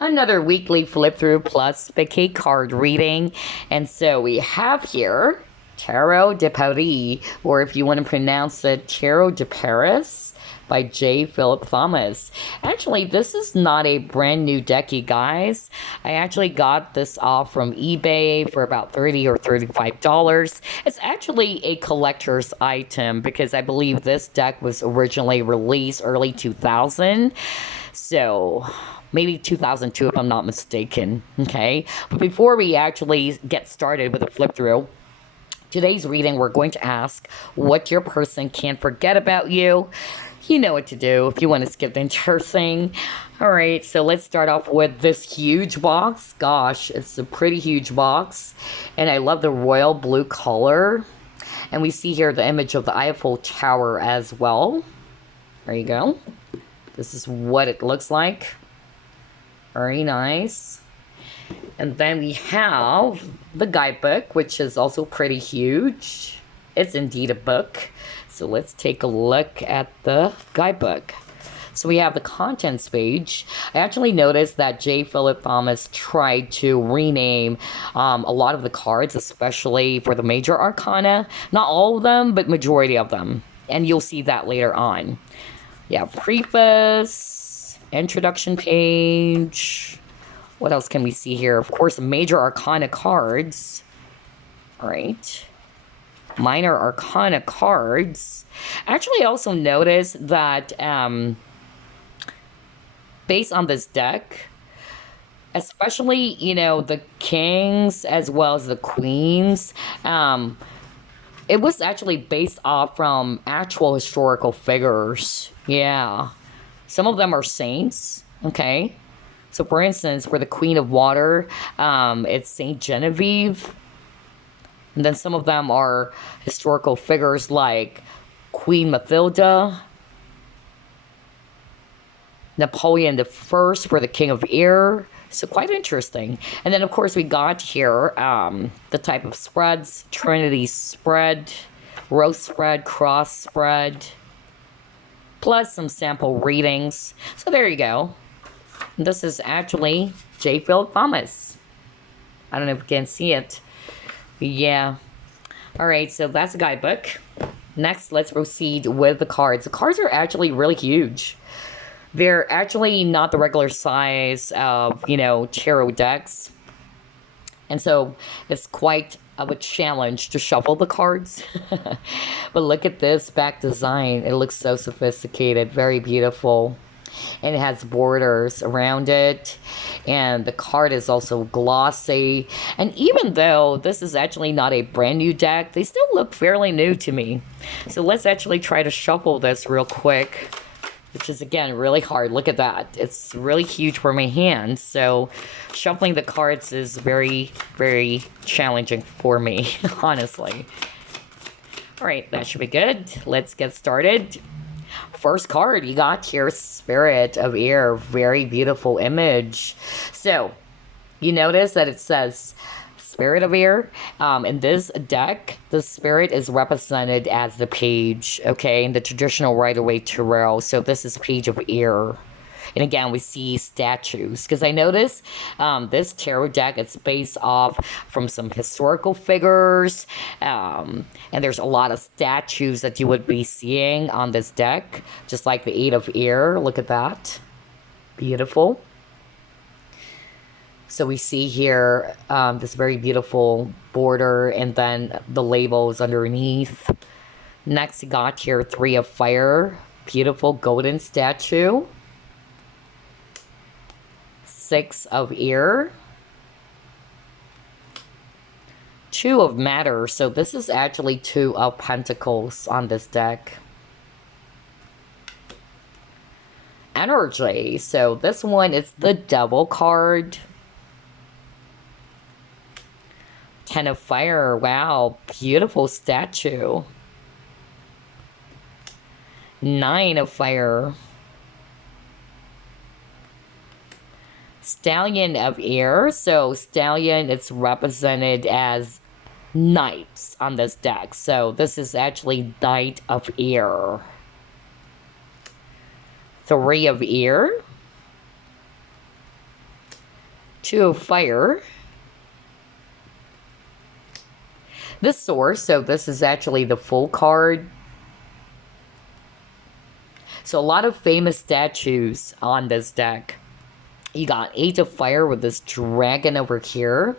Another weekly flip through plus Spectate card reading. And so we have here Tarot de Paris, or if you want to pronounce it, Tarot de Paris by J. Philip Thomas. Actually, this is not a brand new deck, you guys. I actually got this off from eBay for about $30 or $35. It's actually a collector's item because I believe this deck was originally released early 2000. So maybe 2002 if I'm not mistaken. Okay, but before we actually get started with the flip through, today's reading, we're going to ask what your person can't forget about you. You know what to do if you want to skip the entire thing. All right, so let's start off with this huge box. Gosh, it's a pretty huge box. And I love the royal blue color. And we see here the image of the Eiffel Tower as well. There you go. This is what it looks like. Very nice. And then we have the guidebook, which is also pretty huge. It's indeed a book. So let's take a look at the guidebook. So we have the contents page. I actually noticed that J. Philip Thomas tried to rename a lot of the cards, especially for the major arcana. Not all of them, but majority of them. And you'll see that later on. Yeah, preface, introduction page. What else can we see here? Of course, major arcana cards. All right. Minor arcana cards. Actually, I also noticed that based on this deck, especially, you know, the kings as well as the queens, it was actually based off from actual historical figures. Yeah. Some of them are saints, okay? So, for instance, for the Queen of Water, it's Saint Genevieve. And then some of them are historical figures like Queen Mathilda, Napoleon the First for the King of Air. So quite interesting. And then, of course, we got here the type of spreads: Trinity spread, Rose spread, Cross spread, plus some sample readings. So there you go. And this is actually J. Philip Thomas. I don't know if you can see it. Yeah. All right, so that's the guidebook. Next, let's proceed with the cards. The cards are actually really huge. They're actually not the regular size of, you know, tarot decks. And so it's quite of a challenge to shuffle the cards. But look at this back design. It looks so sophisticated, very beautiful. And it has borders around it, and the card is also glossy. And even though this is actually not a brand new deck, they still look fairly new to me. So let's actually try to shuffle this real quick, which is, again, really hard. Look at that. It's really huge for my hands, so shuffling the cards is very, very challenging for me, honestly. All right, that should be good. Let's get started. First card you got here, Spirit of Air. Very beautiful image. So you notice that it says Spirit of Air. In this deck, the spirit is represented as the page, okay, in the traditional Rider-Waite tarot. So this is Page of Air. And again, we see statues, because I notice this tarot deck is based off from some historical figures, and there's a lot of statues that you would be seeing on this deck, just like the Eight of Air. Look at that. Beautiful. So we see here this very beautiful border, and then the labels underneath. Next, you got here Three of Fire. Beautiful golden statue. Six of Air. Two of Matter. So this is actually Two of Pentacles on this deck. Energy. So this one is the Devil card. Ten of Fire. Wow. Beautiful statue. Nine of Fire. Stallion of Air. So Stallion, it's represented as Knights on this deck. So this is actually Knight of Air. Three of Air. Two of fire. This source, so this is actually the full card. So a lot of famous statues on this deck. You got Eight of Fire with this dragon over here.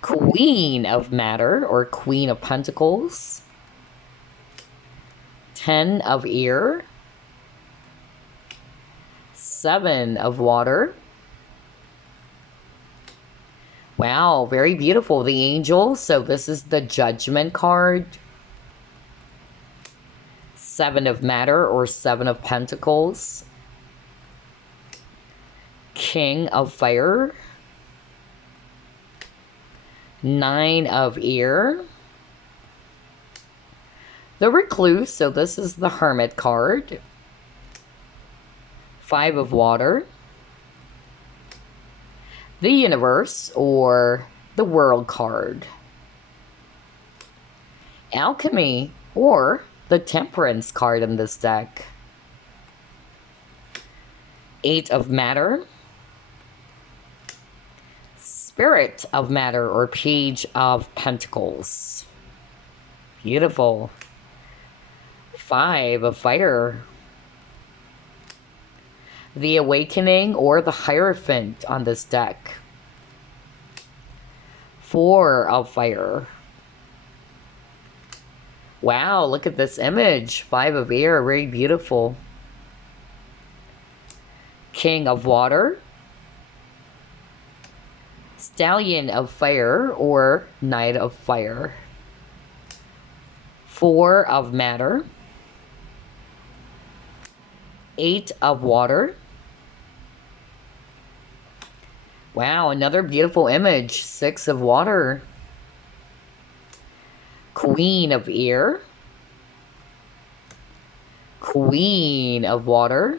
Queen of Matter or Queen of Pentacles. Ten of Air. Seven of Water. Wow, very beautiful. The Angel. So this is the Judgment card. Seven of Matter or Seven of Pentacles. King of Fire. Nine of Air. The Recluse, so this is the Hermit card. Five of Water. The Universe or the World card. Alchemy or the Temperance card in this deck. Eight of Matter. Spirit of Matter or Page of Pentacles. Beautiful. Five of Fire. The Awakening or the Hierophant on this deck. Four of Fire. Wow, look at this image. Five of Air, very beautiful. King of Water. Stallion of Fire or Knight of Fire. Four of Matter. Eight of Water. Wow, another beautiful image. Six of Water. Queen of Air. Queen of Water.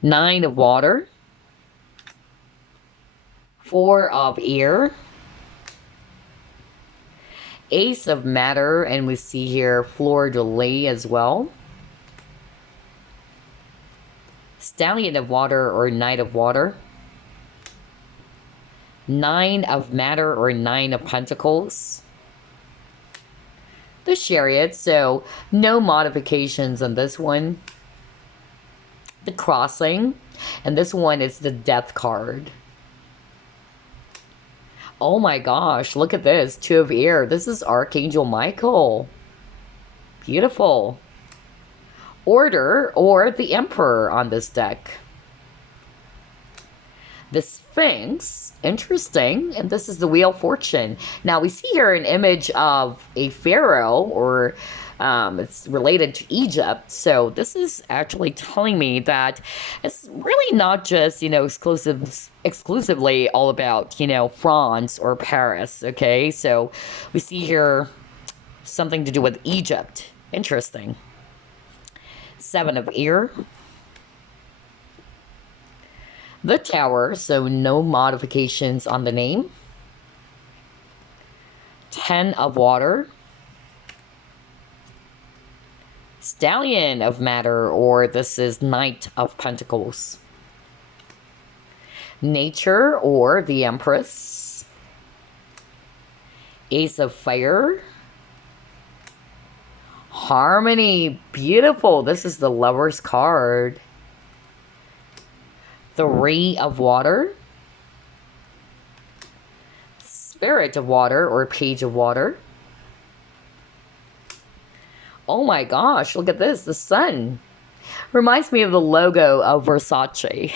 Nine of Water. Four of Air. Ace of Matter, and we see here Fleur de Lis as well. Stallion of Water or Knight of Water. Nine of Matter or Nine of Pentacles. The Chariot, so no modifications on this one. The Crossing, and this one is the Death card. Oh my gosh, look at this. Two of Air. This is Archangel Michael. Beautiful. Order or the Emperor on this deck. The Sphinx. Interesting. And this is the Wheel of Fortune. Now we see here an image of a pharaoh or it's related to Egypt. So this is actually telling me that it's really not just, exclusively all about, France or Paris. Okay. So we see here something to do with Egypt. Interesting. Seven of Air. The Tower, so no modifications on the name. Ten of Water. Stallion of Matter, or this is Knight of Pentacles. Nature, or the Empress. Ace of Fire. Harmony, beautiful. This is the Lover's card. Three of Water. Spirit of Water or Page of Water. Oh my gosh, look at this. The sun. Reminds me of the logo of Versace.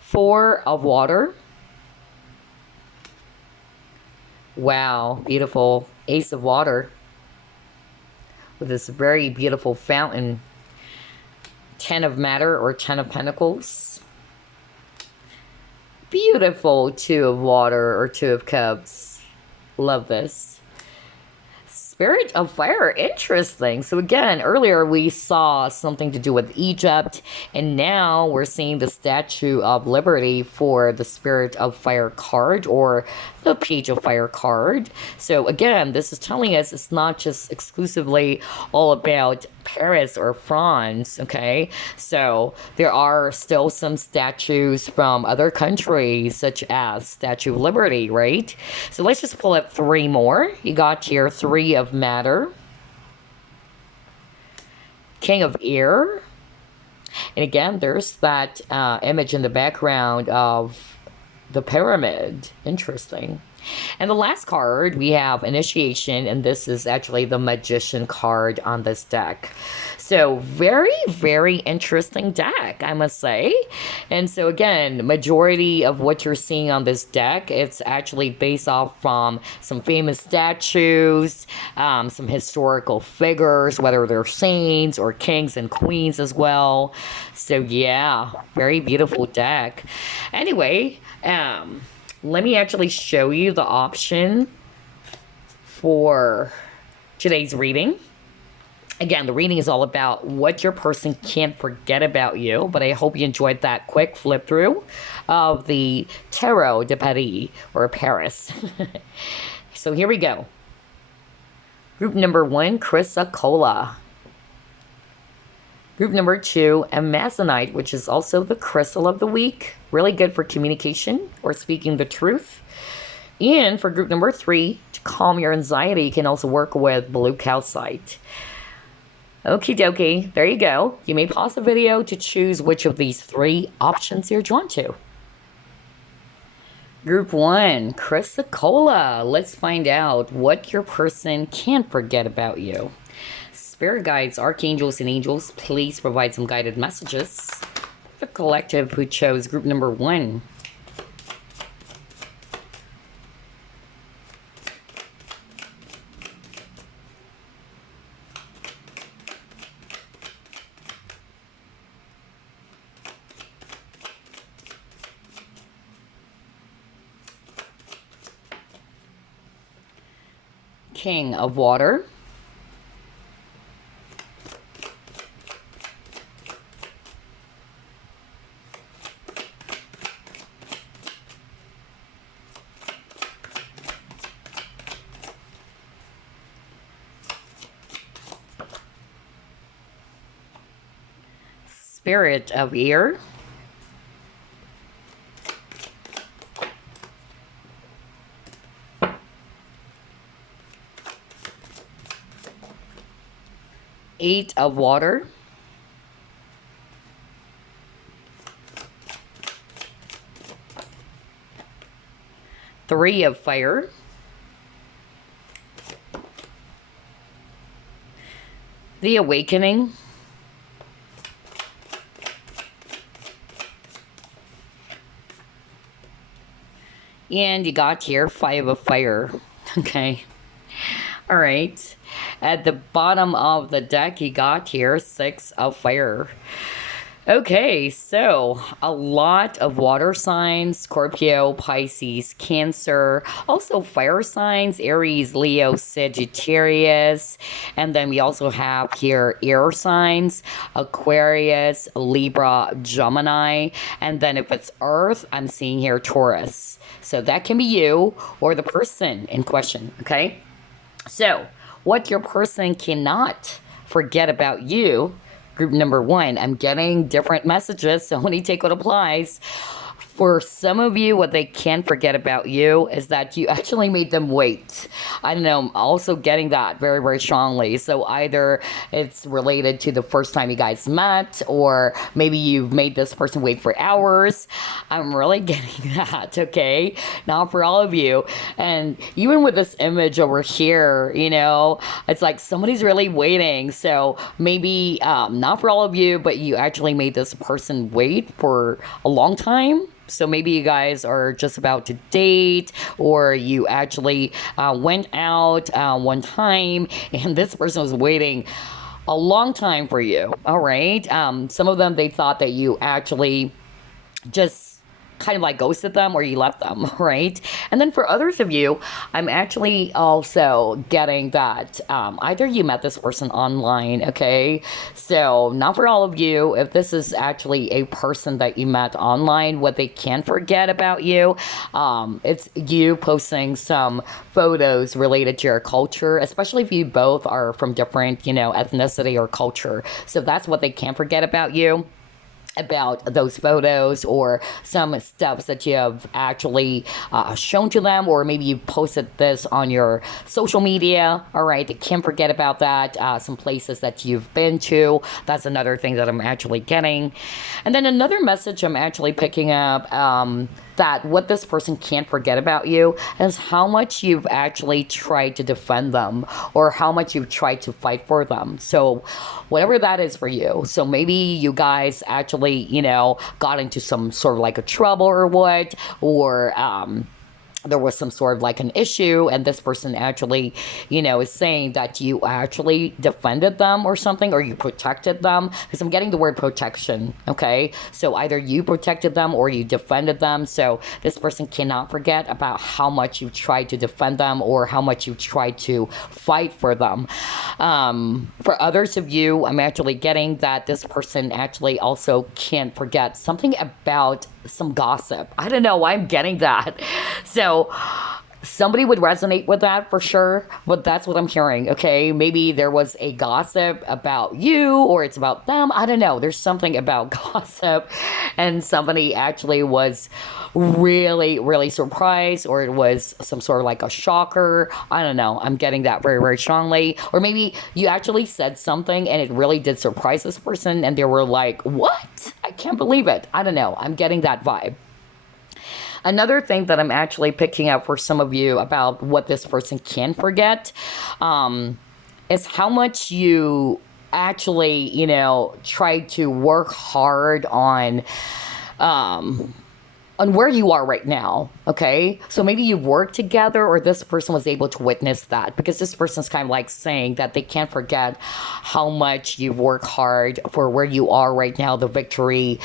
Four of Water. Wow, beautiful. Ace of Water. With this very beautiful fountain. Ten of Matter or Ten of Pentacles. Beautiful Two of Water or Two of Cups. Love this. Spirit of Fire. Interesting. So again, earlier we saw something to do with Egypt. And now we're seeing the Statue of Liberty for the Spirit of Fire card or the Page of Fire card. So again, this is telling us it's not just exclusively all about Paris or France, okay? So there are still some statues from other countries, such as Statue of Liberty, right? So let's just pull up 3 more. You got here 3 of Matter, King of Air, and again, there's that image in the background of the pyramid. Interesting. And the last card, we have Initiation, and this is actually the Magician card on this deck. So very, very interesting deck, I must say. And so again, majority of what you're seeing on this deck, it's actually based off from some famous statues, some historical figures, whether they're saints or kings and queens as well. So yeah, very beautiful deck. Anyway, let me actually show you the option for today's reading. Again, the reading is all about what your person can't forget about you, but I hope you enjoyed that quick flip through of the Tarot de Paris, or Paris. So here we go. Group number 1, Chrysocolla. Group number 2, Amazonite, which is also the crystal of the week. Really good for communication or speaking the truth. And for group number 3, to calm your anxiety, you can also work with blue calcite. Okie dokie, there you go. You may pause the video to choose which of these 3 options you're drawn to. Group 1, Chrysocolla. Let's find out what your person can't forget about you. Spirit guides, archangels, and angels, please provide some guided messages. The collective who chose group number 1. King of Water. Spirit of Air. Eight of Water. Three of Fire. The Awakening. And you got here 5 of Fire. Okay. All right. At the bottom of the deck, you got here 6 of Fire. Okay, so a lot of water signs: Scorpio, Pisces, Cancer. Also fire signs: Aries, Leo, Sagittarius. And then we also have here air signs: Aquarius, Libra, Gemini. And then if it's Earth, I'm seeing here Taurus. So that can be you or the person in question, okay? So what your person cannot forget about you. Group number 1, I'm getting different messages, so only take what applies. For some of you, what they can't forget about you is that you actually made them wait. I don't know, I'm also getting that very, very strongly. So either it's related to the first time you guys met, or maybe you've made this person wait for hours. I'm really getting that, okay? Not for all of you. And even with this image over here, you know, it's like somebody's really waiting. So maybe not for all of you, but you actually made this person wait for a long time. So maybe you guys are just about to date, or you actually went out one time and this person was waiting a long time for you. All right. Some of them, they thought that you actually just kind of like ghosted them or you left them, right? And then for others of you, I'm actually also getting that either you met this person online, okay? So, not for all of you, if this is actually a person that you met online, what they can't forget about you, it's you posting some photos related to your culture, especially if you both are from different, ethnicity or culture. So, that's what they can't forget about you, about those photos or some steps that you have actually shown to them, or maybe you posted this on your social media. All right, they can't forget about that. Some places that you've been to, that's another thing that I'm actually getting. And then another message I'm actually picking up, that what this person can't forget about you is how much you've actually tried to defend them or how much you've tried to fight for them. So whatever that is for you. So maybe you guys actually, got into some sort of like a trouble or what, or there was some sort of like an issue and this person actually, is saying that you actually defended them or something, or you protected them, because I'm getting the word protection. Okay, so either you protected them or you defended them. So this person cannot forget about how much you tried to defend them or how much you tried to fight for them. For others of you, I'm actually getting that this person actually also can't forget something about some gossip. I don't know why I'm getting that. So somebody would resonate with that for sure, but that's what I'm hearing. Okay, maybe there was a gossip about you or it's about them. I don't know. There's something about gossip and somebody actually was really, really surprised, or it was some sort of like a shocker. I don't know. I'm getting that very, very strongly. Or maybe you actually said something and it really did surprise this person and they were like, what? I can't believe it. I don't know. I'm getting that vibe. Another thing that I'm actually picking up for some of you about what this person can forget, is how much you actually, try to work hard on where you are right now, okay? So maybe you work together or this person was able to witness that, because this person's kind of like saying that they can't forget how much you've worked hard for where you are right now, the victory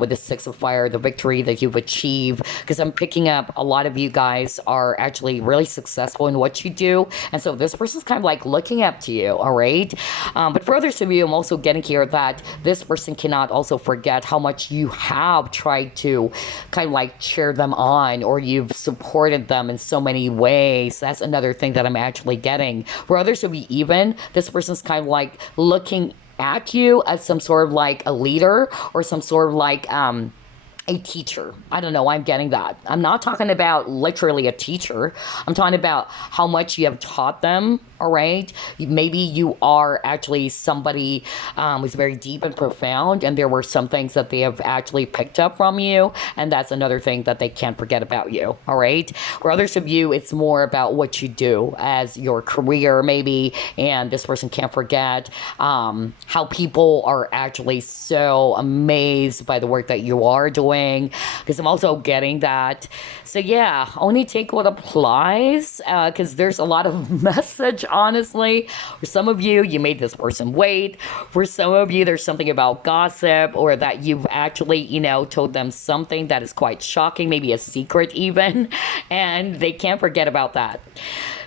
with the Six of Fire, the victory that you've achieved, because I'm picking up a lot of you guys are actually really successful in what you do, and so this person's kind of like looking up to you, all right? But for others of you, I'm also getting here that this person cannot also forget how much you have tried to kind of like cheer them on, or you've supported them in so many ways. That's another thing that I'm actually getting. For others of you, even this person's kind of like looking at you as some sort of like a leader or some sort of like a teacher. I don't know. I'm getting that. I'm not talking about literally a teacher. I'm talking about how much you have taught them. All right. Maybe you are actually somebody who's very deep and profound, and there were some things that they have actually picked up from you, and that's another thing that they can't forget about you. All right. For others of you, it's more about what you do as your career, maybe, and this person can't forget how people are actually so amazed by the work that you are doing, because I'm also getting that. So yeah, only take what applies, because there's a lot of message, honestly. For some of you, you made this person wait. For some of you, there's something about gossip, or that you've actually, told them something that is quite shocking, maybe a secret even, and they can't forget about that.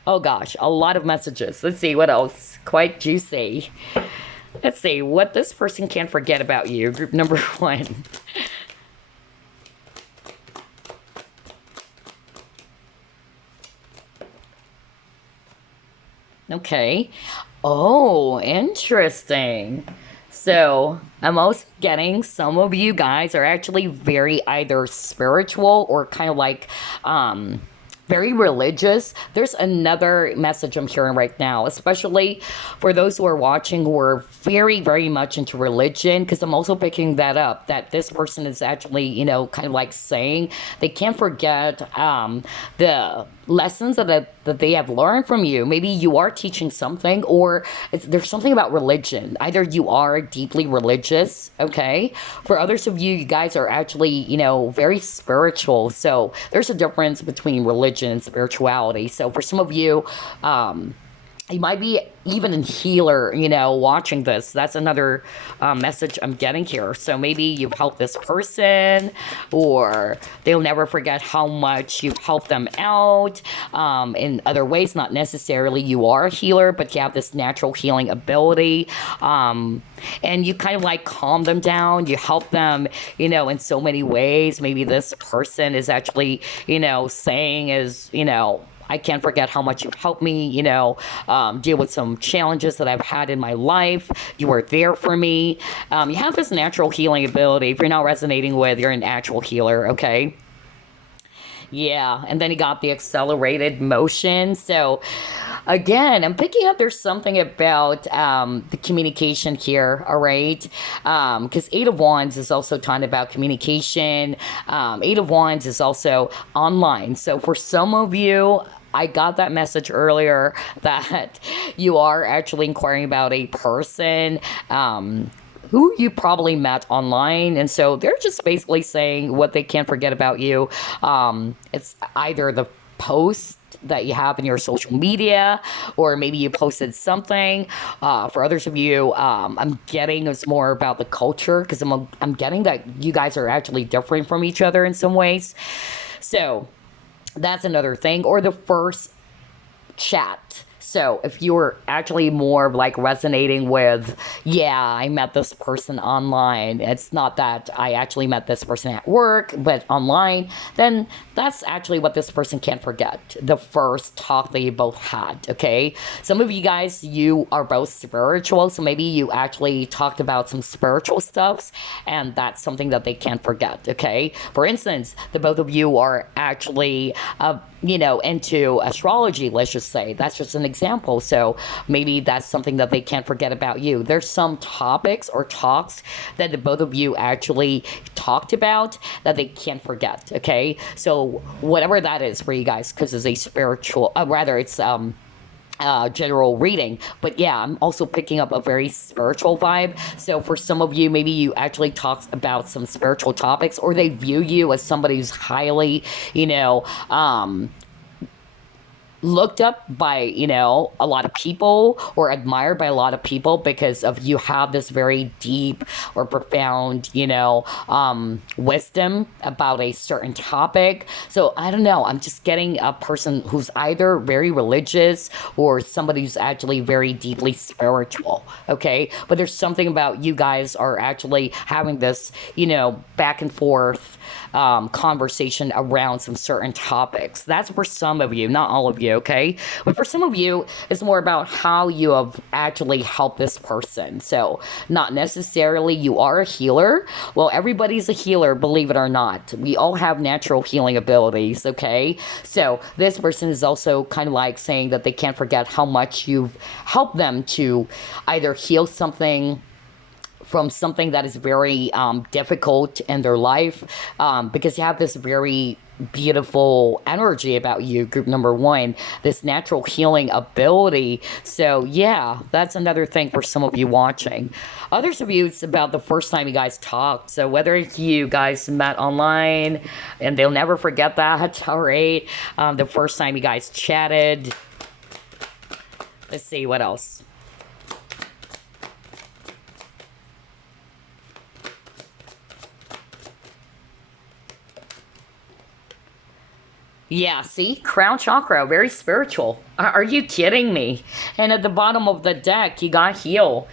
Oh gosh, a lot of messages. Let's see what else. Quite juicy. Let's see what this person can't forget about you. Group number 1. Okay. Oh, interesting. So I'm also getting some of you guys are actually very either spiritual or kind of like very religious. There's another message I'm hearing right now, especially for those who are watching who are very, very much into religion, because I'm also picking that up, that this person is actually, kind of like saying they can't forget the lessons that they have learned from you. Maybe you are teaching something, or there's something about religion. Either you are deeply religious, okay? For others of you, you guys are actually, very spiritual. So there's a difference between religion and spirituality. So for some of you, you might be even a healer, watching this. That's another message I'm getting here. So maybe you've helped this person, or they'll never forget how much you've helped them out in other ways. Not necessarily you are a healer, but you have this natural healing ability. And you kind of like calm them down. You help them, in so many ways. Maybe this person is actually, saying I can't forget how much you've helped me, deal with some challenges that I've had in my life. You were there for me. You have this natural healing ability. If you're not resonating with, you're an actual healer, okay? Yeah, and then you got the accelerated motion. So, again, I'm picking up there's something about the communication here, all right? Because Eight of Wands is also talking about communication. Eight of Wands is also online. So, for some of you, I got that message earlier that you are actually inquiring about a person who you probably met online. And so they're just basically saying what they can't forget about you. It's either the post that you have in your social media, or maybe you posted something. For others of you, I'm getting it's more about the culture, because I'm getting that you guys are actually different from each other in some ways. So that's another thing. Or the first chat. So if you're actually more like resonating with, yeah, I met this person online. It's not that I actually met this person at work, but online, then that's actually what this person can't forget. The first talk that you both had, okay? Some of you guys, you are both spiritual, so maybe you actually talked about some spiritual stuffs, and that's something that they can't forget, okay? For instance, the both of you are actually into astrology, let's just say. That's just an example. So maybe that's something that they can't forget about you. There's some topics or talks that the both of you actually talked about that they can't forget, okay? So whatever that is for you guys, because it's a spiritual, it's general reading. But yeah, I'm also picking up a very spiritual vibe. So for some of you, maybe you actually talked about some spiritual topics, or they view you as somebody who's highly, looked up by, a lot of people, or admired by a lot of people, because of you have this very deep or profound, wisdom about a certain topic. So I don't know, I'm just getting a person who's either very religious or somebody who's actually very deeply spiritual, okay? But there's something about you guys are actually having this, back and forth conversation around some certain topics. That's for some of you, not all of you, okay? But for some of you, it's more about how you have actually helped this person. So not necessarily you are a healer. Well, everybody's a healer, believe it or not. We all have natural healing abilities, okay? So this person is also kind of like saying that they can't forget how much you've helped them to either heal something from something that is very difficult in their life, because you have this very beautiful energy about you, group number one, this natural healing ability. So yeah, that's another thing for some of you watching. Others of you, it's about the first time you guys talked. So whether you guys met online, and they'll never forget that, all right? The first time you guys chatted. Let's see, what else? Yeah, see? Crown chakra, very spiritual. Are you kidding me? And at the bottom of the deck, you got heal.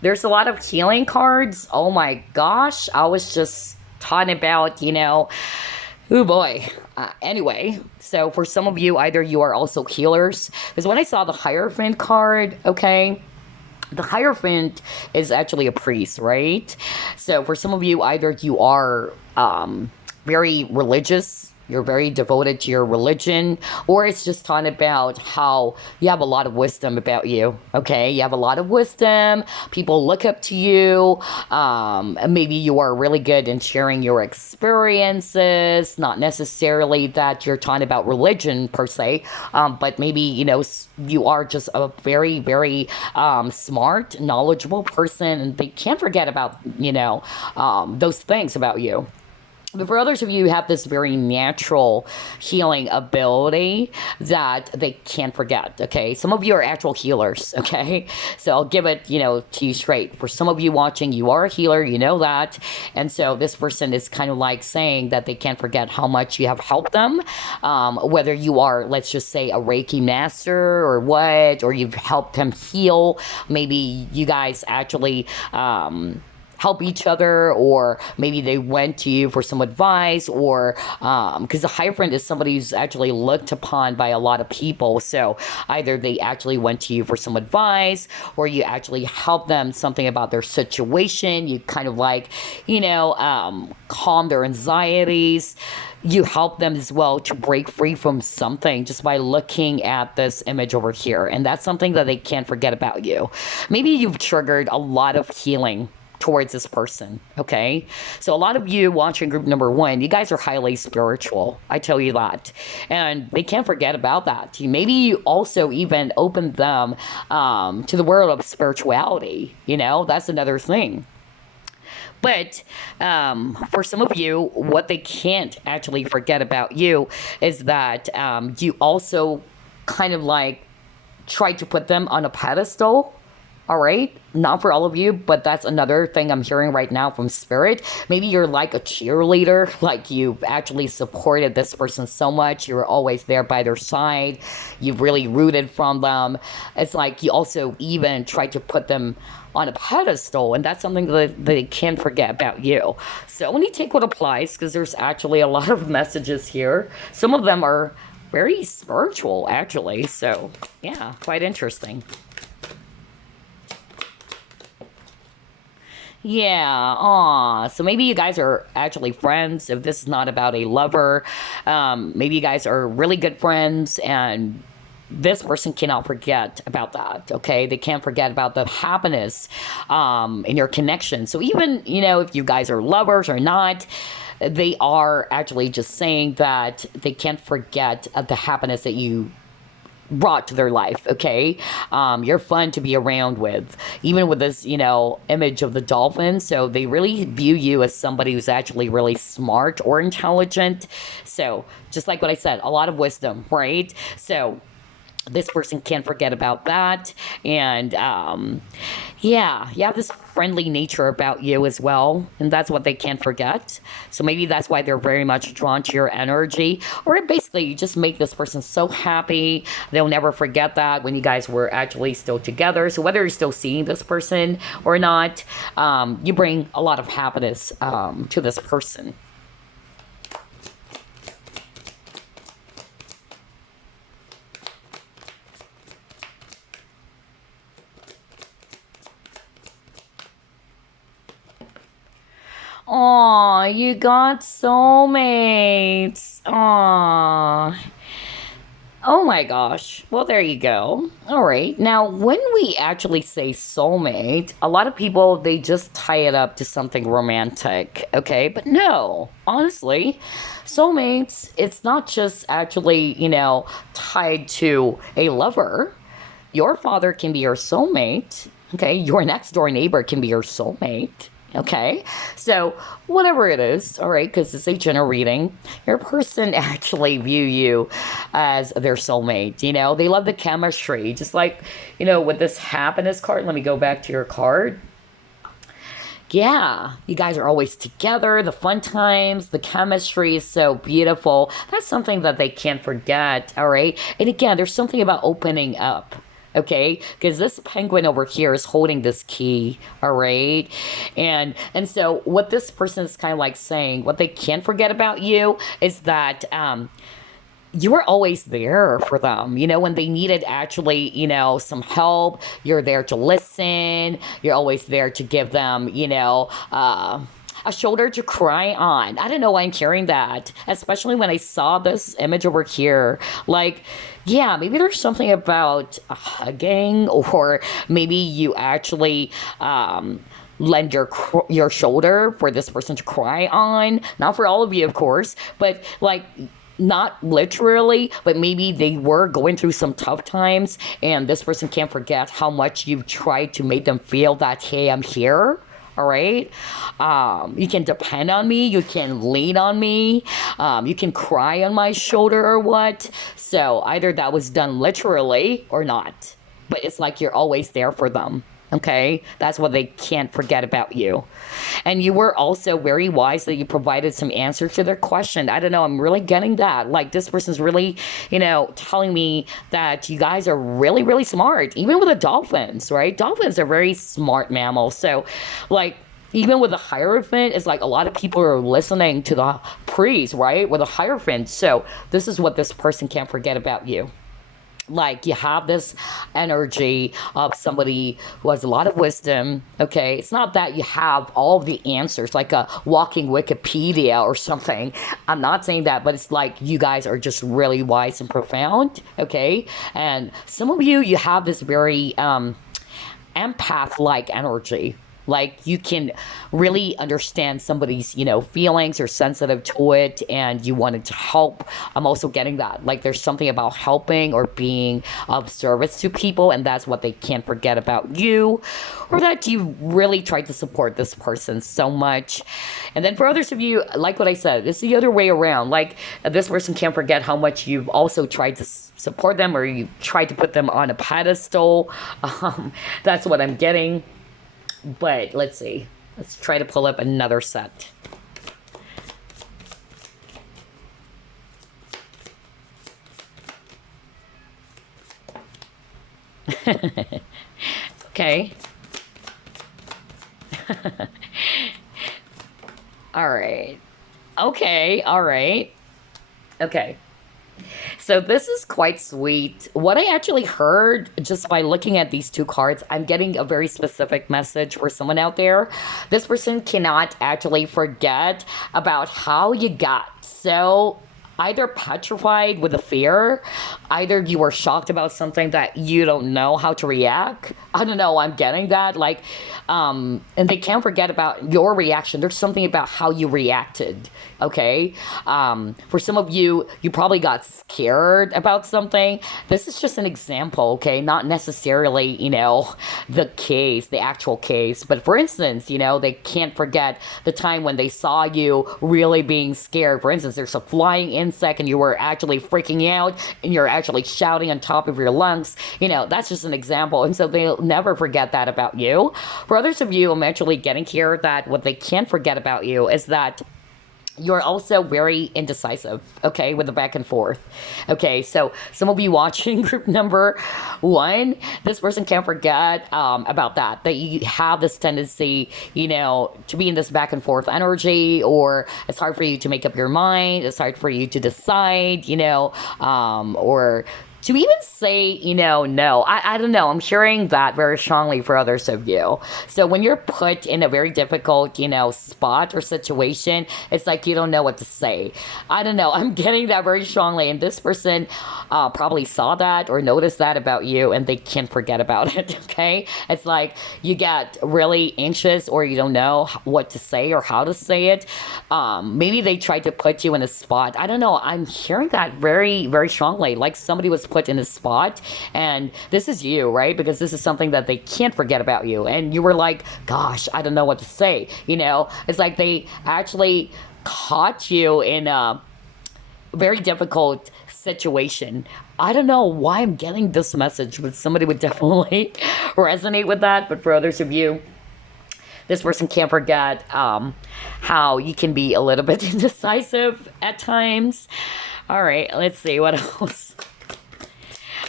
There's a lot of healing cards. Oh my gosh. I was just talking about, oh boy. Anyway, so for some of you, either you are also healers. Because when I saw the Hierophant card, okay, the Hierophant is actually a priest, right? So for some of you, either you are very religious, you're very devoted to your religion, or it's just talking about how you have a lot of wisdom about you, okay? You have a lot of wisdom. People look up to you. Maybe you are really good in sharing your experiences. Not necessarily that you're talking about religion per se, but maybe, you are just a very, very smart, knowledgeable person, and they can't forget about, those things about you. But for others of you who have this very natural healing ability that they can't forget, okay? Some of you are actual healers, okay? So I'll give it, to you straight. For some of you watching, you are a healer, you know that. And so this person is kind of like saying that they can't forget how much you have helped them. Whether you are, let's just say, a Reiki master or what, or you've helped them heal. Maybe you guys actually help each other, or maybe they went to you for some advice, or because the Hierophant is somebody who's actually looked upon by a lot of people. So either they actually went to you for some advice, or you actually helped them something about their situation. You kind of like, calm their anxieties. You help them as well to break free from something just by looking at this image over here. And that's something that they can't forget about you. Maybe you've triggered a lot of healing towards this person, okay? So a lot of you watching group number 1, you guys are highly spiritual, I tell you that. And they can't forget about that. Maybe you also even opened them to the world of spirituality, that's another thing. But for some of you, what they can't actually forget about you is that you also kind of like try to put them on a pedestal. All right, not for all of you, but that's another thing I'm hearing right now from Spirit. Maybe you're like a cheerleader, like you've actually supported this person so much. You're always there by their side. You've really rooted from them. It's like you also even try to put them on a pedestal, and that's something that they can't forget about you. So when you take what applies, because there's actually a lot of messages here. Some of them are very spiritual, actually. So yeah, quite interesting. Yeah, so maybe you guys are actually friends. If this is not about a lover, maybe you guys are really good friends, and this person cannot forget about that, okay? They can't forget about the happiness in your connection. So even, if you guys are lovers or not, they are actually just saying that they can't forget the happiness that you brought to their life, okay? You're fun to be around with, even with this, image of the dolphin. So they really view you as somebody who's actually really smart or intelligent. So just like what I said, a lot of wisdom, right? So this person can't forget about that. And yeah, you have this friendly nature about you as well, and that's what they can't forget. So maybe that's why they're very much drawn to your energy, or basically you just make this person so happy. They'll never forget that when you guys were actually still together. So whether you're still seeing this person or not, you bring a lot of happiness to this person. Aw, you got soulmates. Aw. Oh my gosh. Well, there you go. All right. Now, when we actually say soulmate, a lot of people, they just tie it up to something romantic. Okay. But no, honestly, soulmates, it's not just actually, tied to a lover. Your father can be your soulmate. Okay. Your next door neighbor can be your soulmate. Okay, so whatever it is, all right, because it's a general reading, your person actually view you as their soulmate. They love the chemistry, just like, with this happiness card. Let me go back to your card. Yeah, you guys are always together, the fun times, the chemistry is so beautiful. That's something that they can't forget, all right? And again, there's something about opening up. Okay, because this penguin over here is holding this key, all right? And so what this person is kind of like saying, what they can't forget about you is that you were always there for them. When they needed actually, some help, you're there to listen. You're always there to give them, a shoulder to cry on. I don't know why I'm carrying that, especially when I saw this image over here. Like, yeah, maybe there's something about hugging, or maybe you actually lend your shoulder for this person to cry on. Not for all of you, of course, but like, not literally, but maybe they were going through some tough times, and this person can't forget how much you've tried to make them feel that, hey, I'm here. All right. You can depend on me. You can lean on me. You can cry on my shoulder or what. So either that was done literally or not. But it's like you're always there for them. Okay, that's what they can't forget about you. And you were also very wise that you provided some answers to their question. I don't know, I'm really getting that. Like, this person's really, telling me that you guys are really, really smart, even with the dolphins, right? Dolphins are very smart mammals. So, like, even with the Hierophant, it's like a lot of people are listening to the priest, right? With the Hierophant. So, this is what this person can't forget about you. Like, you have this energy of somebody who has a lot of wisdom. Okay, it's not that you have all the answers, like a walking Wikipedia or something. I'm not saying that, but it's like you guys are just really wise and profound. Okay, and some of you have this very empath like energy. Like, you can really understand somebody's, feelings, or sensitive to it, and you wanted to help. I'm also getting that. Like, there's something about helping or being of service to people, and that's what they can't forget about you, or that you really tried to support this person so much. And then for others of you, like what I said, it's the other way around. Like, this person can't forget how much you've also tried to support them, or you tried to put them on a pedestal. That's what I'm getting. But let's see. Let's try to pull up another set. Okay. All right. Okay. All right. Okay. So this is quite sweet. What I actually heard just by looking at these two cards, I'm getting a very specific message for someone out there. This person cannot actually forget about how you got so either petrified with a fear, either you were shocked about something that you don't know how to react. I don't know, I'm getting that. Like, and they can't forget about your reaction. There's something about how you reacted, okay? For some of you, you probably got scared about something. This is just an example, okay? Not necessarily, the case, the actual case. But for instance, they can't forget the time when they saw you really being scared. For instance, there's a flying insect and you were actually freaking out and you're actually shouting on top of your lungs. That's just an example. And so they'll never forget that about you. For others of you, I'm actually getting here that what they can't forget about you is that you're also very indecisive, okay, with the back and forth. Okay, so some of you watching group number 1, this person can't forget about that you have this tendency, to be in this back and forth energy, or it's hard for you to make up your mind, it's hard for you to decide, or to even say, no. I don't know. I'm hearing that very strongly for others of you. So when you're put in a very difficult, spot or situation, it's like you don't know what to say. I don't know. I'm getting that very strongly. And this person probably saw that or noticed that about you, and they can't forget about it, okay? It's like you get really anxious, or you don't know what to say or how to say it. Maybe they tried to put you in a spot. I don't know. I'm hearing that very, very strongly. Like somebody was put in a spot, and this is you, right? Because this is something that they can't forget about you, and you were like, gosh, I don't know what to say. It's like they actually caught you in a very difficult situation. I don't know why I'm getting this message, but somebody would definitely resonate with that. But for others of you, this person can't forget how you can be a little bit indecisive at times. All right, let's see what else.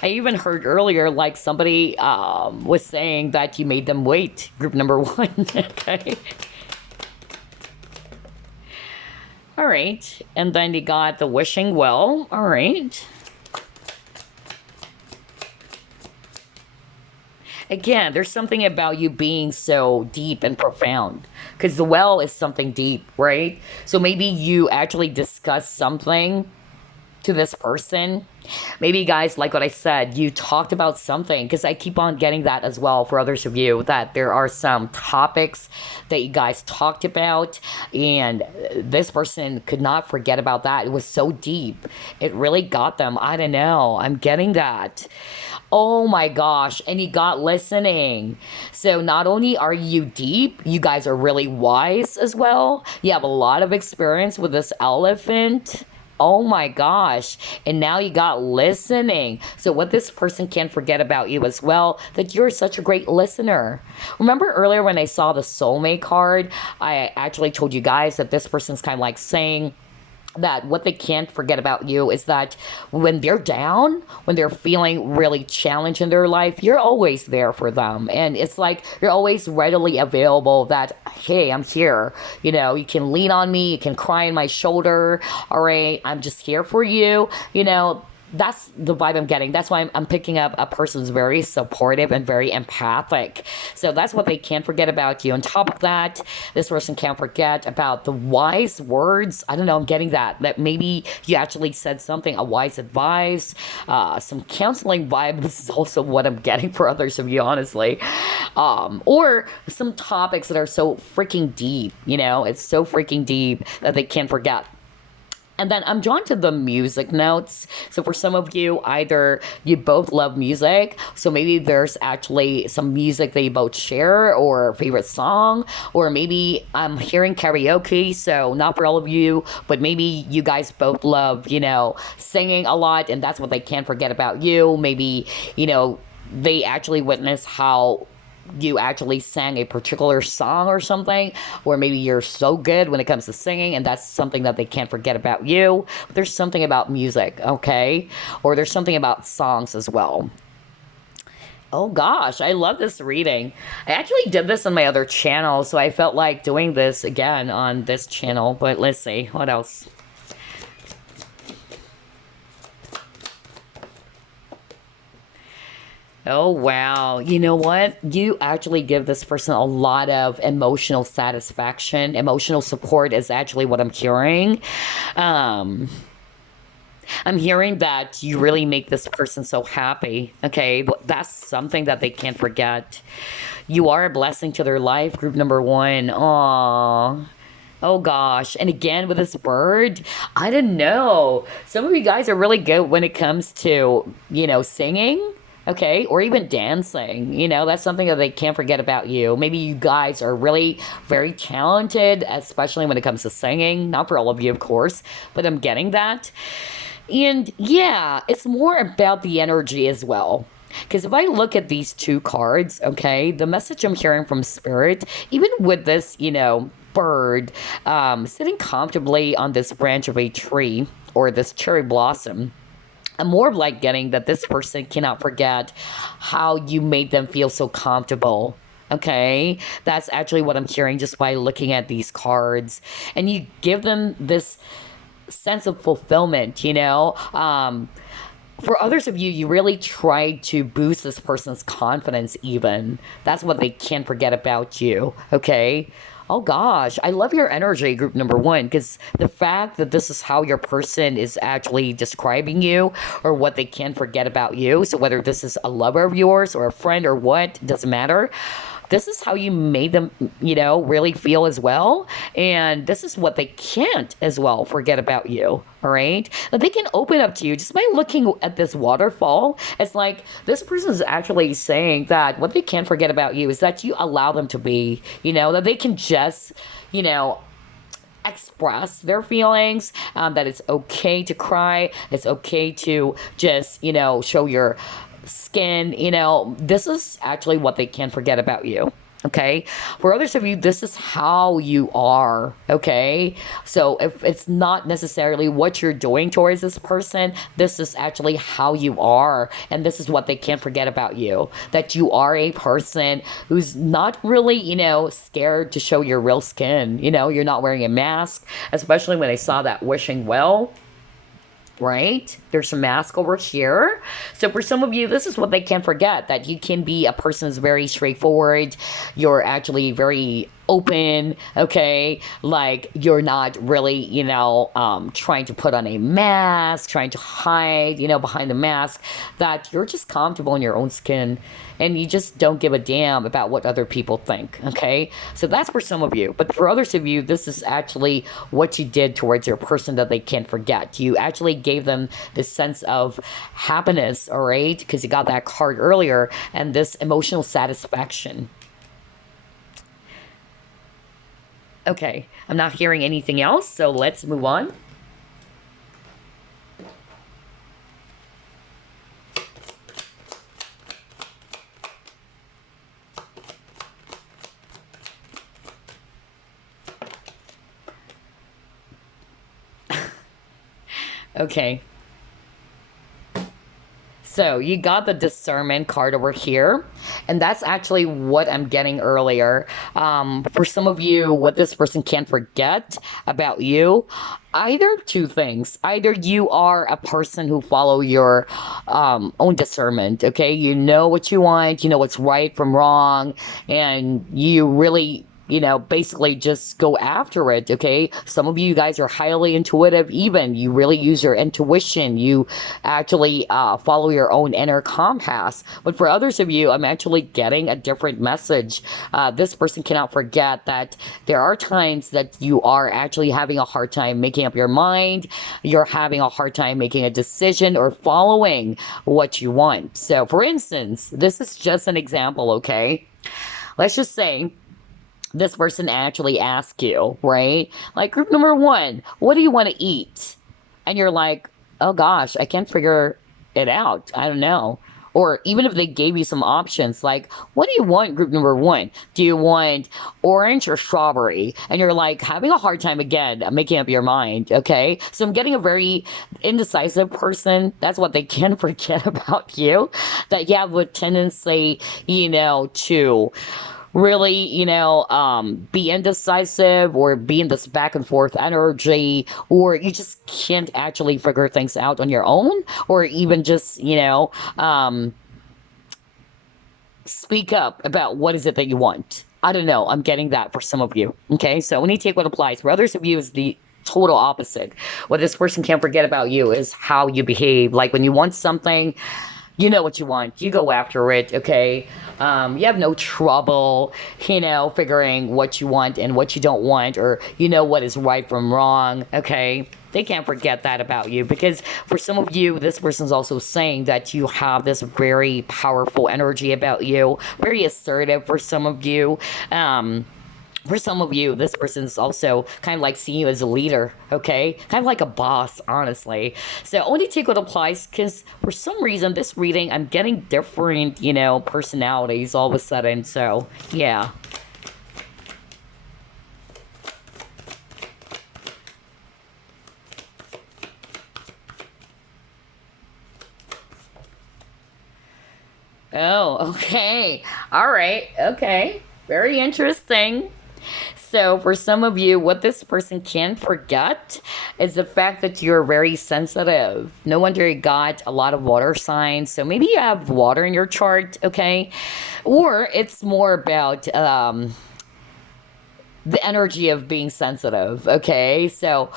I even heard earlier, like somebody was saying that you made them wait, group number 1, okay? All right, and then you got the wishing well, all right. Again, there's something about you being so deep and profound, because the well is something deep, right? So maybe you actually discussed something to this person. Maybe, guys, like what I said, you talked about something, because I keep on getting that as well for others of you, that there are some topics that you guys talked about, and this person could not forget about that. It was so deep. It really got them. I don't know. I'm getting that. Oh my gosh. And you got listening. So not only are you deep, you guys are really wise as well. You have a lot of experience with this elephant. Oh my gosh. And now you got listening. So what this person can't forget about you as well, that you're such a great listener. Remember earlier when I saw the soulmate card, I actually told you guys that this person's kind of like saying that what they can't forget about you is that when they're down, when they're feeling really challenged in their life, you're always there for them. And it's like you're always readily available that, hey, I'm here. You know, you can lean on me, you can cry on my shoulder. All right, I'm just here for you. You know, that's the vibe I'm getting. That's why I'm picking up a person who's very supportive and very empathic. So that's what they can't forget about you. On top of that, this person can't forget about the wise words. I don't know, I'm getting that maybe you actually said something, a wise advice, some counseling vibe. This is also what I'm getting for others of you, honestly. Or some topics that are so freaking deep, you know, it's so freaking deep that they can't forget. And then I'm drawn to the music notes. So for some of you, either you both love music, so maybe there's actually some music that you both share or favorite song, or maybe I'm hearing karaoke, so not for all of you, but maybe you guys both love, you know, singing a lot, and that's what they can't forget about you. Maybe, you know, they actually witness how you actually sang a particular song or something, or maybe you're so good when it comes to singing and that's something that they can't forget about you. But there's something about music, okay? Or there's something about songs as well. Oh gosh, I love this reading. I actually did this on my other channel, so I felt like doing this again on this channel. But let's see, what else? Oh, wow. You know what? You actually give this person a lot of emotional satisfaction. Emotional support is actually what I'm hearing. Um, I'm hearing that you really make this person so happy. Okay, that's something that they can't forget. You are a blessing to their life, group number one. Aww. Oh gosh. And again with this bird, I don't know. Some of you guys are really good when it comes to, you know, singing. Okay, or even dancing, you know, that's something that they can't forget about you. Maybe you guys are really very talented, especially when it comes to singing. Not for all of you, of course, but I'm getting that. And yeah, it's more about the energy as well. Because if I look at these two cards, okay, the message I'm hearing from Spirit, even with this, you know, bird sitting comfortably on this branch of a tree or this cherry blossom, I'm more of like getting that this person cannot forget how you made them feel so comfortable. Okay, that's actually what I'm hearing just by looking at these cards. And you give them this sense of fulfillment, you know. For others of you, you really try to boost this person's confidence even. That's what they can't forget about you, okay? Oh gosh, I love your energy, group number one, because the fact that this is how your person is actually describing you or what they can't forget about you, so whether this is a lover of yours or a friend or what, doesn't matter. This is how you made them, you know, really feel as well. And this is what they can't as well forget about you, all right? That they can open up to you just by looking at this waterfall. It's like this person is actually saying that what they can't forget about you is that you allow them to be, you know, that they can just, you know, express their feelings, that it's okay to cry, it's okay to just, you know, show your skin, you know, this is actually what they can't forget about you. Okay, for others of you, this is how you are. Okay, so if it's not necessarily what you're doing towards this person, this is actually how you are, and this is what they can't forget about you, that you are a person who's not really, you know, scared to show your real skin. You know, you're not wearing a mask, especially when I saw that wishing well. Right? There's a mask over here. So for some of you, this is what they can't forget, that you can be a person who's very straightforward. You're actually very open, okay? Like you're not really, trying to put on a mask, trying to hide, behind the mask, that you're just comfortable in your own skin and you just don't give a damn about what other people think, okay? So that's for some of you. But for others of you, this is actually what you did towards your person that they can't forget. You actually gave them this sense of happiness, all right? Because you got that card earlier, and this emotional satisfaction. Okay, I'm not hearing anything else, so let's move on. Okay. So you got the discernment card over here, and that's actually what I'm getting earlier. For some of you, what this person can't forget about you, either two things. Either you are a person who follow your own discernment, okay? You know what you want, you know what's right from wrong, and you really basically just go after it, okay? Some of you guys are highly intuitive even. You really use your intuition. You actually follow your own inner compass. But for others of you, I'm actually getting a different message. This person cannot forget that there are times that you are actually having a hard time making up your mind. You're having a hard time making a decision or following what you want. So, for instance, this is just an example, okay? Let's just say this person actually asks you, right? Like, group number one, what do you want to eat? And you're like, oh gosh, I can't figure it out. I don't know. Or even if they gave you some options, like, what do you want, group number one? Do you want orange or strawberry? And you're like having a hard time again making up your mind, okay? So I'm getting a very indecisive person. That's what they can forget about you. That you have a tendency, to really, be indecisive or be in this back and forth energy, or you just can't actually figure things out on your own, or even just, speak up about what is it that you want. I don't know. I'm getting that for some of you. Okay. So when you take what applies for others of you is the total opposite. What this person can't forget about you is how you behave. Like when you want something, you know what you want. You go after it, okay? You have no trouble, figuring what you want and what you don't want, or what is right from wrong, okay? They can't forget that about you, because for some of you, this person's also saying that you have this very powerful energy about you, very assertive for some of you. For some of you, this person's also kind of like seeing you as a leader, okay? Kind of like a boss, honestly. So only take what applies, because for some reason, this reading, I'm getting different, personalities all of a sudden. So, yeah. Oh, okay. All right. Okay. Very interesting. So, for some of you, what this person can't forget is the fact that you're very sensitive. No wonder you got a lot of water signs. So, maybe you have water in your chart, okay? Or it's more about the energy of being sensitive, okay? So,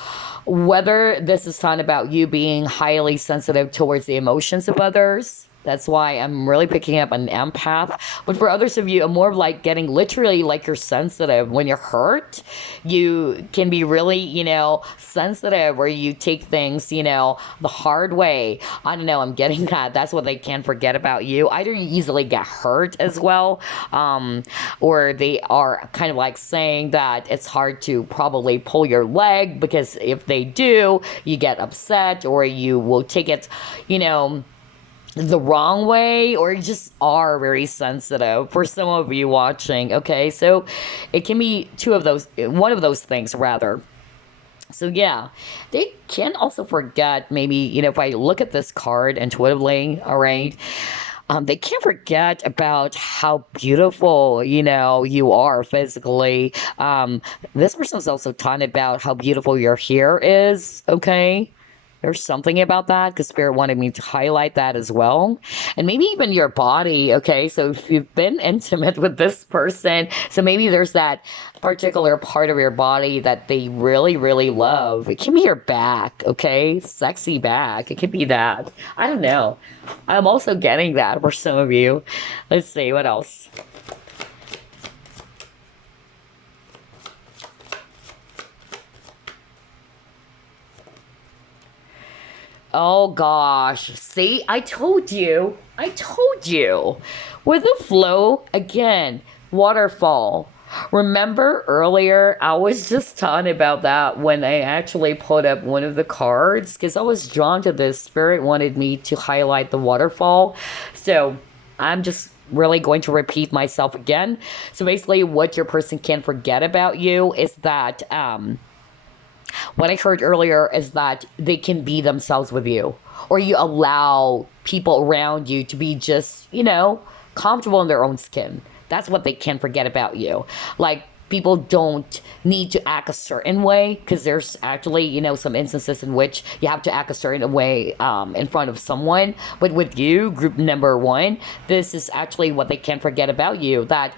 whether this is talking about you being highly sensitive towards the emotions of others, that's why I'm really picking up an empath. But for others of you, I'm more like getting literally like you're sensitive. When you're hurt, you can be really, sensitive, where you take things, the hard way. I don't know. I'm getting that. That's what they can't forget about you. Either you easily get hurt as well, or they are kind of like saying that it's hard to probably pull your leg, because if they do, you get upset, or you will take it, the wrong way, or you just are very sensitive for some of you watching, okay? So it can be one of those things rather. So yeah, they can also forget, maybe, if I look at this card intuitively, all right, they can't forget about how beautiful, you are physically. This person's also talking about how beautiful your hair is, okay? There's something about that because Spirit wanted me to highlight that as well. And maybe even your body, okay? So if you've been intimate with this person, so maybe there's that particular part of your body that they really, really love. It can be your back, okay? Sexy back. It could be that. I don't know. I'm also getting that for some of you. Let's see, what else? Oh gosh. See, I told you. I told you. With the flow, again, waterfall. Remember earlier, I was just talking about that when I actually put up one of the cards because I was drawn to this. Spirit wanted me to highlight the waterfall. So I'm just really going to repeat myself again. So basically, what your person can't forget about you is that what I heard earlier is that they can be themselves with you, or you allow people around you to be just, comfortable in their own skin. That's what they can forget about you. Like, people don't need to act a certain way because there's actually, some instances in which you have to act a certain way in front of someone. But with you, group number one, this is actually what they can't forget about you, that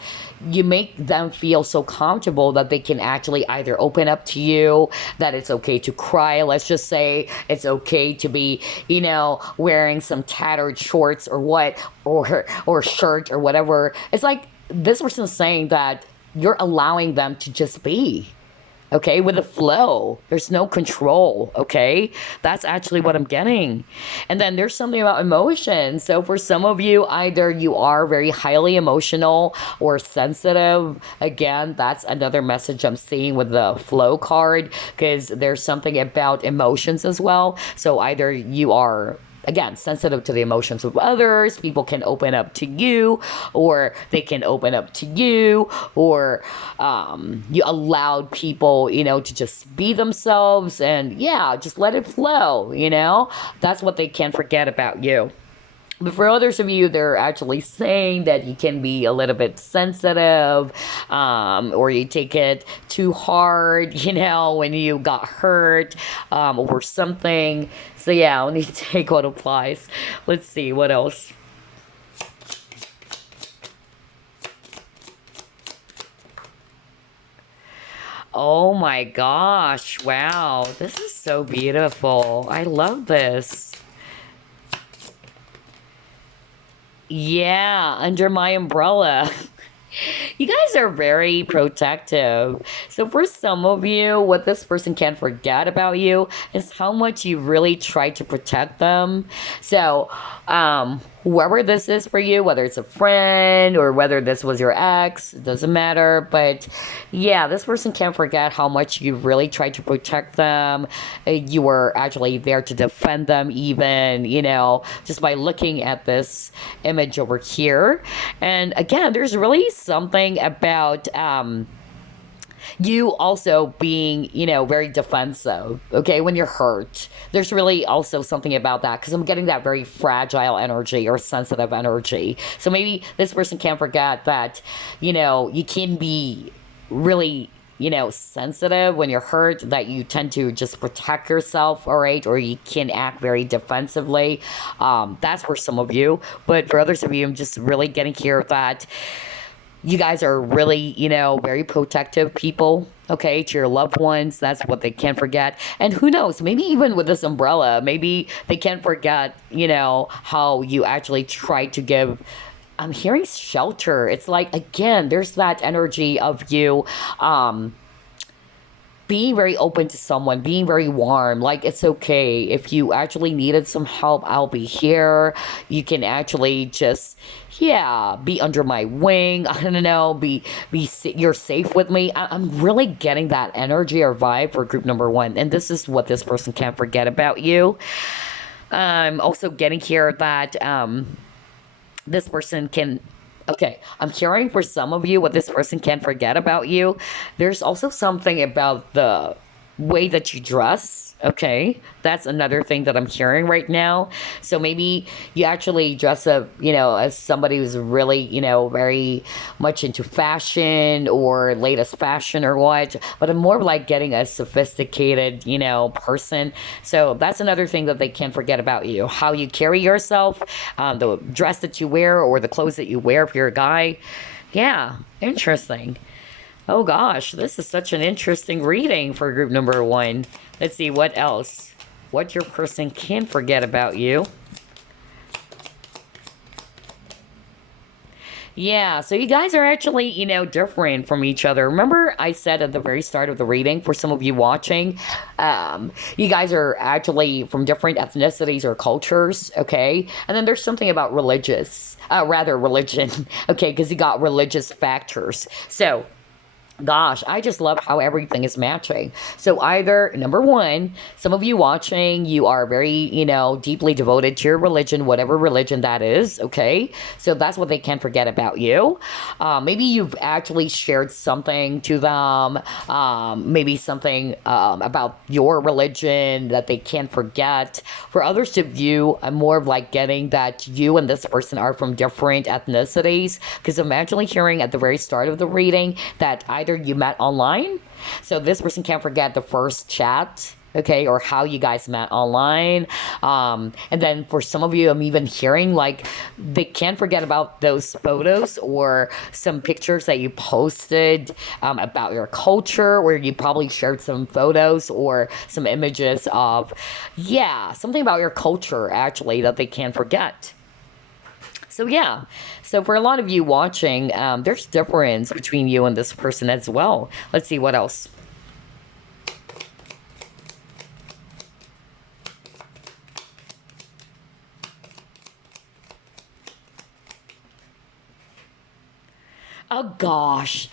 you make them feel so comfortable that they can actually either open up to you, that it's okay to cry. Let's just say it's okay to be, wearing some tattered shorts or what, or shirt or whatever. It's like this person's saying that you're allowing them to just be, okay, with the flow. There's no control, okay? That's actually what I'm getting. And then there's something about emotion. So for some of you, either you are very highly emotional or sensitive. Again, that's another message I'm seeing with the flow card, because there's something about emotions as well. So either you are, again, sensitive to the emotions of others, people can open up to you, or they can open up to you, or you allowed people, to just be themselves, and yeah, just let it flow. That's what they can't forget about you. But for others of you, they're actually saying that you can be a little bit sensitive, or you take it too hard, when you got hurt, or something. So yeah, I'll need to take what applies. Let's see, what else? Oh my gosh, wow. This is so beautiful. I love this. Yeah, under my umbrella. You guys are very protective. So for some of you, what this person can't forget about you is how much you really try to protect them. So, whoever this is for you, whether it's a friend or whether this was your ex, it doesn't matter. But yeah, this person can't forget how much you really tried to protect them. You were actually there to defend them, even, just by looking at this image over here. And again, there's really something about you also being, very defensive, okay, when you're hurt. There's really also something about that because I'm getting that very fragile energy or sensitive energy. So maybe this person can't forget that, you can be really, sensitive when you're hurt, that you tend to just protect yourself, all right, or you can act very defensively. That's for some of you. But for others of you, I'm just really getting here that you guys are really, very protective people, okay, to your loved ones. That's what they can't forget. And who knows, maybe even with this umbrella, maybe they can't forget, how you actually try to give. I'm hearing shelter. It's like, again, there's that energy of you, being very open to someone, being very warm. Like, it's okay. If you actually needed some help, I'll be here. You can actually just, yeah, be under my wing. I don't know, you're safe with me. I'm really getting that energy or vibe for group number one. And this is what this person can't forget about you. I'm also getting here that this person can, okay, I'm hearing for some of you what this person can't forget about you. There's also something about the way that you dress. Okay, that's another thing that I'm hearing right now. So maybe you actually dress up, as somebody who's really, very much into fashion or latest fashion or what. But I'm more like getting a sophisticated, person. So that's another thing that they can't forget about you. How you carry yourself, the dress that you wear or the clothes that you wear if you're a guy. Yeah, interesting. Oh gosh, this is such an interesting reading for group number 1. Let's see what else. What your person can't forget about you. Yeah, so you guys are actually, different from each other. Remember I said at the very start of the reading, for some of you watching, you guys are actually from different ethnicities or cultures, okay? And then there's something about religion, okay, because you got religious factors. So, gosh, I just love how everything is matching. So either, number 1, some of you watching, you are very, deeply devoted to your religion, whatever religion that is, okay? So that's what they can't forget about you. Maybe you've actually shared something to them, maybe something about your religion that they can't forget. For others of you, I'm more of like getting that you and this person are from different ethnicities, because I'm actually hearing at the very start of the reading that either you met online, so this person can't forget the first chat, okay, or how you guys met online. And then for some of you, I'm even hearing like they can't forget about those photos or some pictures that you posted about your culture, where you probably shared some photos or some images of, something about your culture actually that they can't forget. So yeah, so for a lot of you watching, there's difference between you and this person as well. Let's see what else. Oh gosh,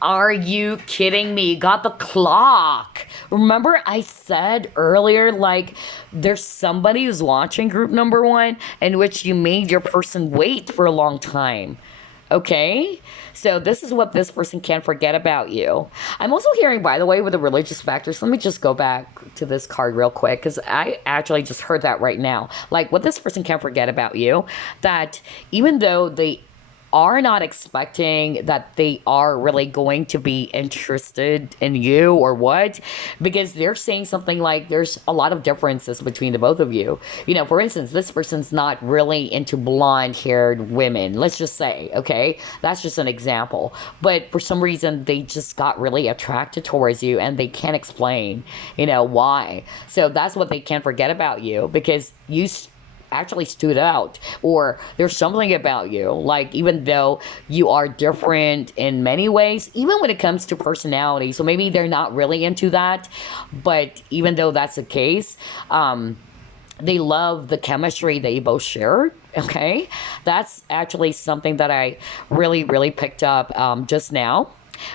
are you kidding me? Got the clock. Remember I said earlier, like, there's somebody who's watching group number 1 in which you made your person wait for a long time. Okay? So this is what this person can't forget about you. I'm also hearing, by the way, with the religious factors, let me just go back to this card real quick, because I actually just heard that right now. Like, what this person can't forget about you, that even though they are not expecting that they are really going to be interested in you or what, because they're saying something like there's a lot of differences between the both of you. For instance, this person's not really into blonde haired women, let's just say, okay? That's just an example. But for some reason, they just got really attracted towards you and they can't explain, why. So that's what they can't forget about you, because you actually stood out, or there's something about you, like, even though you are different in many ways, even when it comes to personality, so maybe they're not really into that, but even though that's the case, they love the chemistry that you both shared. Okay, that's actually something that I really picked up just now.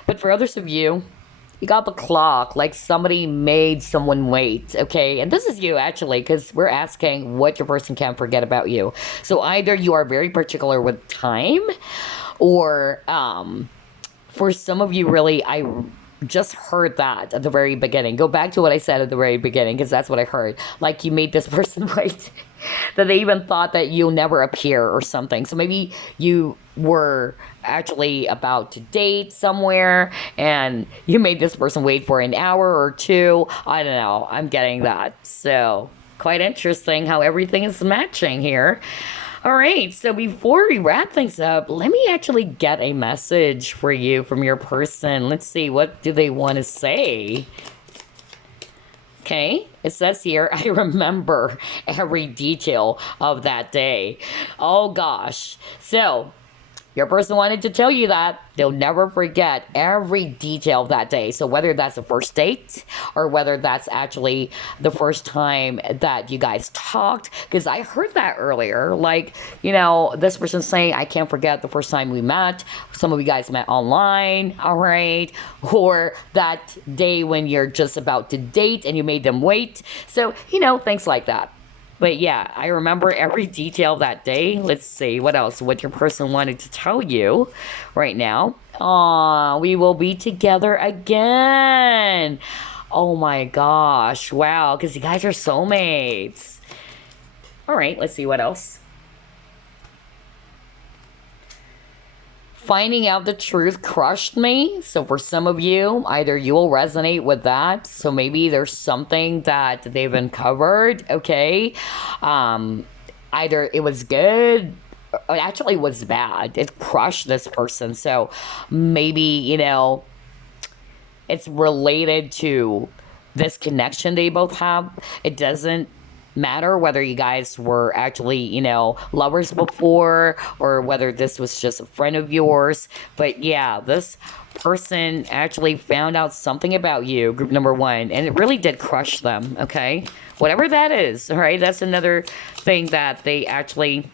But for others of you, you got the clock, like somebody made someone wait, okay? And this is you, actually, because we're asking what your person can't forget about you. So either you are very particular with time, or for some of you, really, I just heard that at the very beginning. Go back to what I said at the very beginning, because that's what I heard. Like, you made this person wait. That they even thought that you'll never appear or something. So maybe you were actually about to date somewhere and you made this person wait for an hour or 2. I don't know. I'm getting that. So quite interesting how everything is matching here. All right, so before we wrap things up, let me actually get a message for you from your person. Let's see, what do they want to say? Okay, it says here, I remember every detail of that day. Oh gosh. So, your person wanted to tell you that they'll never forget every detail of that day. So whether that's the first date or whether that's actually the first time that you guys talked, because I heard that earlier, like, this person saying, I can't forget the first time we met. Some of you guys met online, all right? Or that day when you're just about to date and you made them wait. So, things like that. But yeah, I remember every detail of that day. Let's see, what else? What your person wanted to tell you right now. Aw, we will be together again. Oh my gosh. Wow. Because you guys are soulmates. All right. Let's see what else. Finding out the truth crushed me. So for some of you, either you will resonate with that. So maybe there's something that they've uncovered. Okay. Either it was good, or actually it was bad. It crushed this person. So maybe, it's related to this connection they both have. It doesn't matter whether you guys were actually, lovers before, or whether this was just a friend of yours. But yeah, this person actually found out something about you, group number one, and it really did crush them, okay? Whatever that is, all right? That's another thing that they actually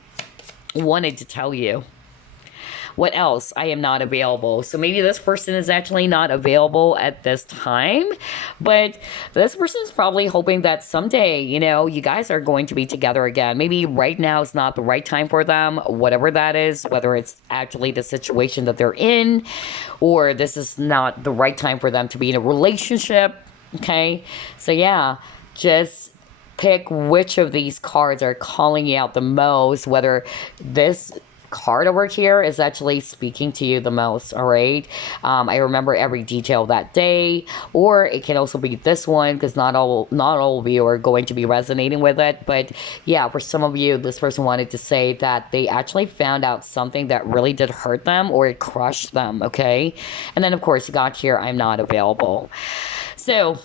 wanted to tell you. What else? I am not available. So maybe this person is actually not available at this time, but this person is probably hoping that someday, you guys are going to be together again. Maybe right now is not the right time for them, whatever that is, whether it's actually the situation that they're in, or this is not the right time for them to be in a relationship. Okay. So yeah, just pick which of these cards are calling you out the most, whether this card over here is actually speaking to you the most. All right. I remember every detail that day, or it can also be this one, because not all of you are going to be resonating with it. But yeah, for some of you, this person wanted to say that they actually found out something that really did hurt them, or it crushed them. Okay. And then of course you got here, I'm not available. So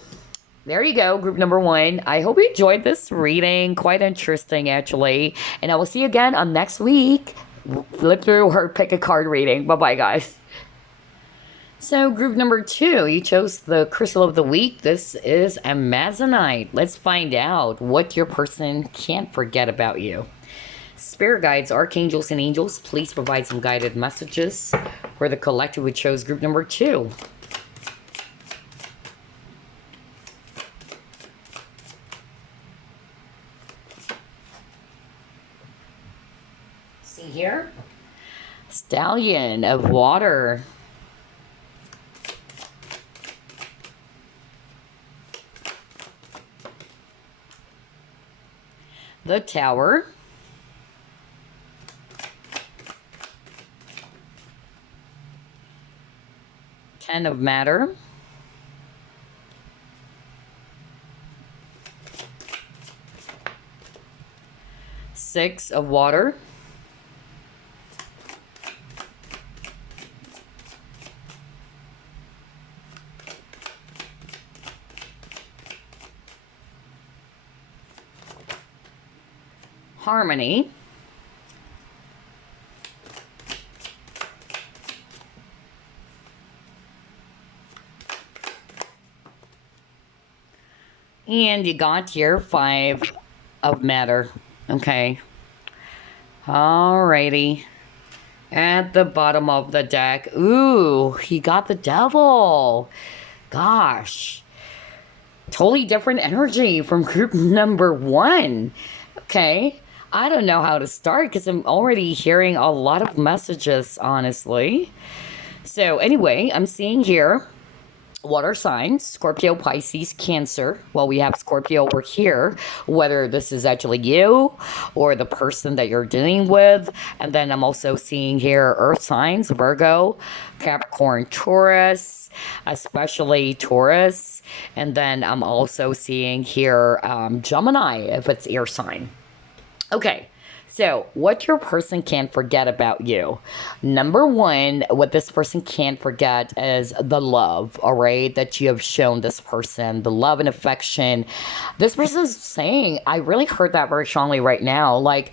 there you go, group number one. I hope you enjoyed this reading. Quite interesting, actually. And I will see you again on next week. Flip through or pick a card reading. Bye-bye, guys. So, group number two, you chose the crystal of the week. This is Amazonite. Let's find out what your person can't forget about you. Spirit guides, archangels, and angels, please provide some guided messages for the collective who chose group number two. See here? Stallion of water. The Tower. Ten of Matter. Six of Water. Harmony. And you got your Five of Matter. Okay. Alrighty. At the bottom of the deck. Ooh, he got the Devil. Gosh. Totally different energy from group number one. Okay. I don't know how to start because I'm already hearing a lot of messages, honestly. So anyway, I'm seeing here water signs, Scorpio, Pisces, Cancer. Well, we have Scorpio over here, whether this is actually you or the person that you're dealing with. And then I'm also seeing here earth signs, Virgo, Capricorn, Taurus, especially Taurus. And then I'm also seeing here Gemini, if it's air sign. Okay, so what your person can't forget about you. Number one, what this person can't forget is the love, all right, that you have shown this person, the love and affection. This person is saying, I really heard that very strongly right now. Like,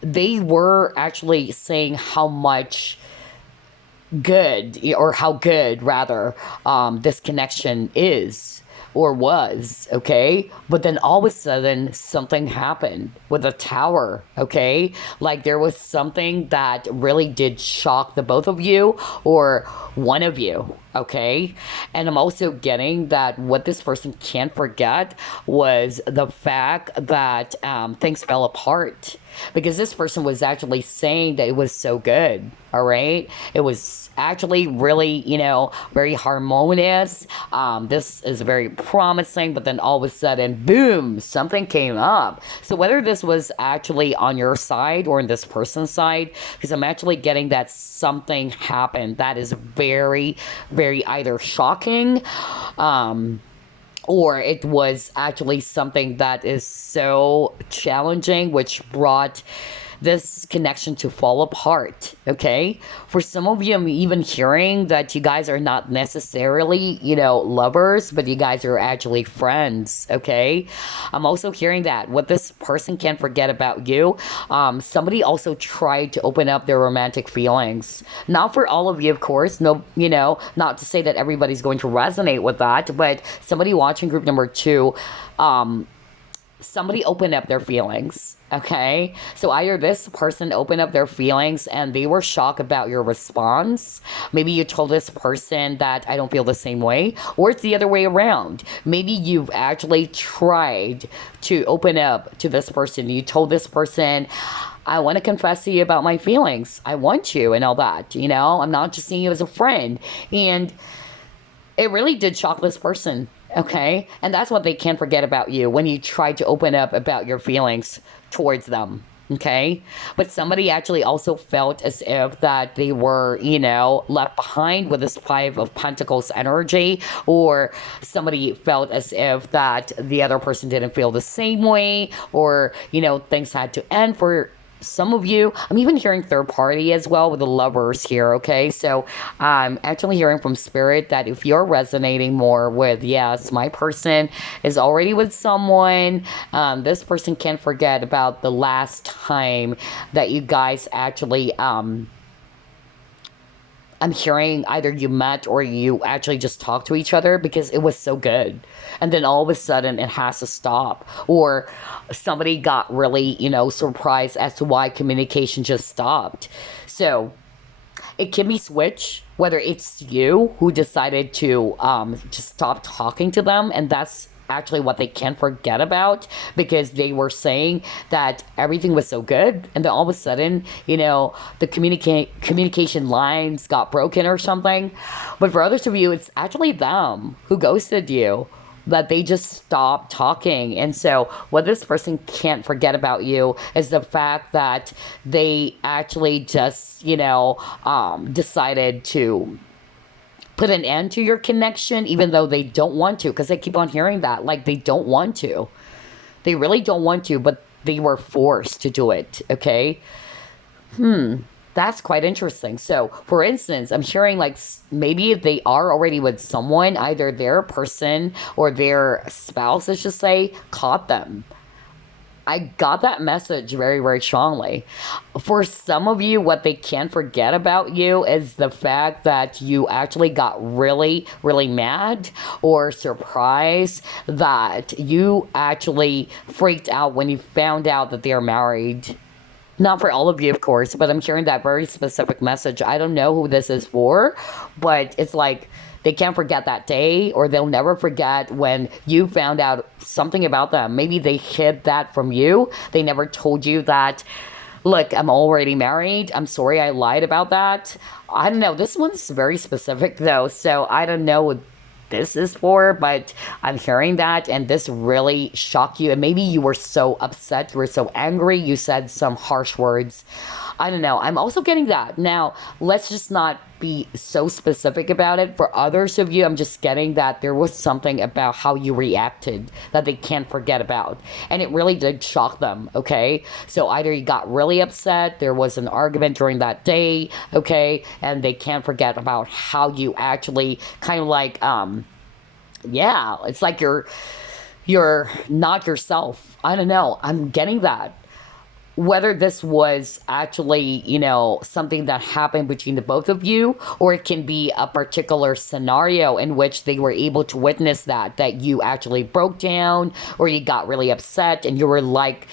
they were actually saying how much good, or how good, rather, this connection is. Or was, okay? But then all of a sudden, something happened with the Tower, okay? Like there was something that really did shock the both of you, or one of you, okay? And I'm also getting that what this person can't forget was the fact that things fell apart. because this person was actually saying that it was so good. All right, it was actually really, very harmonious. This is very promising, but then all of a sudden, boom, something came up. So whether this was actually on your side or on this person's side, because I'm actually getting that something happened that is very, very either shocking, or it was actually something that is so challenging, which brought this connection to fall apart. Okay, for some of you, I'm even hearing that you guys are not necessarily, lovers, but you guys are actually friends. Okay, I'm also hearing that what this person can't forget about you, somebody also tried to open up their romantic feelings. Not for all of you, of course. No, not to say that everybody's going to resonate with that, but somebody watching group number 2, somebody opened up their feelings. Okay, so either this person opened up their feelings and they were shocked about your response. Maybe you told this person that I don't feel the same way, or it's the other way around. Maybe you've actually tried to open up to this person. You told this person, I want to confess to you about my feelings. I want you and all that. I'm not just seeing you as a friend. And it really did shock this person. Okay, and that's what they can't forget about you, when you try to open up about your feelings towards them. Okay, but somebody actually also felt as if that they were, left behind with this 5 of Pentacles energy, or somebody felt as if that the other person didn't feel the same way, or things had to end for some of you. I'm even hearing third party as well with the Lovers here. Okay, so I'm actually hearing from Spirit that if you're resonating more with, yes, my person is already with someone, this person can't forget about the last time that you guys actually I'm hearing either you met or you actually just talked to each other because it was so good. And then all of a sudden it has to stop. Or somebody got really, surprised as to why communication just stopped. So it can be switched, whether it's you who decided to just stop talking to them, and that's actually what they can't forget about, because they were saying that everything was so good, and then all of a sudden, the communication lines got broken or something. But for others of you, it's actually them who ghosted you, that they just stopped talking. And so what this person can't forget about you is the fact that they actually just, decided to put an end to your connection, even though they don't want to, because I keep on hearing that, like they don't want to. They really don't want to, but they were forced to do it. Okay. That's quite interesting. So, for instance, I'm hearing like maybe if they are already with someone, either their person or their spouse, let's just say, caught them. I got that message very, very strongly. For some of you, what they can't forget about you is the fact that you actually got really, really mad or surprised that you actually freaked out when you found out that they are married. Not for all of you, of course, but I'm hearing that very specific message. I don't know who this is for, but it's like they can't forget that day, or they'll never forget when you found out something about them. Maybe they hid that from you. They never told you that, look, I'm already married. I'm sorry I lied about that. I don't know. This one's very specific, though, so I don't know what this is for, but I'm hearing that, and this really shocked you, and maybe you were so upset, you were so angry, you said some harsh words. I don't know. I'm also getting that. Now, let's just not be so specific about it. For others of you, I'm just getting that there was something about how you reacted that they can't forget about. And it really did shock them, okay? So either you got really upset, there was an argument during that day, okay? And they can't forget about how you actually kind of like, yeah, it's like you're not yourself. I don't know. I'm getting that. Whether this was actually, something that happened between the both of you, or it can be a particular scenario in which they were able to witness that you actually broke down, or you got really upset and you were like,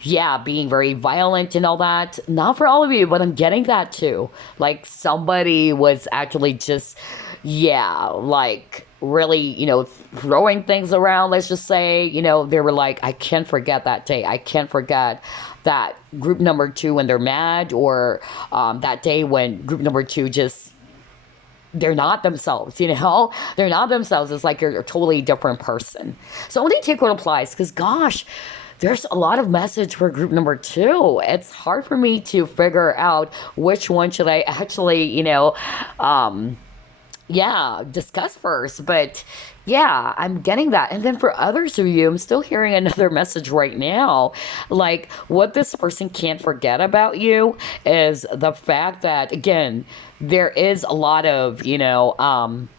yeah, being very violent and all that. Not for all of you, but I'm getting that too. Like somebody was actually just, yeah, like really, throwing things around, let's just say, they were like, I can't forget that day. I can't forget that group number two when they're mad, or that day when group number two just, they're not themselves, They're not themselves. It's like you're a totally different person. So only take what applies, because gosh, there's a lot of message for group number two. It's hard for me to figure out which one should I actually, discuss first. But yeah, I'm getting that. And then for others of you, I'm still hearing another message right now. Like, what this person can't forget about you is the fact that, again, there is a lot of,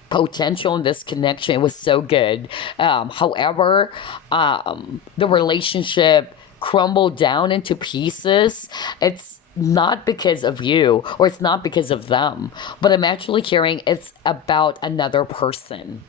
potential in this connection. It was so good. However, the relationship crumbled down into pieces. It's not because of you, or it's not because of them, but I'm actually hearing it's about another person.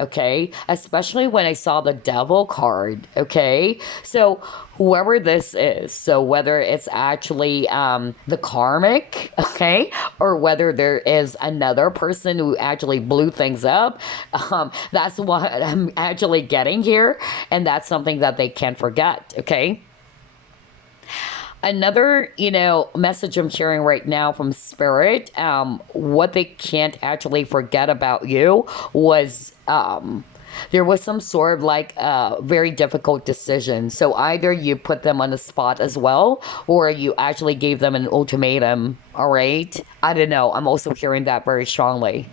Okay, especially when I saw the devil card. Okay, so whoever this is, so whether it's actually the karmic, okay, or whether there is another person who actually blew things up, that's what I'm actually getting here, and that's something that they can't forget. Okay. Another, message I'm hearing right now from Spirit, what they can't actually forget about you was, there was some sort of like very difficult decision. So either you put them on the spot as well, or you actually gave them an ultimatum. All right. I don't know. I'm also hearing that very strongly.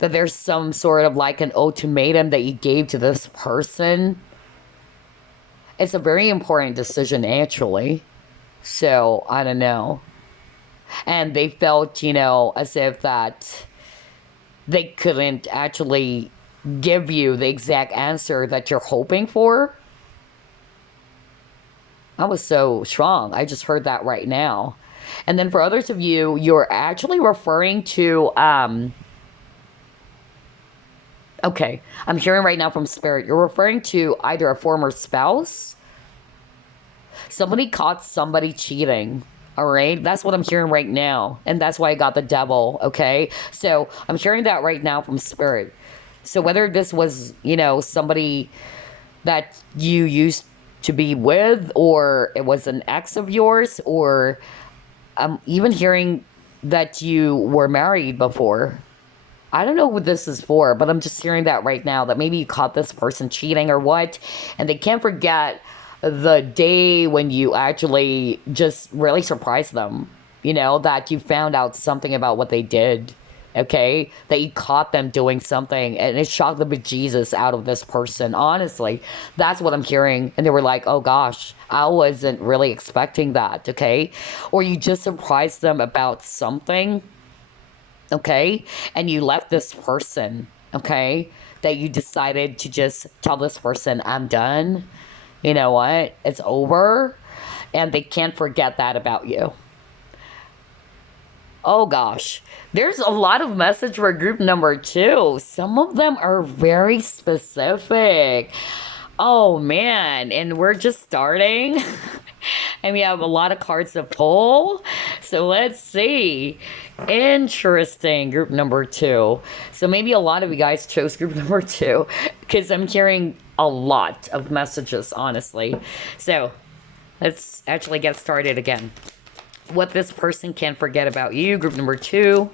That there's some sort of like an ultimatum that you gave to this person. It's a very important decision, actually. So, I don't know. And they felt, as if that they couldn't actually give you the exact answer that you're hoping for. That was so strong. I just heard that right now. And then for others of you, you're actually referring to, okay, I'm hearing right now from Spirit, you're referring to either a former spouse, somebody caught somebody cheating, all right? That's what I'm hearing right now, and that's why I got the devil, okay? So I'm hearing that right now from Spirit. So whether this was, somebody that you used to be with, or it was an ex of yours, or I'm even hearing that you were married before. I don't know what this is for, but I'm just hearing that right now, that maybe you caught this person cheating or what, and they can't forget the day when you actually just really surprised them, that you found out something about what they did, okay? That you caught them doing something, and it shocked the bejesus out of this person, honestly. That's what I'm hearing, and they were like, oh gosh, I wasn't really expecting that, okay? Or you just surprised them about something, okay, and you left this person, okay, that you decided to just tell this person, I'm done, you know what, it's over, and they can't forget that about you. Oh gosh, there's a lot of message for group number two. Some of them are very specific. Oh man, and we're just starting. And we have a lot of cards to pull. So let's see. Interesting, group number two. So maybe a lot of you guys chose group number two, because I'm hearing a lot of messages, honestly. So let's actually get started again. What this person can't forget about you, group number two.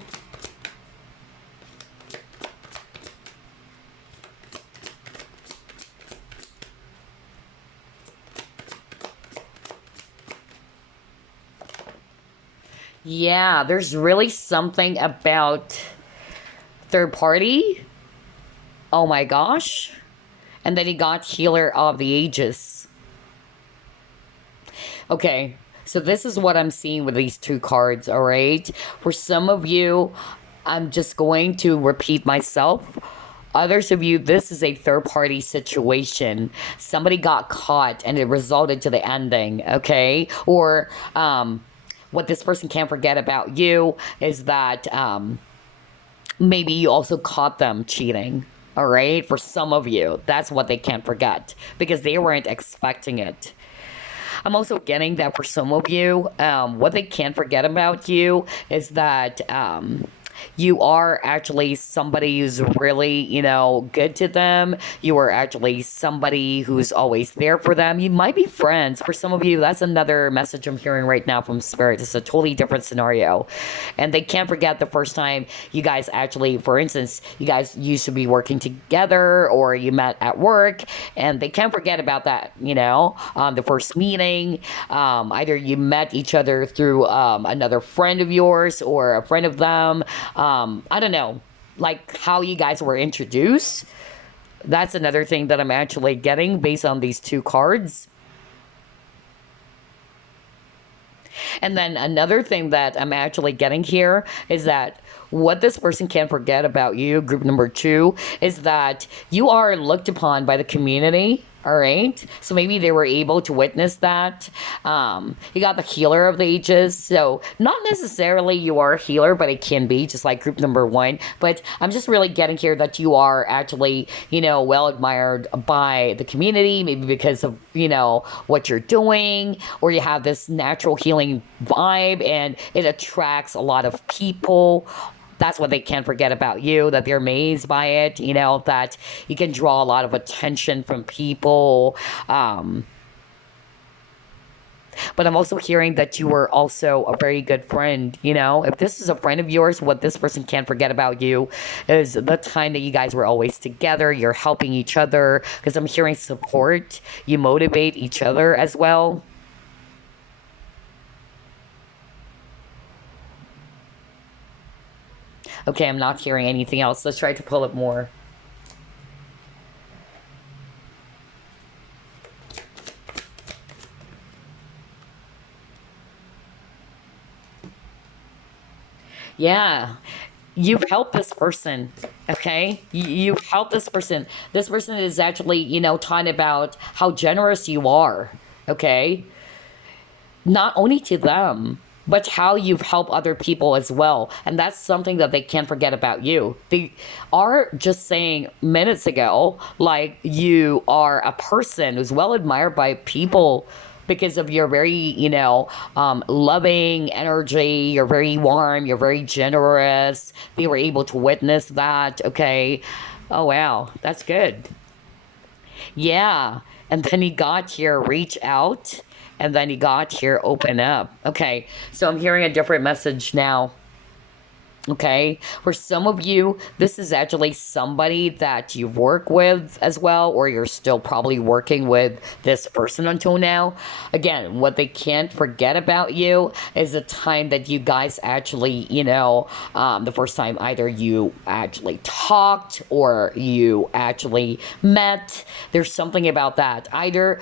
Yeah, there's really something about third party. Oh my gosh. And then he got Healer of the Ages. Okay, so this is what I'm seeing with these two cards, all right? For some of you, I'm just going to repeat myself. Others of you, this is a third-party situation. Somebody got caught and it resulted to the ending, okay? Or, what this person can't forget about you is that maybe you also caught them cheating, all right? For some of you, that's what they can't forget, because they weren't expecting it. I'm also getting that for some of you, what they can't forget about you is that you are actually somebody who's really, good to them. You are actually somebody who's always there for them. You might be friends. For some of you, that's another message I'm hearing right now from Spirit. It's a totally different scenario. And they can't forget the first time you guys actually, for instance, you guys used to be working together or you met at work, and they can't forget about that, the first meeting. Either you met each other through another friend of yours or a friend of them. I don't know, like how you guys were introduced. That's another thing that I'm actually getting based on these two cards. And then another thing that I'm actually getting here is that what this person can't forget about you, group number 2, is that you are looked upon by the community. All right. So maybe they were able to witness that. You got the healer of the ages. So not necessarily you are a healer, but it can be just like group number 1. But I'm just really getting here that you are actually, well admired by the community, maybe because of, what you're doing, or you have this natural healing vibe and it attracts a lot of people. That's what they can't forget about you, that they're amazed by it, that you can draw a lot of attention from people. But I'm also hearing that you were also a very good friend, If this is a friend of yours, what this person can't forget about you is the time that you guys were always together. You're helping each other, because I'm hearing support. You motivate each other as well. Okay, I'm not hearing anything else. Let's try to pull it more. Yeah, you've helped this person, okay? You've helped this person. This person is actually, talking about how generous you are, okay? Not only to them, but how you've helped other people as well. And that's something that they can't forget about you. They are just saying minutes ago, like, you are a person who's well admired by people because of your very, loving energy. You're very warm. You're very generous. They were able to witness that, okay? Oh, wow. That's good. Yeah. And then he got here, reach out. And then he got here, open up. Okay, so I'm hearing a different message now. Okay, for some of you, this is actually somebody that you work with as well, or you're still probably working with this person until now. Again, what they can't forget about you is the time that you guys actually, the first time either you actually talked or you actually met. There's something about that, either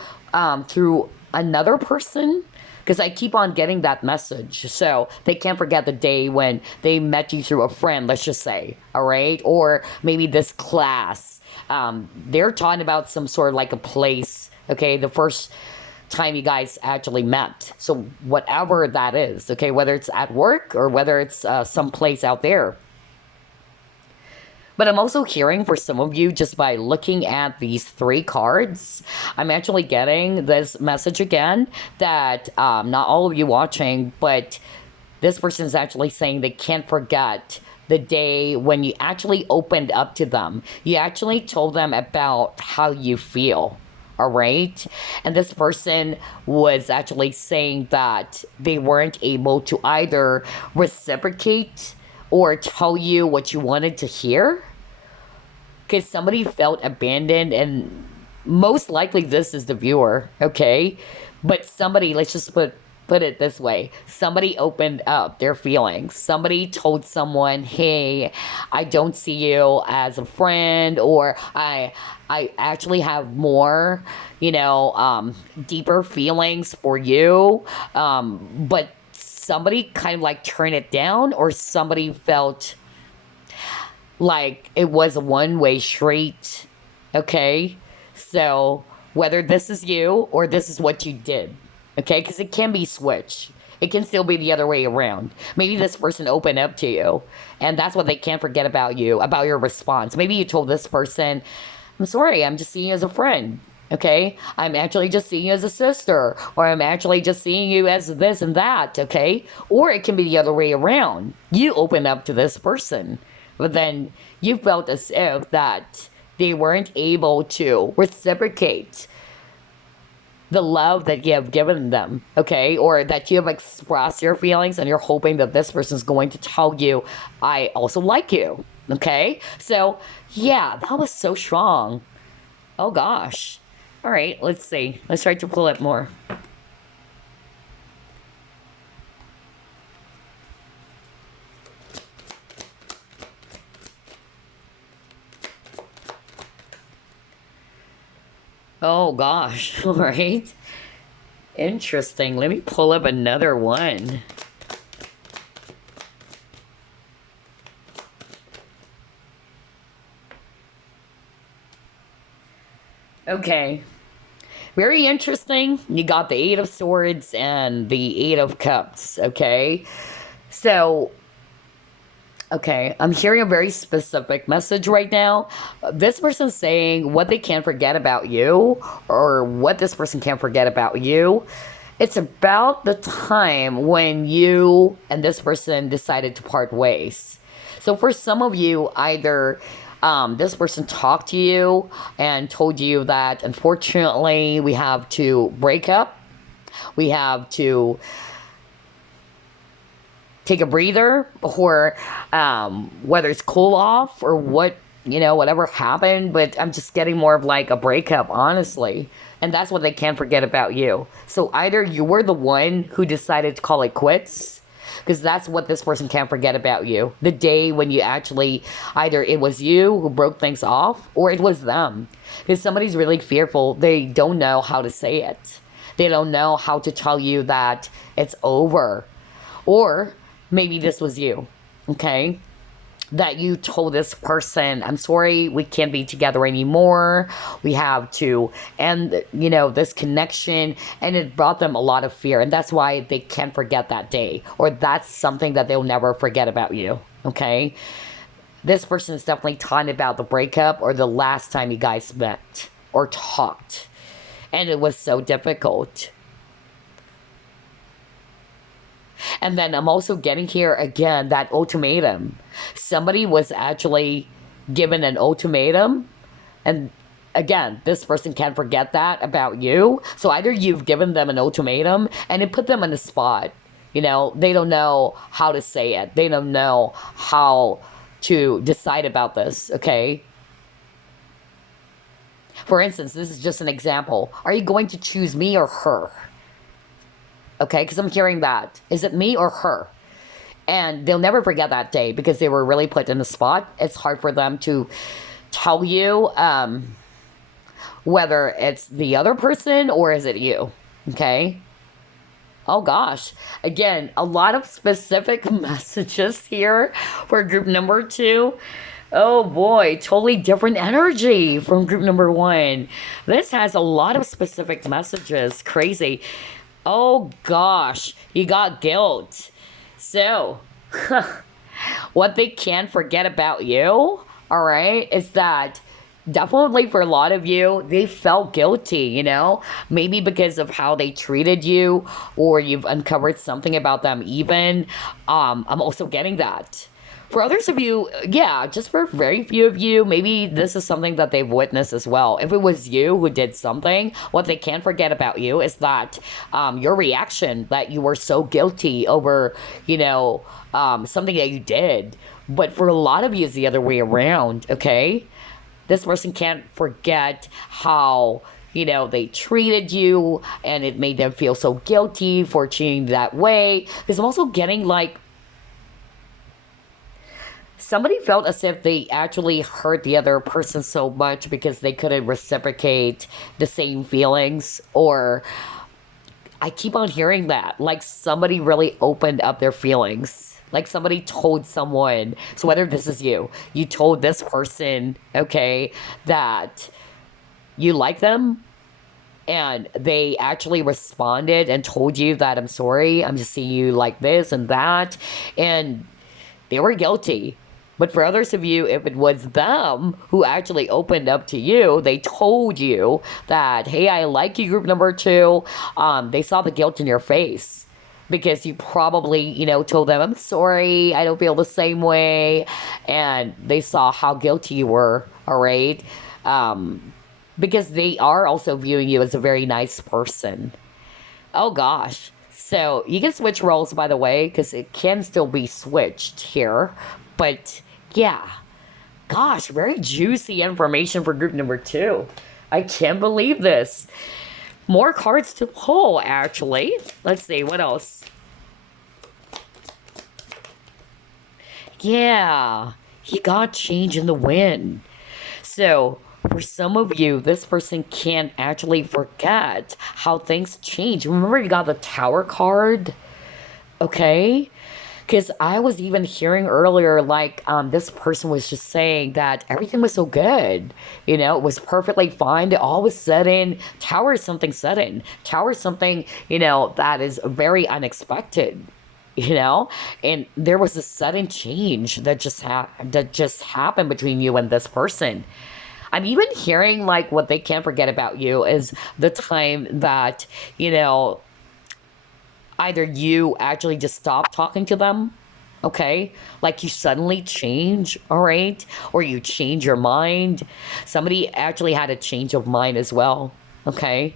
through another person, because I keep on getting that message. So they can't forget the day when they met you through a friend, let's just say, all right? Or maybe this class. They're talking about some sort of like a place, okay? The first time you guys actually met. So whatever that is, okay? Whether it's at work or whether it's someplace out there. But I'm also hearing for some of you, just by looking at these 3 cards, I'm actually getting this message again that not all of you watching, but this person is actually saying they can't forget the day when you actually opened up to them. You actually told them about how you feel. All right. And this person was actually saying that they weren't able to either reciprocate or tell you what you wanted to hear, because somebody felt abandoned, and most likely this is the viewer, okay? But somebody, let's just put it this way, somebody opened up their feelings. Somebody told someone, hey, I don't see you as a friend, or I actually have more, deeper feelings for you, but somebody kind of like turned it down, or somebody felt like it was a one-way street, okay? So whether this is you or this is what you did, okay? Because it can be switched. It can still be the other way around. Maybe this person opened up to you, and that's what they can't forget about you, about your response. Maybe you told this person, I'm sorry, I'm just seeing you as a friend. Okay, I'm actually just seeing you as a sister, or I'm actually just seeing you as this and that. Okay, or it can be the other way around. You open up to this person, but then you felt as if that they weren't able to reciprocate the love that you have given them, okay? Or that you have expressed your feelings and you're hoping that this person's going to tell you, I also like you, okay? So, yeah, that was so strong. Oh gosh. All right, let's see. Let's try to pull it more. Oh gosh, all right. Interesting. Let me pull up another one. Okay. Very interesting. You got the Eight of Swords and the Eight of Cups, okay? So, okay, I'm hearing a very specific message right now. This person's saying what they can't forget about you, or what this person can't forget about you. It's about the time when you and this person decided to part ways. So for some of you, either this person talked to you and told you that unfortunately we have to break up, we have to take a breather, or whether it's cool off or what, whatever happened, but I'm just getting more of like a breakup, honestly. And that's what they can't forget about you. So either you were the one who decided to call it quits, because that's what this person can't forget about you. The day when you actually, either it was you who broke things off, or it was them. Because somebody's really fearful. They don't know how to say it. They don't know how to tell you that it's over. Or maybe this was you, okay? That you told this person, I'm sorry, we can't be together anymore. We have to end, this connection. And it brought them a lot of fear. And that's why they can't forget that day. Or that's something that they'll never forget about you, okay? This person is definitely talking about the breakup or the last time you guys met or talked. And it was so difficult. And then I'm also getting here again that ultimatum. Somebody was actually given an ultimatum. And again, this person can't forget that about you. So either you've given them an ultimatum and it put them on the spot. They don't know how to say it. They don't know how to decide about this, okay? For instance, this is just an example. Are you going to choose me or her? Okay, because I'm hearing that. Is it me or her? And they'll never forget that day because they were really put in the spot. It's hard for them to tell you whether it's the other person or is it you. Okay? Oh gosh. Again, a lot of specific messages here for group number 2. Oh boy, totally different energy from group number 1. This has a lot of specific messages. Crazy. Oh gosh, you got guilt. So, what they can't forget about you, all right, is that definitely for a lot of you, they felt guilty, maybe because of how they treated you, or you've uncovered something about them even. I'm also getting that. For others of you, yeah, just for very few of you, maybe this is something that they've witnessed as well. If it was you who did something, what they can't forget about you is that your reaction, that you were so guilty over, something that you did. But for a lot of you, it's the other way around, okay? This person can't forget how, they treated you and it made them feel so guilty for treating that way. Because I'm also getting like, somebody felt as if they actually hurt the other person so much because they couldn't reciprocate the same feelings. Or I keep on hearing that. Like somebody really opened up their feelings. Like somebody told someone. So whether this is you told this person, okay, that you like them. And they actually responded and told you that, I'm sorry, I'm just seeing you like this and that. And they were guilty. But for others of you, if it was them who actually opened up to you, they told you that, hey, I like you, group number two, they saw the guilt in your face. Because you probably, told them, I'm sorry, I don't feel the same way. And they saw how guilty you were, all right? Because they are also viewing you as a very nice person. Oh, gosh. So you can switch roles, by the way, because it can still be switched here. But yeah, gosh, very juicy information for group number two. I can't believe this. More cards to pull, actually. Let's see, what else? Yeah, he got change in the wind. So, for some of you, this person can't actually forget how things change. Remember, you got the Tower card? Okay? Because I was even hearing earlier, like, this person was just saying that everything was so good. It was perfectly fine. All of a sudden, Tower is something sudden. Tower is something, that is very unexpected. And there was a sudden change that just happened between you and this person. I'm even hearing like what they can't forget about you is the time that, either you actually just stop talking to them, okay? Like you suddenly change, all right? Or you change your mind. Somebody actually had a change of mind as well, okay?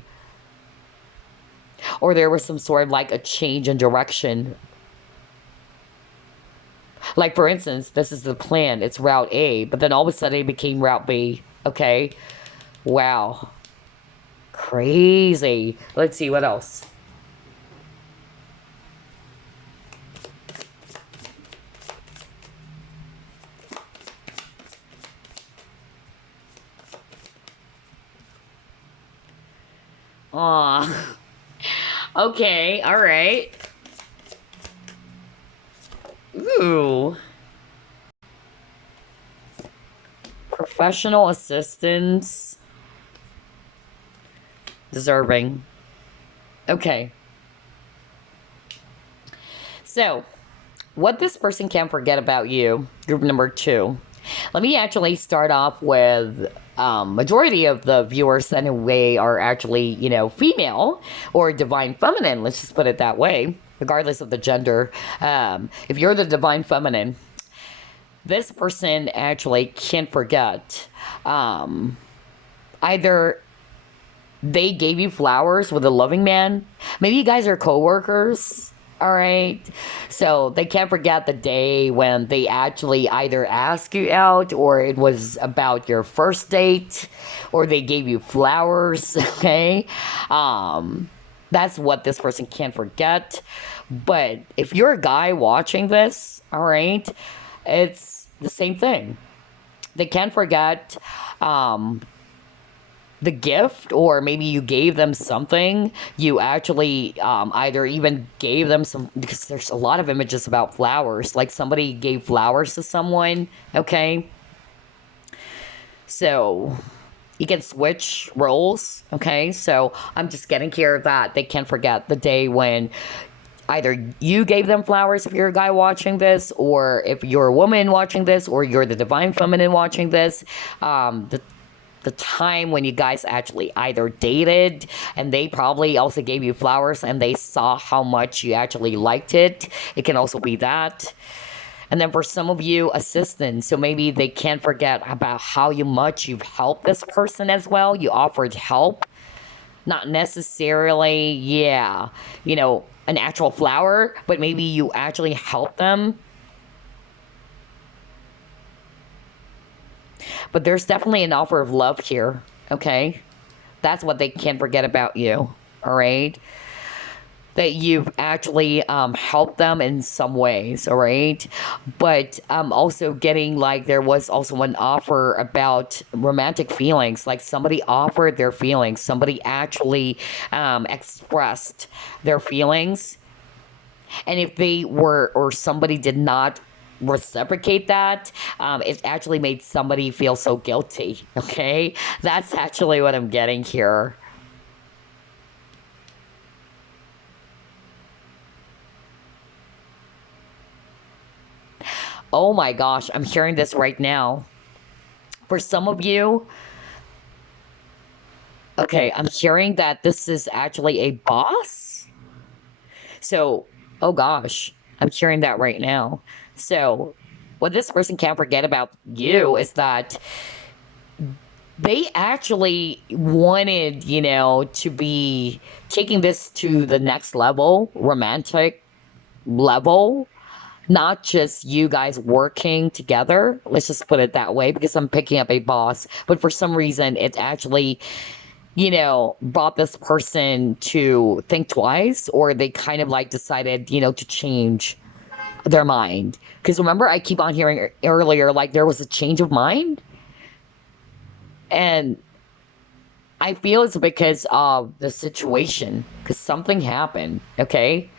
Or there was some sort of like a change in direction. Like, for instance, this is the plan. It's Route A, but then all of a sudden it became Route B, okay? Wow. Crazy. Let's see, what else? Aw. Okay, all right. Ooh. Professional assistance. Deserving. Okay. So, what this person can't forget about you, group number two. Let me actually start off with majority of the viewers anyway are actually, female or divine feminine. Let's just put it that way, regardless of the gender. If you're the divine feminine, this person actually can't forget either they gave you flowers with a loving man. Maybe you guys are coworkers. All right. So they can't forget the day when they actually either asked you out or it was about your first date or they gave you flowers. Okay. That's what this person can't forget. But if you're a guy watching this, all right, it's the same thing. They can't forget the gift, or maybe you gave them something. You actually either even gave them some, because there's a lot of images about flowers, like somebody gave flowers to someone, okay? So you can switch roles, okay? So I'm just getting here that they can't forget the day when either you gave them flowers if you're a guy watching this, or if you're a woman watching this, or you're the divine feminine watching this, the time when you guys actually either dated and they probably also gave you flowers and they saw how much you actually liked it. It can also be that. And then for some of you, assistance. So maybe they can't forget about how much you've helped this person as well. You offered help. Not necessarily, an actual flower, but maybe you actually helped them. But there's definitely an offer of love here, okay? That's what they can't forget about you, all right? That you've actually helped them in some ways, all right? But also getting, like, there was also an offer about romantic feelings. Like somebody offered their feelings. Somebody actually expressed their feelings. And if they were, or somebody did not reciprocate that, it actually made somebody feel so guilty, okay? That's actually what I'm getting here. Oh my gosh, I'm hearing this right now. For some of you, okay, I'm hearing that this is actually a boss. So, oh gosh, I'm hearing that right now. So, what this person can't forget about you is that they actually wanted, to be taking this to the next level, romantic level, not just you guys working together. Let's just put it that way because I'm picking up a boss. But for some reason, it actually, brought this person to think twice, or they kind of like decided, to change their mind. Because remember, I keep on hearing earlier, like there was a change of mind. And I feel it's because of the situation, because something happened, okay?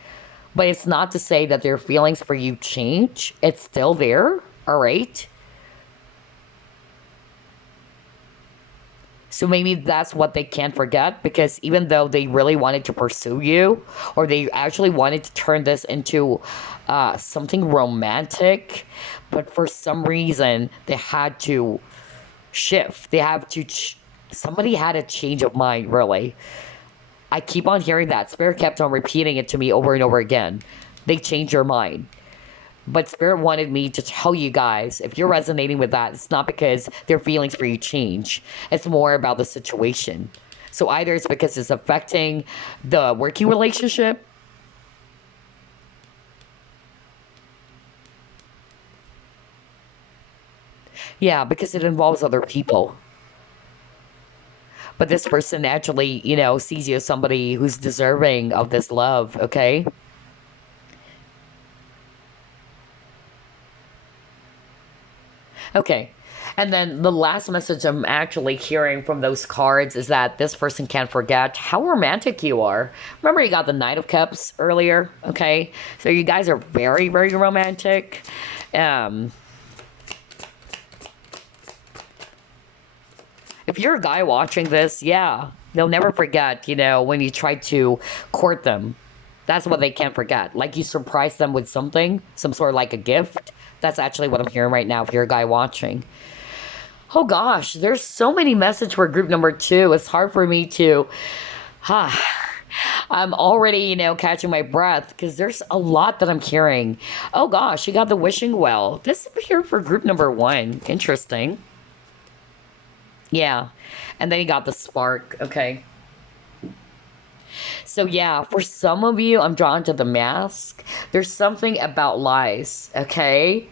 But it's not to say that their feelings for you change. It's still there, all right? So maybe that's what they can't forget, because even though they really wanted to pursue you, or they actually wanted to turn this into something romantic, but for some reason they had to shift. They have to, somebody had a change of mind, really. I keep on hearing that. Spirit kept on repeating it to me over and over again. They changed your mind. But Spirit wanted me to tell you guys, if you're resonating with that, it's not because their feelings for you change. It's more about the situation. So either it's because it's affecting the working relationship, yeah, because it involves other people. But this person actually, sees you as somebody who's deserving of this love, okay? Okay. And then the last message I'm actually hearing from those cards is that this person can't forget how romantic you are. Remember, you got the Knight of Cups earlier, okay? So you guys are very, very romantic. If you're a guy watching this, yeah, they'll never forget, when you try to court them. That's what they can't forget. Like you surprise them with something, some sort of like a gift. That's actually what I'm hearing right now if you're a guy watching. Oh gosh, there's so many messages for group number 2. It's hard for me to... I'm already, catching my breath because there's a lot that I'm hearing. Oh gosh, you got the wishing well. This is here for group number 1. Interesting. Yeah. And then you got the spark. Okay. So yeah, for some of you, I'm drawn to the mask. There's something about lies, okay?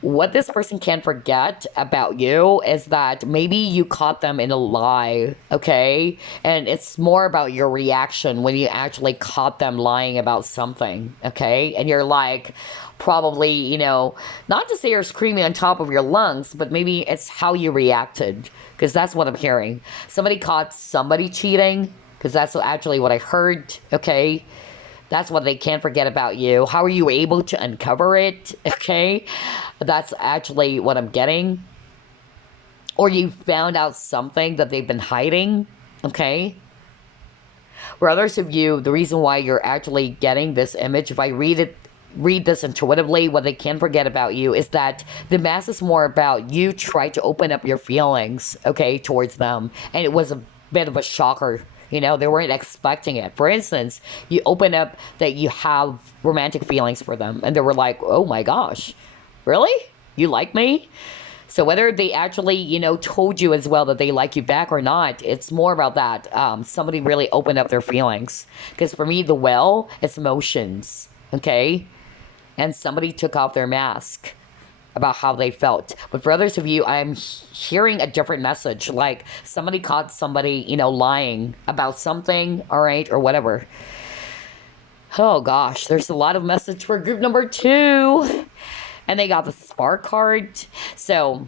What this person can't forget about you is that maybe you caught them in a lie, okay? And it's more about your reaction when you actually caught them lying about something, okay? And you're like, probably, not to say you're screaming on top of your lungs, but maybe it's how you reacted, because that's what I'm hearing. Somebody caught somebody cheating, because that's actually what I heard, okay? That's what they can't forget about you. How are you able to uncover it, okay? That's actually what I'm getting. Or you found out something that they've been hiding, okay? For others of you, the reason why you're actually getting this image, if I read this intuitively, what they can forget about you is that the mask is more about you try to open up your feelings, okay, towards them. And it was a bit of a shocker. They weren't expecting it. For instance, you open up that you have romantic feelings for them, and they were like, oh my gosh, really? You like me? So whether they actually, told you as well that they like you back or not, it's more about that. Somebody really opened up their feelings. Because for me, the well, it's emotions, okay? And somebody took off their mask about how they felt. But for others of you, I'm hearing a different message. Like somebody caught somebody, lying about something, all right, or whatever. Oh gosh, there's a lot of message for group number 2. And they got the spark card. So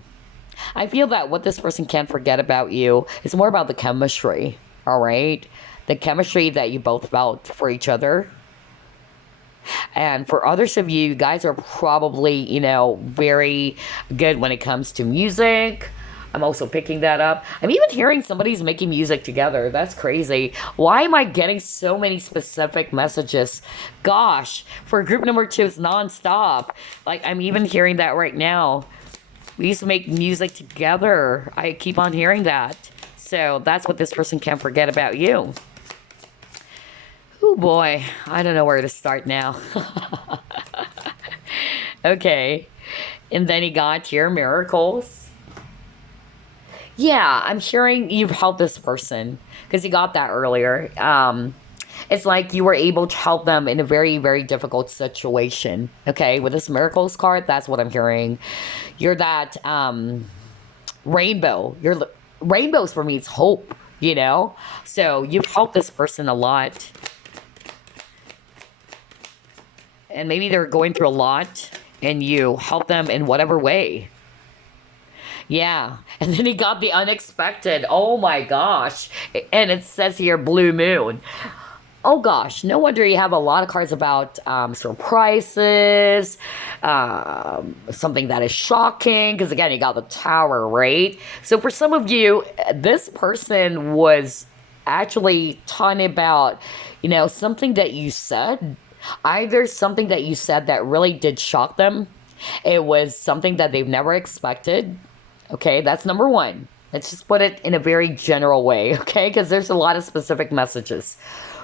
I feel that what this person can't forget about you is more about the chemistry, all right? The chemistry that you both felt for each other. And for others of you guys are probably, very good when it comes to music, I'm also picking that up. I'm even hearing somebody's making music together. That's crazy. Why am I getting so many specific messages? Gosh, for group number 2, it's nonstop. Like, I'm even hearing that right now. We used to make music together. I keep on hearing that. So that's what this person can't forget about you. Oh boy, I don't know where to start now. Okay. And then he got your miracles. Yeah, I'm hearing you've helped this person because you got that earlier. It's like you were able to help them in a very, very difficult situation. Okay, with this miracles card, that's what I'm hearing. You're that rainbow. Rainbows for me, it's hope, you know? So you've helped this person a lot. And maybe they're going through a lot and you help them in whatever way. Yeah. And then he got the unexpected. Oh my gosh. And it says here blue moon. Oh gosh, no wonder you have a lot of cards about surprises, something that is shocking, because again, you got the tower, right? So for some of you, this person was actually talking about, something that you said, either something that you said that really did shock them, it was something that they've never expected, okay? That's number one. Let's just put it in a very general way, okay? Because there's a lot of specific messages.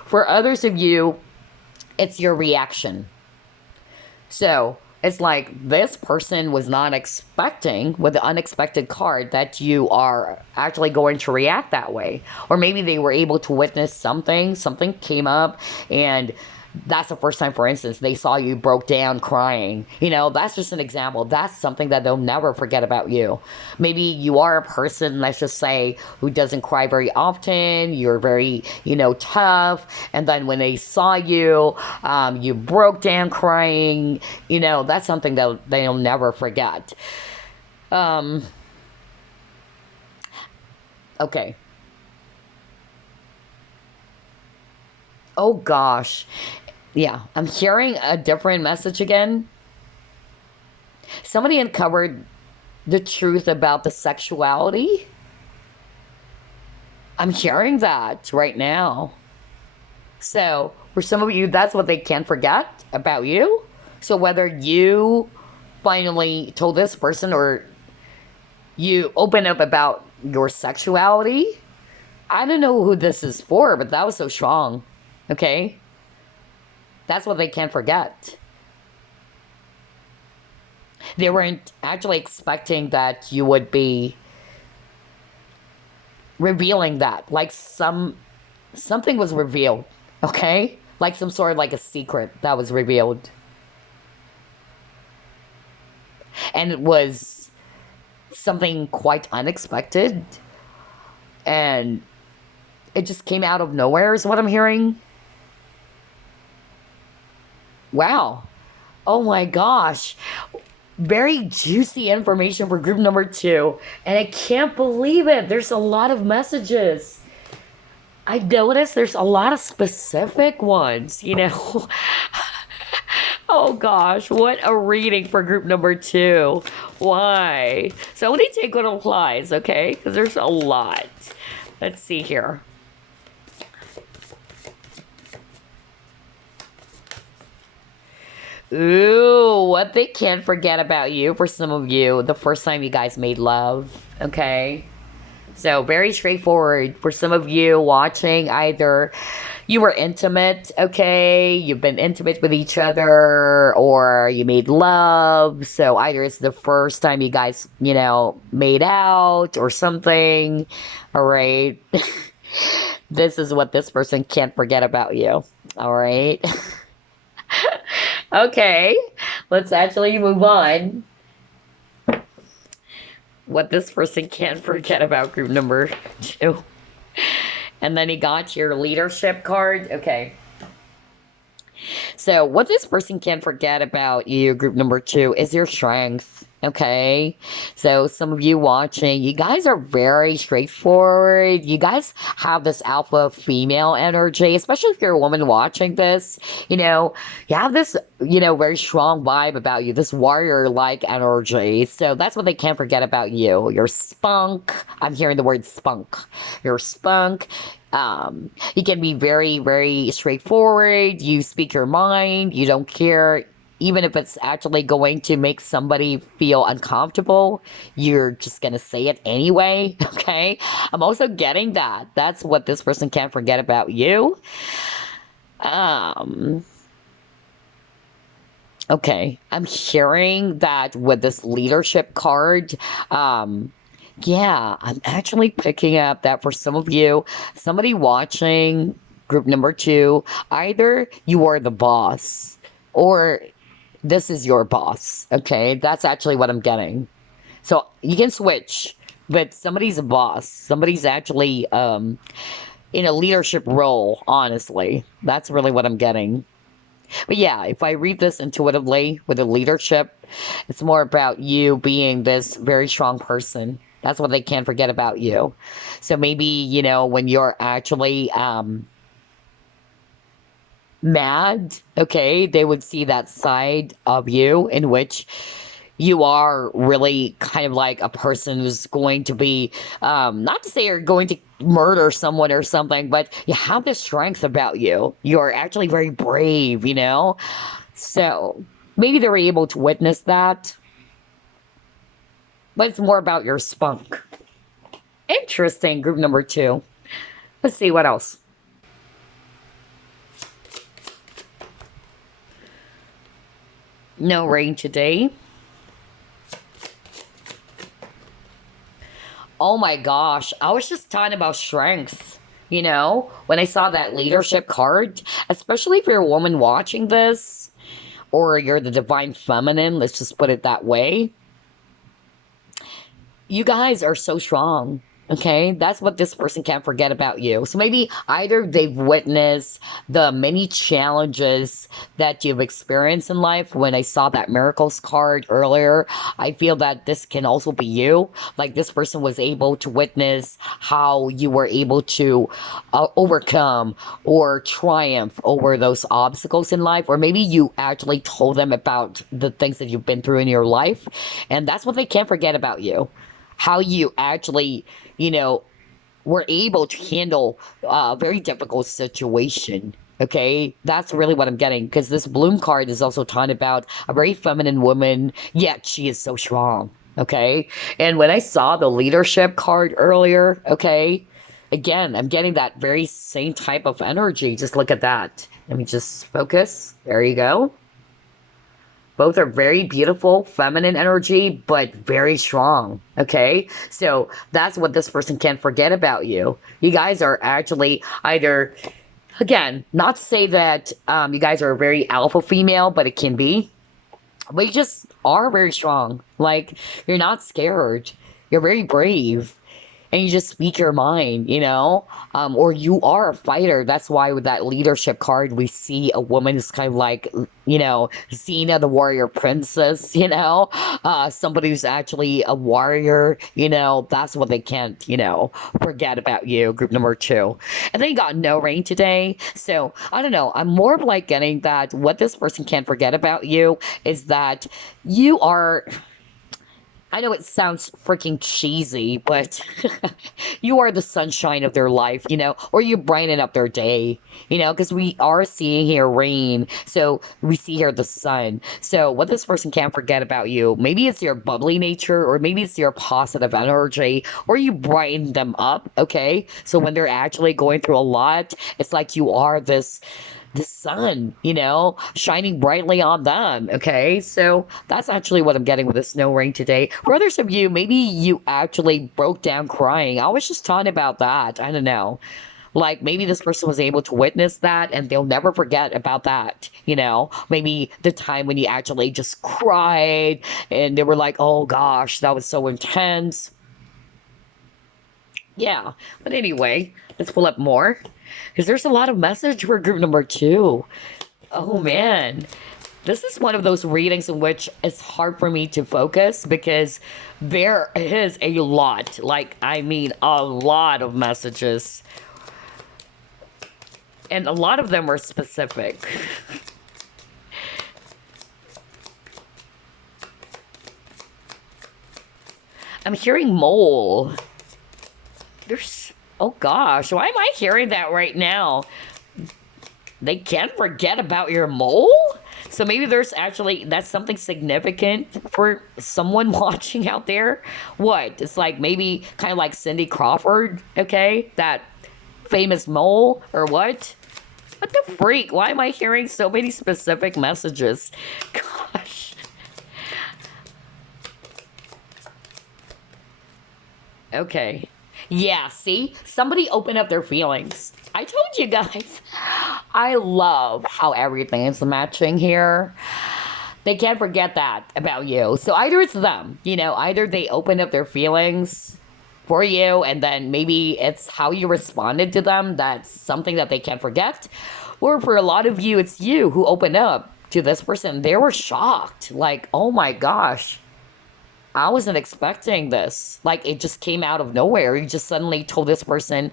For others of you, it's your reaction. So it's like this person was not expecting, with the unexpected card, that you are actually going to react that way. Or maybe they were able to witness something came up, and that's the first time, for instance, they saw you broke down crying. That's just an example. That's something that they'll never forget about you. Maybe you are a person, let's just say, who doesn't cry very often. You're very, tough. And then when they saw you, you broke down crying. That's something that they'll never forget. Okay. Oh gosh. Yeah, I'm hearing a different message again. Somebody uncovered the truth about the sexuality. I'm hearing that right now. So, for some of you, that's what they can't forget about you. So, whether you finally told this person or you open up about your sexuality, I don't know who this is for, but that was so strong. Okay? That's what they can't forget. They weren't actually expecting that you would be revealing that. Like something was revealed, okay? Like some sort of like a secret that was revealed. And it was something quite unexpected. And it just came out of nowhere is what I'm hearing. Wow. Oh my gosh. Very juicy information for group number 2. And I can't believe it. There's a lot of messages. I noticed there's a lot of specific ones, Oh gosh, what a reading for group number 2. Why? So only take what applies, okay? Because there's a lot. Let's see here. Ooh, what they can't forget about you, for some of you, the first time you guys made love, okay? So, very straightforward. For some of you watching, either you were intimate, okay? You've been intimate with each other, or you made love. So, either it's the first time you guys, made out or something, all right? This is what this person can't forget about you, all right? Okay, let's actually move on. What this person can't forget about group number 2. And then he got your leadership card. Okay. So what this person can't forget about you, group number 2, is your strength. Okay, so some of you watching, you guys are very straightforward. You guys have this alpha female energy, especially if you're a woman watching this. You know, you have this, very strong vibe about you, this warrior like energy. So that's what they can't forget about you. Your spunk. I'm hearing the word spunk. Your spunk. You can be very, very straightforward. You speak your mind. You don't care even if it's actually going to make somebody feel uncomfortable, you're just gonna say it anyway, okay? I'm also getting that. That's what this person can't forget about you. Okay, I'm hearing that with this leadership card, yeah, I'm actually picking up that for some of you, somebody watching group number 2, either you are the boss or this is your boss, okay? That's actually what I'm getting. So you can switch, but somebody's a boss. Somebody's actually in a leadership role, honestly. That's really what I'm getting. But yeah, if I read this intuitively with the leadership, it's more about you being this very strong person. That's what they can't forget about you. So maybe, when you're actually mad, okay, they would see that side of you in which you are really kind of like a person who's going to be, not to say you're going to murder someone or something, but you have this strength about you. You're actually very brave, So maybe they're able to witness that, but it's more about your spunk. Interesting, group number 2. Let's see what else. No rain today. Oh my gosh, I was just talking about strength. When I saw that leadership card, especially if you're a woman watching this, or you're the divine feminine, let's just put it that way. You guys are so strong. Okay, that's what this person can't forget about you. So maybe either they've witnessed the many challenges that you've experienced in life. When I saw that miracles card earlier, I feel that this can also be you. Like this person was able to witness how you were able to overcome or triumph over those obstacles in life. Or maybe you actually told them about the things that you've been through in your life. And that's what they can't forget about you. How you actually, were able to handle a very difficult situation. Okay, that's really what I'm getting, because this bloom card is also talking about a very feminine woman, yet she is so strong. Okay, and when I saw the leadership card earlier, okay, again, I'm getting that very same type of energy. Just look at that. Let me just focus. There you go. Both are very beautiful, feminine energy, but very strong, okay? So that's what this person can't forget about you. You guys are actually either, again, not to say that you guys are very alpha female, but it can be. But you just are very strong. Like, you're not scared. You're very brave. And you just speak your mind, or you are a fighter. That's why with that leadership card, we see a woman is kind of like, Xena, the warrior princess, somebody who's actually a warrior, that's what they can't, forget about you, group number 2. And then you got no rain today. So I don't know. I'm more of like getting that what this person can't forget about you is that you are, I know it sounds freaking cheesy, but you are the sunshine of their life, or you brighten up their day, because we are seeing here rain. So we see here the sun. So what this person can't forget about you, maybe it's your bubbly nature, or maybe it's your positive energy, or you brighten them up. Okay. So when they're actually going through a lot, it's like you are the sun, shining brightly on them. Okay, so that's actually what I'm getting with the snow rain today. For others of you, maybe you actually broke down crying. I was just talking about that. I don't know. Like maybe this person was able to witness that and they'll never forget about that. Maybe the time when you actually just cried and they were like, oh gosh, that was so intense. Yeah, but anyway, let's pull up more. Because there's a lot of message for group number 2. Oh, man. This is one of those readings in which it's hard for me to focus because there is a lot, like, I mean, a lot of messages. And a lot of them are specific. I'm hearing mole. There's, oh gosh, why am I hearing that right now? They can't forget about your mole? So maybe there's actually, that's something significant for someone watching out there. What? It's like maybe kind of like Cindy Crawford, okay? That famous mole, or what? What the freak? Why am I hearing so many specific messages? Gosh. Okay. Yeah, see? Somebody open up their feelings. I told you guys. I love how everything is matching here. They can't forget that about you. So either it's them, either they open up their feelings for you, and then maybe it's how you responded to them that's something that they can't forget. Or for a lot of you, it's you who opened up to this person. They were shocked. Like, oh my gosh. I wasn't expecting this. Like, it just came out of nowhere. You just suddenly told this person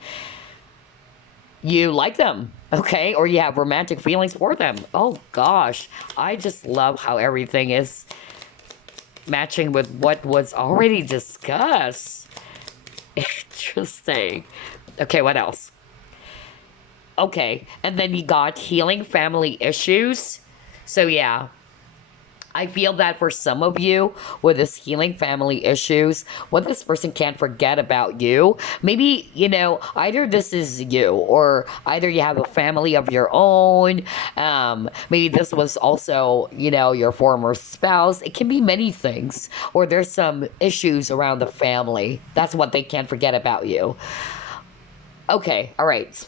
you like them, okay? Or you have romantic feelings for them. Oh, gosh. I just love how everything is matching with what was already discussed. Interesting. Okay, what else? Okay, and then you got healing family issues. So, yeah. I feel that for some of you with this healing family issues, what this person can't forget about you, maybe, either this is you, or either you have a family of your own, maybe this was also, your former spouse. It can be many things, or there's some issues around the family. That's what they can't forget about you. Okay, all right.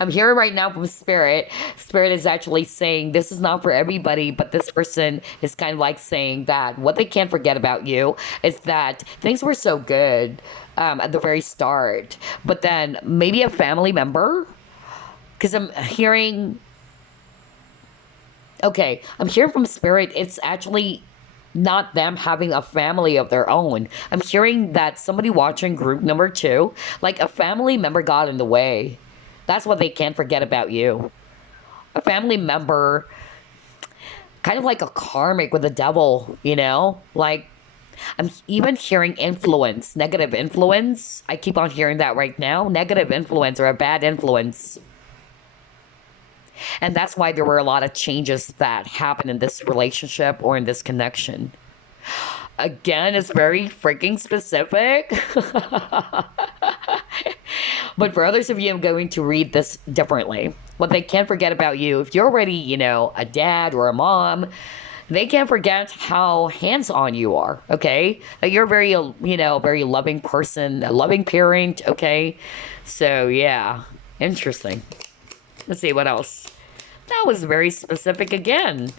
I'm hearing right now from Spirit. Spirit is actually saying this is not for everybody, but this person is kind of like saying that what they can't forget about you is that things were so good at the very start, but then maybe a family member, because I'm hearing, okay, I'm hearing from Spirit, it's actually not them having a family of their own. I'm hearing that somebody watching group number 2, like a family member got in the way. That's what they can't forget about you. A family member, kind of like a karmic with the devil, Like, I'm even hearing influence, negative influence. I keep on hearing that right now. Negative influence or a bad influence. And that's why there were a lot of changes that happened in this relationship or in this connection. Again, it's very freaking specific. But for others of you, I'm going to read this differently. What they can't forget about you, if you're already, a dad or a mom, they can't forget how hands-on you are, okay? That you're very, very loving person, a loving parent, okay? So, yeah, interesting. Let's see, what else? That was very specific again.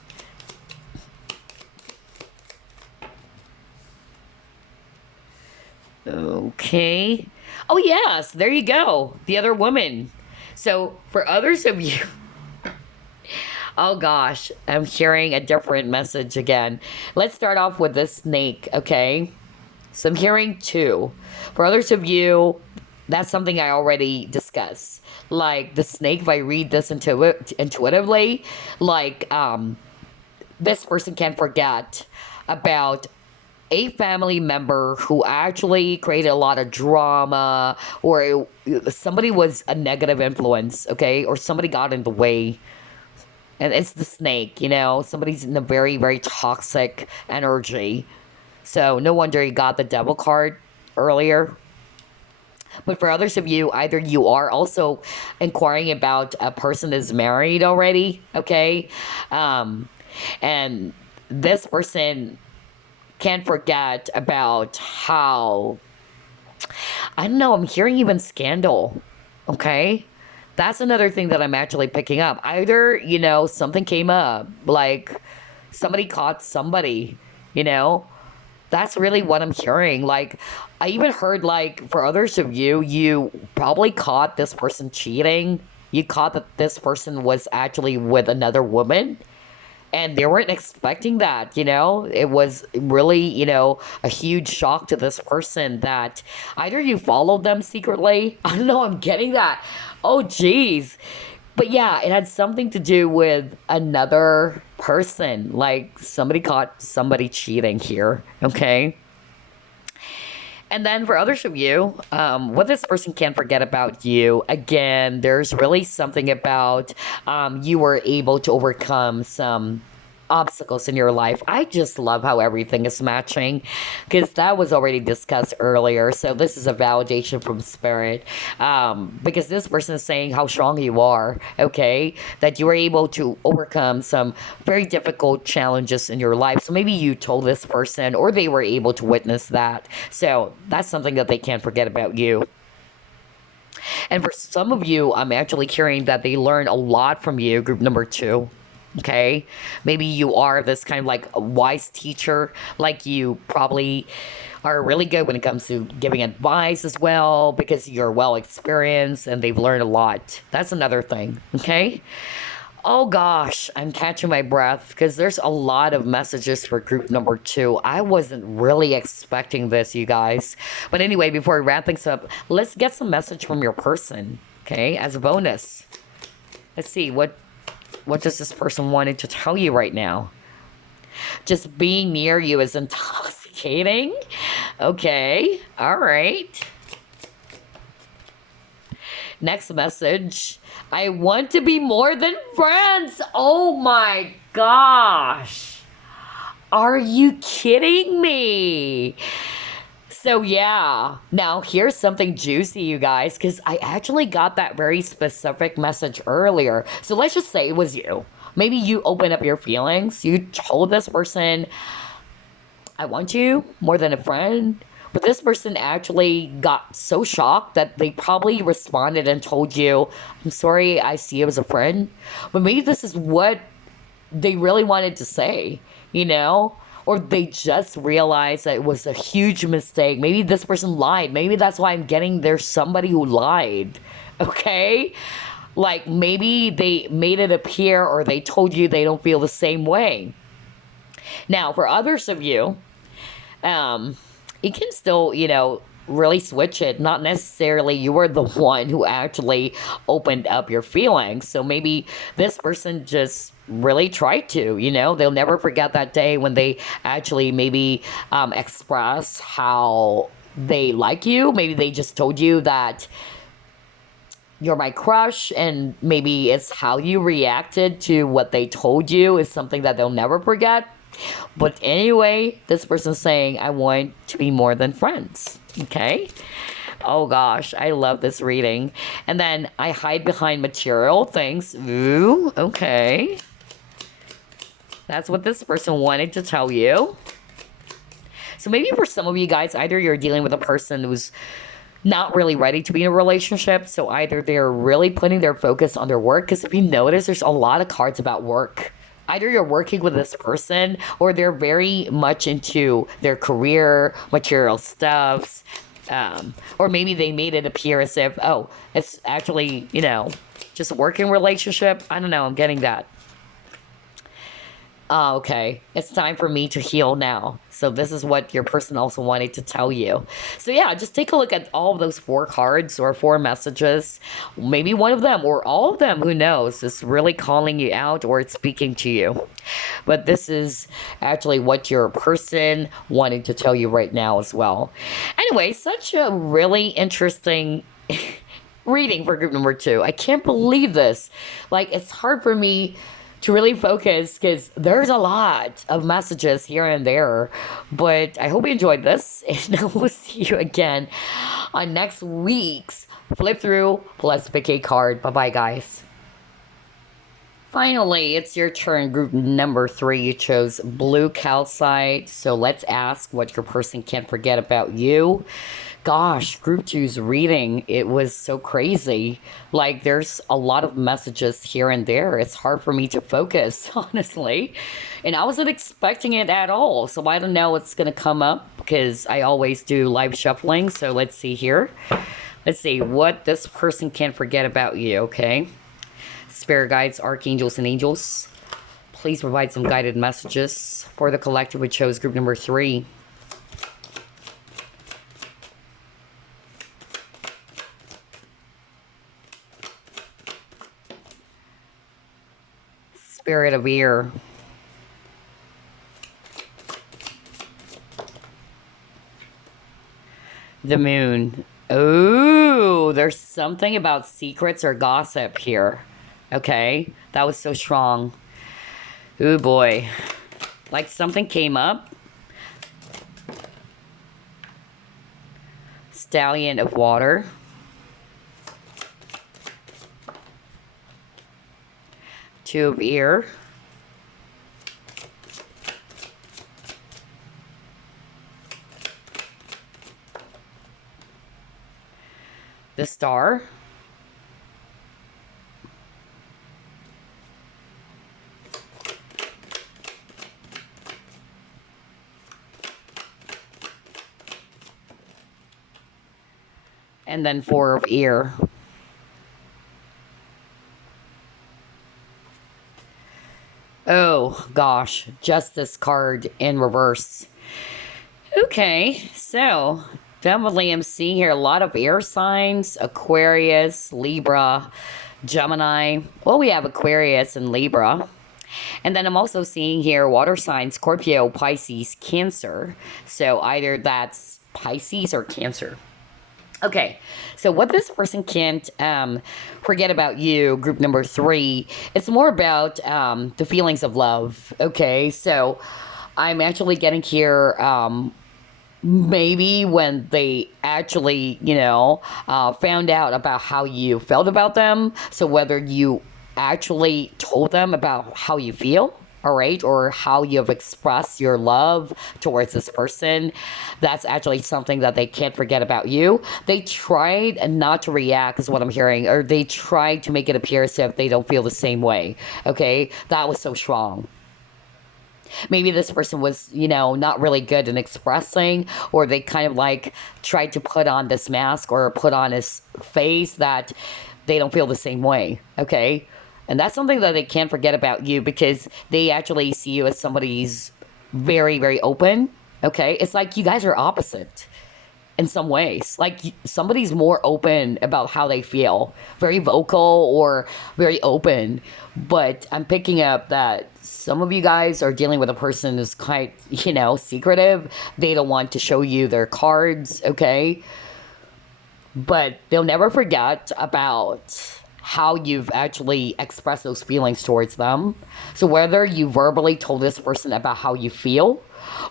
Okay. Oh, yes, there you go. The other woman. So, for others of you... Oh, gosh, I'm hearing a different message again. Let's start off with the snake, okay? So, I'm hearing 2. For others of you, that's something I already discussed. Like, the snake, if I read this intuitively, like, this person can't forget about a family member who actually created a lot of drama, or somebody was a negative influence, okay? Or somebody got in the way. And it's the snake, Somebody's in a very, very toxic energy. So no wonder you got the devil card earlier. But for others of you, either you are also inquiring about a person is married already, okay? And this person can't forget about how, I don't know, I'm hearing even scandal, okay? That's another thing that I'm actually picking up. Either, something came up, like somebody caught somebody, That's really what I'm hearing. Like, I even heard, like, for others of you, you probably caught this person cheating. You caught that this person was actually with another woman. and they weren't expecting that, you know. It was really, you know, a huge shock to this person that either you followed them secretly. I don't know, I'm getting that. Oh, geez. But yeah, it had something to do with another person. Like somebody caught somebody cheating here, okay? And then for others of you, what this person can't forget about you, again, there's really something about you were able to overcome some obstacles in your life. I just love how everything is matching because that was already discussed earlier. So this is a validation from spirit, because this person is saying how strong you are, okay? That you were able to overcome some very difficult challenges in your life. So maybe you told this person or they were able to witness that. So that's something that they can't forget about you. And for some of you, I'm actually hearing that they learned a lot from you, group number 2. Okay, maybe you are this kind of like a wise teacher, like you probably are really good when it comes to giving advice as well because you're well experienced and they've learned a lot. That's another thing. Okay, oh gosh, I'm catching my breath because there's a lot of messages for group number 2. I wasn't really expecting this, you guys. But anyway, before we wrap things up, let's get some message from your person, okay, as a bonus. Let's see, what does this person wanted to tell you right now? Just being near you is intoxicating. Okay, all right. Next message. I want to be more than friends. Oh my gosh. Are you kidding me? So yeah, now here's something juicy, you guys, because I actually got that very specific message earlier. So let's just say it was you. Maybe you opened up your feelings. You told this person, I want you more than a friend. But this person actually got so shocked that they probably responded and told you, I'm sorry, I see you as a friend. But maybe this is what they really wanted to say, you know? Or they just realized that it was a huge mistake. Maybe this person lied. Maybe that's why I'm getting there's somebody who lied. Okay? Like maybe they made it appear or they told you they don't feel the same way. Now, for others of you, you can still, you know, really switch it. Not necessarily you were the one who actually opened up your feelings. So maybe this person just really try to, you know, they'll never forget that day when they actually maybe express how they like you. Maybe they just told you that you're my crush, and maybe it's how you reacted to what they told you is something that they'll never forget. But anyway, this person's saying, I want to be more than friends. Okay? Oh gosh, I love this reading. And then I hide behind material things. Ooh, okay. That's what this person wanted to tell you. So maybe for some of you guys, either you're dealing with a person who's not really ready to be in a relationship. So either they're really putting their focus on their work. Because if you notice, there's a lot of cards about work. Either you're working with this person or they're very much into their career, material stuffs. Or maybe they made it appear as if, oh, it's actually, you know, just a working relationship. I don't know. I'm getting that. Oh, okay. It's time for me to heal now. So this is what your person also wanted to tell you. So yeah, just take a look at all of those 4 cards or 4 messages. Maybe one of them or all of them, who knows, is really calling you out or it's speaking to you. But this is actually what your person wanted to tell you right now as well. Anyway, such a really interesting reading for group number 2. I can't believe this. Like, it's hard for me to really focus because there's a lot of messages here and there. But I hope you enjoyed this, and I will see you again on next week's Flip Through plus pick a card. Bye-bye, guys. Finally, it's your turn, group number 3. You chose blue calcite. So let's ask what your person can't forget about you. Gosh, group 2's reading, it was so crazy. Like, there's a lot of messages here and there. It's hard for me to focus, honestly. And I wasn't expecting it at all. So I don't know what's going to come up because I always do live shuffling. So let's see here. Let's see what this person can't forget about you, okay? Spirit guides, archangels, and angels. Please provide some guided messages for the collective, which chose group number 3. Spirit of ear. The moon. Oh, there's something about secrets or gossip here. Okay, that was so strong. Oh boy. Like something came up. Stallion of water. Two of ear. The star. And then 4 of ear. Oh, gosh. Justice card in reverse. Okay, so definitely I'm seeing here a lot of air signs. Aquarius, Libra, Gemini. Well, we have Aquarius and Libra. And then I'm also seeing here water signs, Scorpio, Pisces, Cancer. So either that's Pisces or Cancer. Okay, so what this person can't forget about you, group number 3, it's more about the feelings of love. Okay, so I'm actually getting here maybe when they actually, found out about how you felt about them. So whether you actually told them about how you feel, all right, or how you've expressed your love towards this person, that's actually something that they can't forget about you. They tried not to react, is what I'm hearing, or they tried to make it appear as if they don't feel the same way. Okay, that was so strong. Maybe this person was, not really good in expressing, or they kind of like tried to put on this mask or put on this face that they don't feel the same way. Okay. And that's something that they can't forget about you, because they actually see you as somebody who's very, very open. Okay. It's like you guys are opposite in some ways. Like somebody's more open about how they feel, very vocal or very open. But I'm picking up that some of you guys are dealing with a person who's quite, secretive. They don't want to show you their cards. Okay. But they'll never forget about how you've actually expressed those feelings towards them. So whether you verbally told this person about how you feel,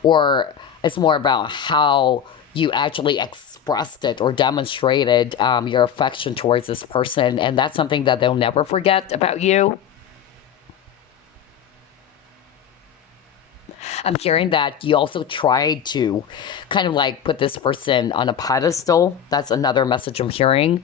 or it's more about how you actually expressed it or demonstrated your affection towards this person, and that's something that they'll never forget about you. I'm hearing that you also tried to kind of like put this person on a pedestal. That's another message I'm hearing.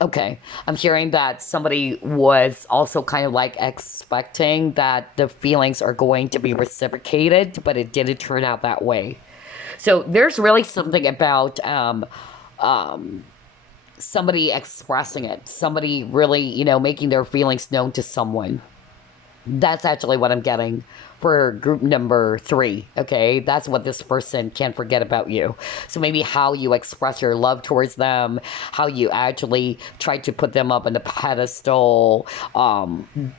Okay, I'm hearing that somebody was also kind of like expecting that the feelings are going to be reciprocated, but it didn't turn out that way. So there's really something about somebody expressing it, somebody really, making their feelings known to someone. That's actually what I'm getting for group number 3, okay? That's what this person can't forget about you. So maybe how you express your love towards them, how you actually try to put them up on the pedestal. I'm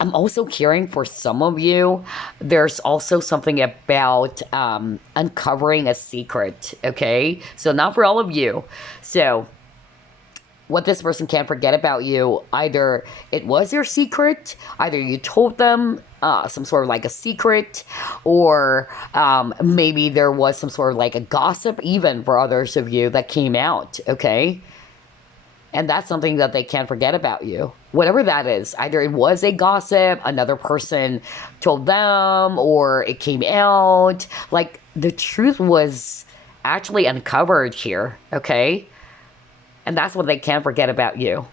also hearing for some of you, there's also something about uncovering a secret, okay? So not for all of you. So what this person can't forget about you, either it was your secret, either you told them some sort of like a secret, or maybe there was some sort of like a gossip even for others of you that came out, okay? And that's something that they can't forget about you. Whatever that is, either it was a gossip, another person told them, or it came out. Like the truth was actually uncovered here, okay? And that's what they can't forget about you.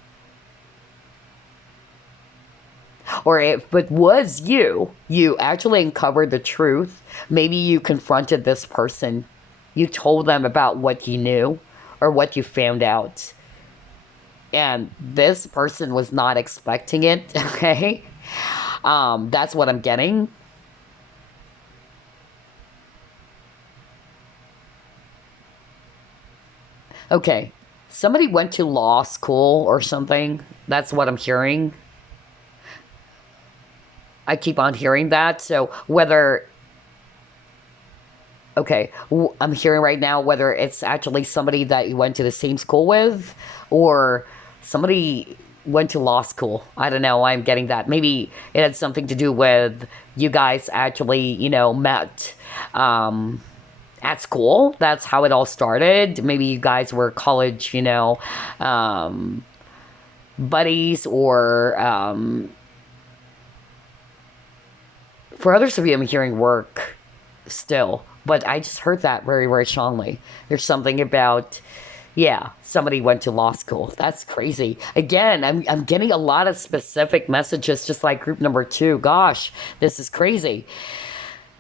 Or if it was you actually uncovered the truth. Maybe you confronted this person. You told them about what you knew or what you found out. And this person was not expecting it, okay? That's what I'm getting. Okay, somebody went to law school or something. That's what I'm hearing. I keep on hearing that. So whether, okay, I'm hearing right now whether it's actually somebody that you went to the same school with or somebody went to law school. I don't know. I'm getting that. Maybe it had something to do with you guys actually, met at school. That's how it all started. Maybe you guys were college, buddies, or for others of you, I'm hearing work still. But I just heard that very, very strongly. There's something about, yeah, somebody went to law school. That's crazy. Again, I'm getting a lot of specific messages, just like group number 2. Gosh, this is crazy.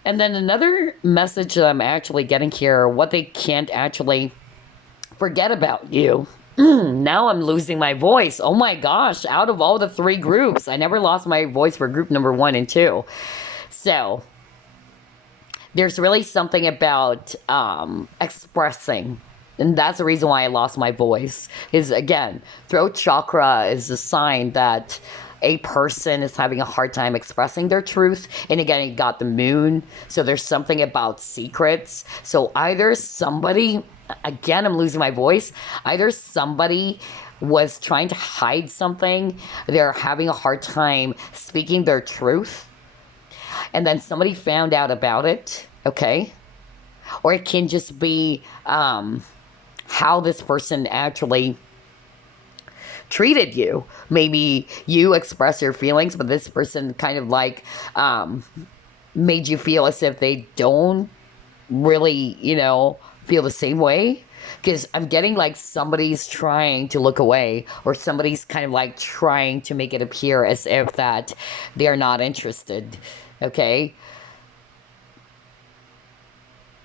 And then another message that I'm actually getting here, what they can't actually forget about you. Now I'm losing my voice. Oh my gosh, out of all the 3 groups, I never lost my voice for group number 1 and 2. So there's really something about expressing. And that's the reason why I lost my voice. Is, again, throat chakra is a sign that a person is having a hard time expressing their truth. And again, you got the moon. So there's something about secrets. So either somebody, again, I'm losing my voice. Either somebody was trying to hide something. They're having a hard time speaking their truth. And then somebody found out about it. Okay. Or it can just be how this person actually treated you. Maybe you express your feelings, but this person kind of like made you feel as if they don't really, feel the same way. Because I'm getting like somebody's trying to look away, or somebody's kind of like trying to make it appear as if that they are not interested. Okay?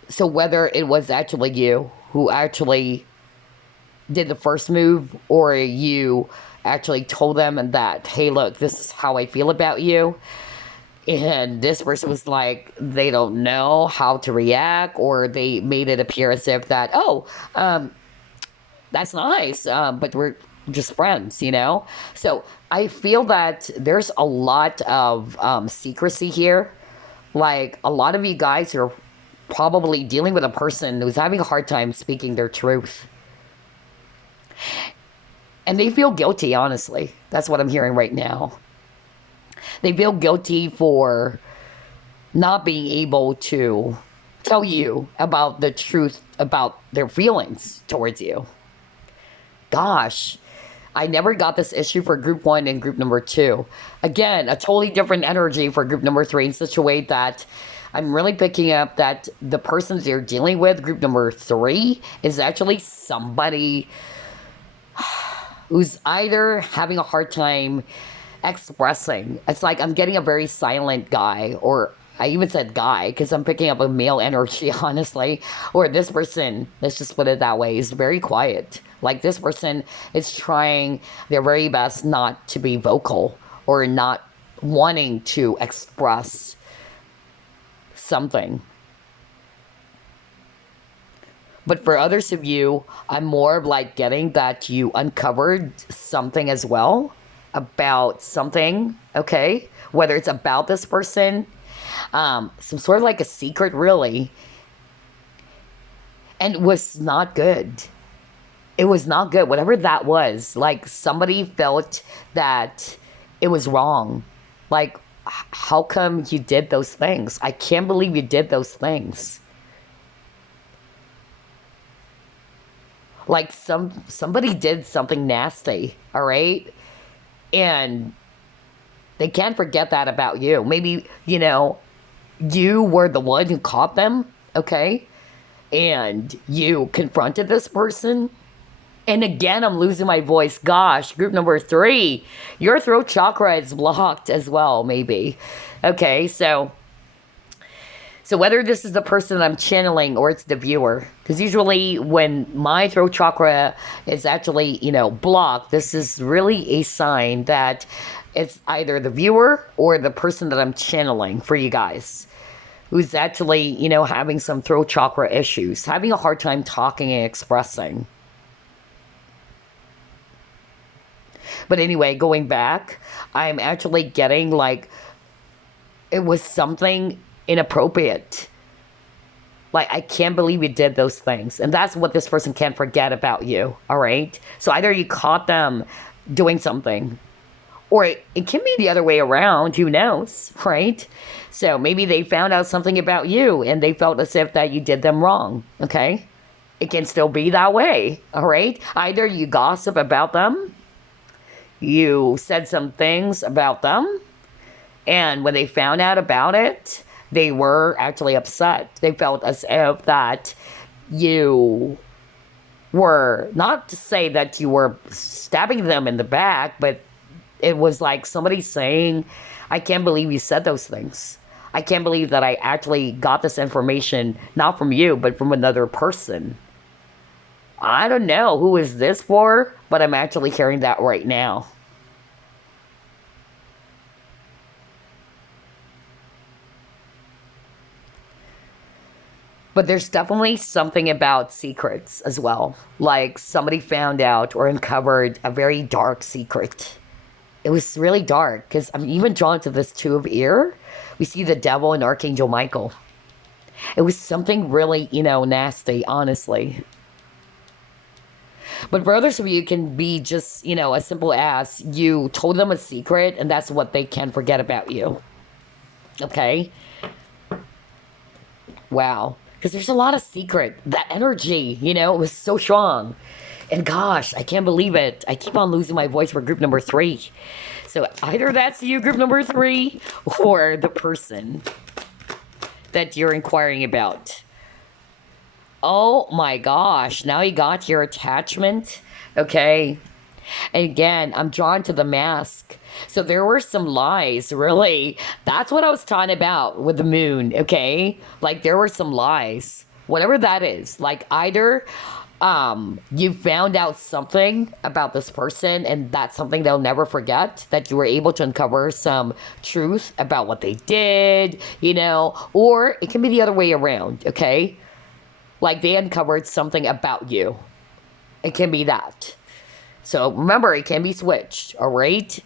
So whether it was actually you who actually did the first move, or you actually told them that, hey, look, this is how I feel about you, and this person was like, they don't know how to react, or they made it appear as if that, that's nice, but we're just friends, So I feel that there's a lot of secrecy here. Like, a lot of you guys are probably dealing with a person who's having a hard time speaking their truth. And they feel guilty, honestly. That's what I'm hearing right now. They feel guilty for not being able to tell you about the truth about their feelings towards you. Gosh, I never got this issue for group 1 and group number 2. Again, a totally different energy for group number 3 in such a way that I'm really picking up that the persons you're dealing with, group number 3, is actually somebody who's either having a hard time expressing. It's like I'm getting a very silent guy, or I even said guy because I'm picking up a male energy, honestly. Or this person, let's just put it that way, is very quiet. Like, this person is trying their very best not to be vocal, or not wanting to express something. But for others of you, I'm more of like getting that you uncovered something as well about something, okay? Whether it's about this person, some sort of like a secret, really. And it was not good. It was not good. Whatever that was, like, somebody felt that it was wrong. Like, how come you did those things? I can't believe you did those things. Like, somebody did something nasty, all right? And they can't forget that about you. Maybe, you were the one who caught them, okay? And you confronted this person. And again, I'm losing my voice. Gosh, group number 3, your throat chakra is blocked as well, maybe. Okay, so So whether this is the person that I'm channeling or it's the viewer, because usually when my throat chakra is actually, blocked, this is really a sign that it's either the viewer or the person that I'm channeling for you guys, who's actually, having some throat chakra issues, having a hard time talking and expressing. But anyway, going back, I'm actually getting like it was something inappropriate. Like, I can't believe you did those things. And that's what this person can't forget about you, all right? So either you caught them doing something, or it can be the other way around, who knows, right? So maybe they found out something about you and they felt as if that you did them wrong, okay? It can still be that way, all right? Either you gossip about them, you said some things about them, and when they found out about it, they were actually upset. They felt as if that you were, not to say that you were stabbing them in the back, but it was like somebody saying, I can't believe you said those things. I can't believe that I actually got this information, not from you, but from another person. I don't know who is this for, but I'm actually hearing that right now. But there's definitely something about secrets as well. Like somebody found out or uncovered a very dark secret. It was really dark because I'm even drawn to this Two of Ear. We see the devil and Archangel Michael. It was something really, nasty, honestly. But for others of you, it can be just, as simple as you told them a secret and that's what they can forget about you. Okay? Wow. Because there's a lot of secret. That energy, it was so strong. And gosh, I can't believe it. I keep on losing my voice for group number 3. So either that's you, group number 3, or the person that you're inquiring about. Oh my gosh, now you got your attachment. Okay. And again, I'm drawn to the mask. So there were some lies, really. That's what I was talking about with the moon, okay? Like, there were some lies. Whatever that is. Like, either you found out something about this person and that's something they'll never forget, that you were able to uncover some truth about what they did, or it can be the other way around, okay? Like, they uncovered something about you. It can be that. So remember, it can be switched, all right?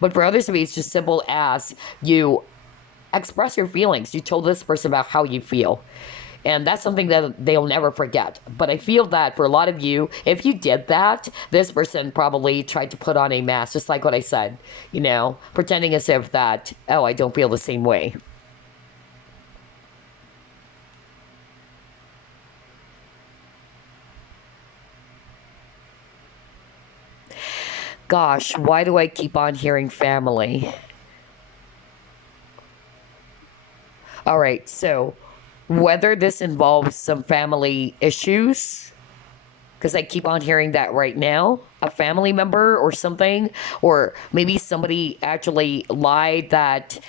But for others of you, it's just simple as you express your feelings. You told this person about how you feel. And that's something that they'll never forget. But I feel that for a lot of you, if you did that, this person probably tried to put on a mask, just like what I said, pretending as if that, oh, I don't feel the same way. Gosh, why do I keep on hearing family? All right, so whether this involves some family issues, because I keep on hearing that right now, a family member or something, or maybe somebody actually lied that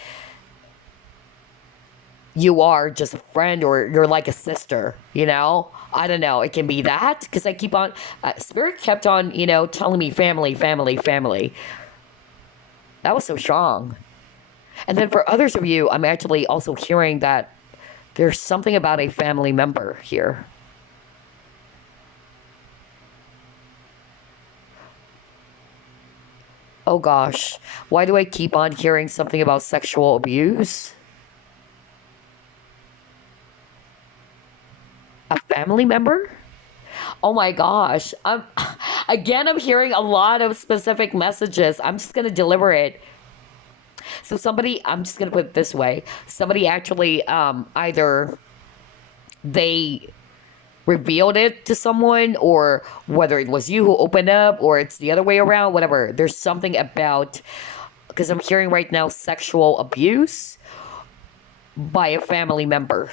you are just a friend or you're like a sister, I don't know. It can be that because I keep on, Spirit kept on, telling me family, family, family. That was so strong. And then for others of you, I'm actually also hearing that there's something about a family member here. Oh gosh, why do I keep on hearing something about sexual abuse? A family member? Oh my gosh. I'm hearing a lot of specific messages. I'm just going to deliver it. So somebody, I'm just going to put it this way. Somebody actually, either they revealed it to someone, or whether it was you who opened up, or it's the other way around, whatever. There's something about, because I'm hearing right now, sexual abuse by a family member.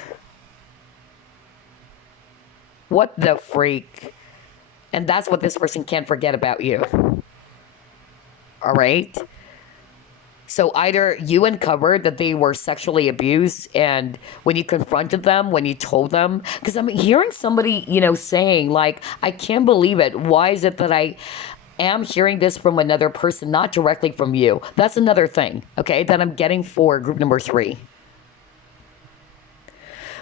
What the freak? And that's what this person can't forget about you. All right? So either you uncovered that they were sexually abused, and when you confronted them, when you told them, because I'm hearing somebody, saying, like, I can't believe it. Why is it that I am hearing this from another person, not directly from you? That's another thing, okay, that I'm getting for group number 3.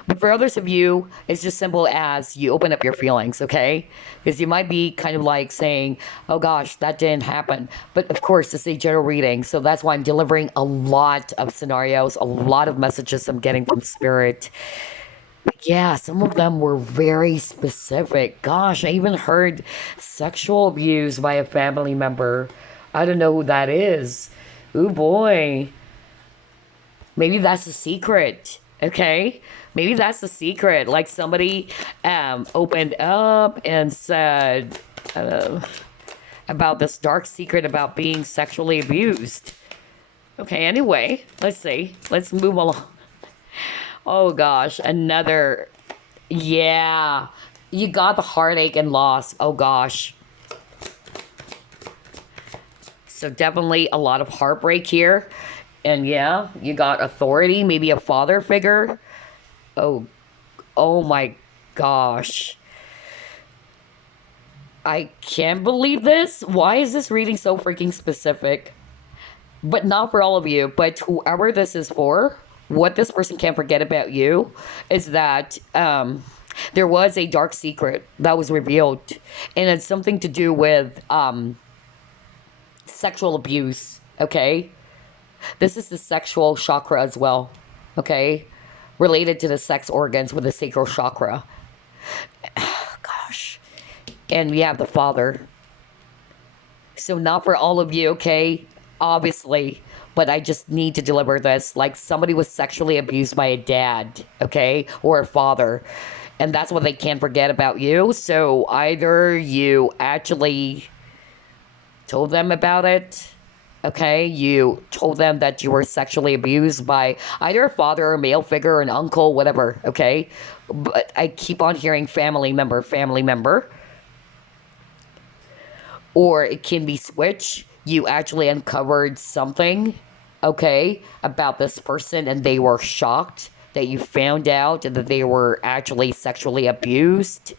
But for others of you, it's just simple as you open up your feelings, okay? Because you might be kind of like saying, oh gosh, that didn't happen. But of course, it's a general reading. So that's why I'm delivering a lot of scenarios, a lot of messages I'm getting from Spirit. But yeah, some of them were very specific. Gosh, I even heard sexual abuse by a family member. I don't know who that is. Ooh boy. Maybe that's the secret, okay? Maybe that's the secret. Like somebody opened up and said about this dark secret about being sexually abused. Okay, anyway, let's see. Let's move along. Oh gosh, another. Yeah, you got the heartache and loss. Oh gosh. So definitely a lot of heartbreak here. And yeah, you got authority, maybe a father figure. Oh my gosh. I can't believe this. Why is this reading so freaking specific? But not for all of you, but whoever this is for, what this person can't forget about you is that there was a dark secret that was revealed. And it's something to do with sexual abuse, okay? This is the sexual chakra as well, okay? Related to the sex organs with the sacral chakra. Gosh. And we have the father. So not for all of you, okay? Obviously. But I just need to deliver this. Like somebody was sexually abused by a dad, okay? Or a father. And that's what they can't forget about you. So either you actually told them about it, okay, you told them that you were sexually abused by either a father or a male figure, an uncle, whatever, okay? But I keep on hearing family member. Or it can be switch. You actually uncovered something, okay, about this person and they were shocked that you found out that they were actually sexually abused.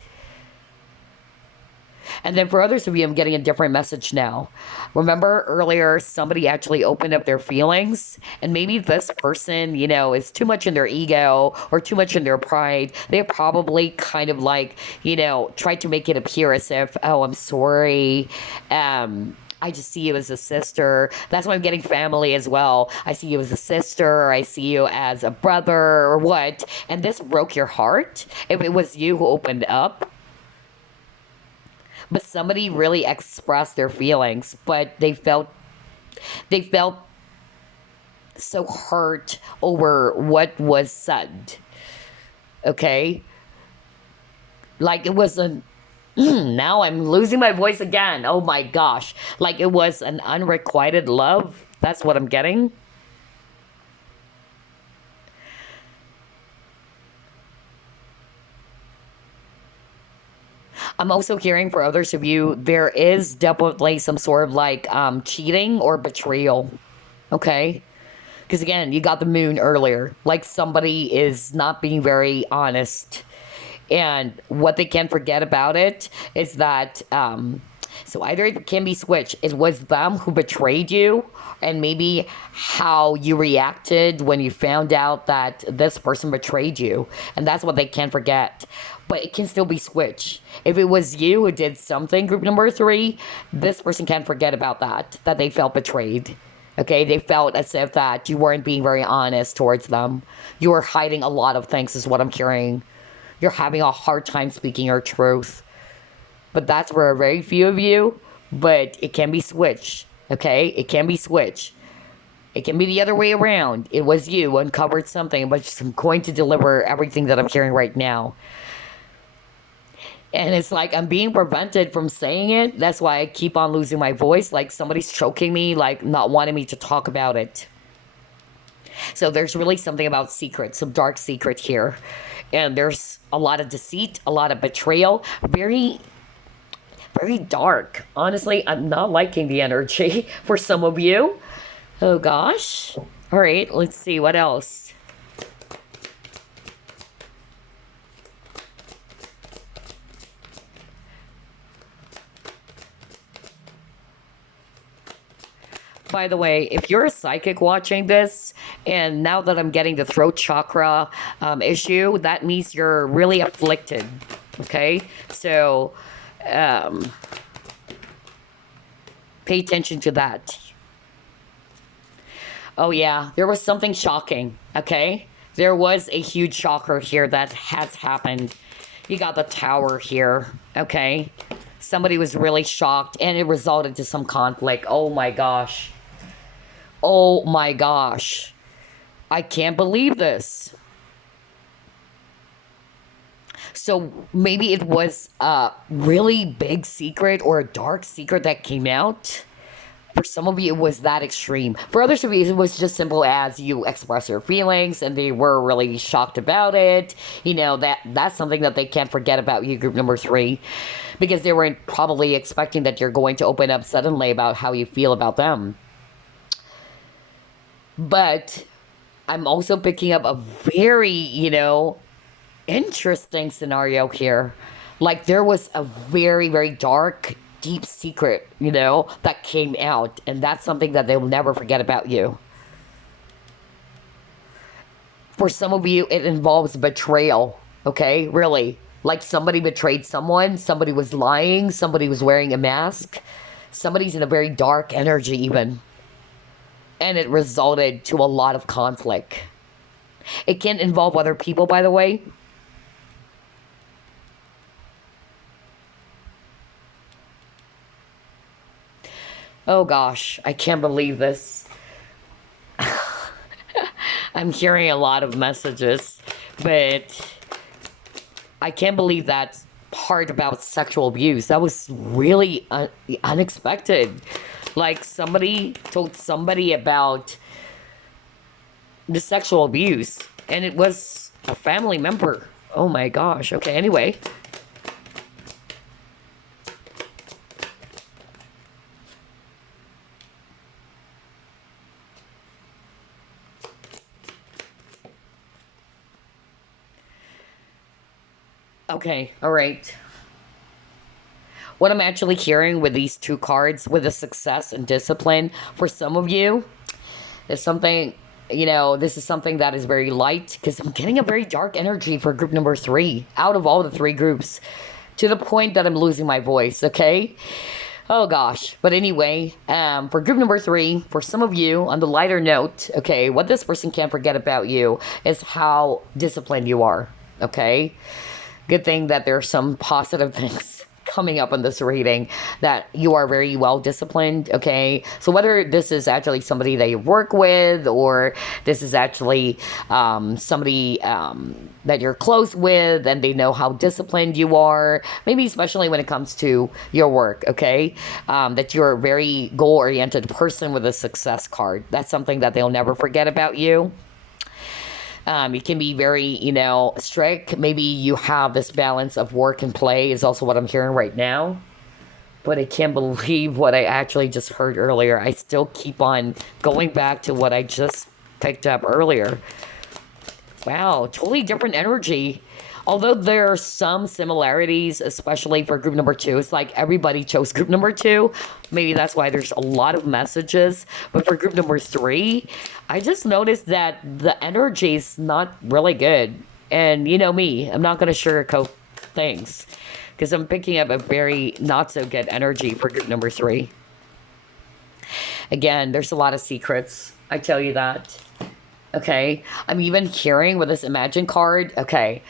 And then for others of you, I'm getting a different message now. Remember earlier, somebody actually opened up their feelings, and maybe this person, is too much in their ego or too much in their pride. They probably kind of like, tried to make it appear as if, oh, I'm sorry. I just see you as a sister. That's why I'm getting family as well. I see you as a sister, or I see you as a brother, or what. And this broke your heart. If it was you who opened up, but somebody really expressed their feelings, but they felt so hurt over what was said. Okay? Like it was now I'm losing my voice again. Oh my gosh. Like it was an unrequited love. That's what I'm getting. I'm also hearing for others of you, there is definitely some sort of like cheating or betrayal. Okay? Because again, you got the moon earlier. Like somebody is not being very honest. And what they can't forget about it is that, so either it can be switched. It was them who betrayed you, and maybe how you reacted when you found out that this person betrayed you. And that's what they can't forget. But it can still be switched. If it was you who did something, group number 3, this person can't forget about that they felt betrayed. Okay, they felt as if that you weren't being very honest towards them. You were hiding a lot of things is what I'm hearing. You're having a hard time speaking your truth. But that's for a very few of you. But it can be switched. Okay? It can be switched. It can be the other way around. It was you who uncovered something, but I'm going to deliver everything that I'm hearing right now. And it's like I'm being prevented from saying it. That's why I keep on losing my voice. Like somebody's choking me, like not wanting me to talk about it. So there's really something about secrets, some dark secret here. And there's a lot of deceit, a lot of betrayal. Very, very dark. Honestly, I'm not liking the energy for some of you. Oh gosh. All right, let's see what else. By the way, if you're a psychic watching this, and now that I'm getting the throat chakra issue, that means you're really afflicted. Okay? So, um, pay attention to that. Oh, yeah, there was something shocking. Okay? There was a huge shocker here that has happened. You got the tower here. Okay? Somebody was really shocked, and it resulted to some conflict. Oh my gosh. Oh my gosh. I can't believe this. So maybe it was a really big secret or a dark secret that came out. For some of you, it was that extreme. For others of you, it was just simple as you express your feelings and they were really shocked about it. You know, that's something that they can't forget about you, group number 3. Because they weren't probably expecting that you're going to open up suddenly about how you feel about them. But I'm also picking up a very, interesting scenario here. Like there was a very, very dark, deep secret, that came out. And that's something that they'll never forget about you. For some of you, it involves betrayal. Okay? Really. Like somebody betrayed someone. Somebody was lying. Somebody was wearing a mask. Somebody's in a very dark energy even. And it resulted to a lot of conflict. It can involve other people, by the way. Oh gosh, I can't believe this. I'm hearing a lot of messages, but I can't believe that part about sexual abuse. That was really unexpected. Like somebody told somebody about the sexual abuse, and it was a family member. Oh my gosh. Okay, anyway. Okay, all right. What I'm actually hearing with these two cards, with the success and discipline, for some of you, there's something, this is something that is very light, because I'm getting a very dark energy for group number 3, out of all the 3 groups, to the point that I'm losing my voice, okay? Oh gosh. But anyway, for group number 3, for some of you, on the lighter note, okay, what this person can't forget about you is how disciplined you are, okay? Good thing that there are some positive things coming up in this reading, that you are very well disciplined, okay? So whether this is actually somebody that you work with, or this is actually somebody that you're close with and they know how disciplined you are, maybe especially when it comes to your work, okay? That you're a very goal-oriented person with a success card. That's something that they'll never forget about you. You can be very, strict. Maybe you have this balance of work and play is also what I'm hearing right now. But I can't believe what I actually just heard earlier. I still keep on going back to what I just picked up earlier. Wow, totally different energy. Although there are some similarities, especially for group number 2. It's like everybody chose group number 2. Maybe that's why there's a lot of messages. But for group number 3, I just noticed that the energy is not really good. And you know me, I'm not going to sugarcoat things, because I'm picking up a very not so good energy for group number 3. Again, there's a lot of secrets. I tell you that. Okay. I'm even hearing with this Imagine card. Okay.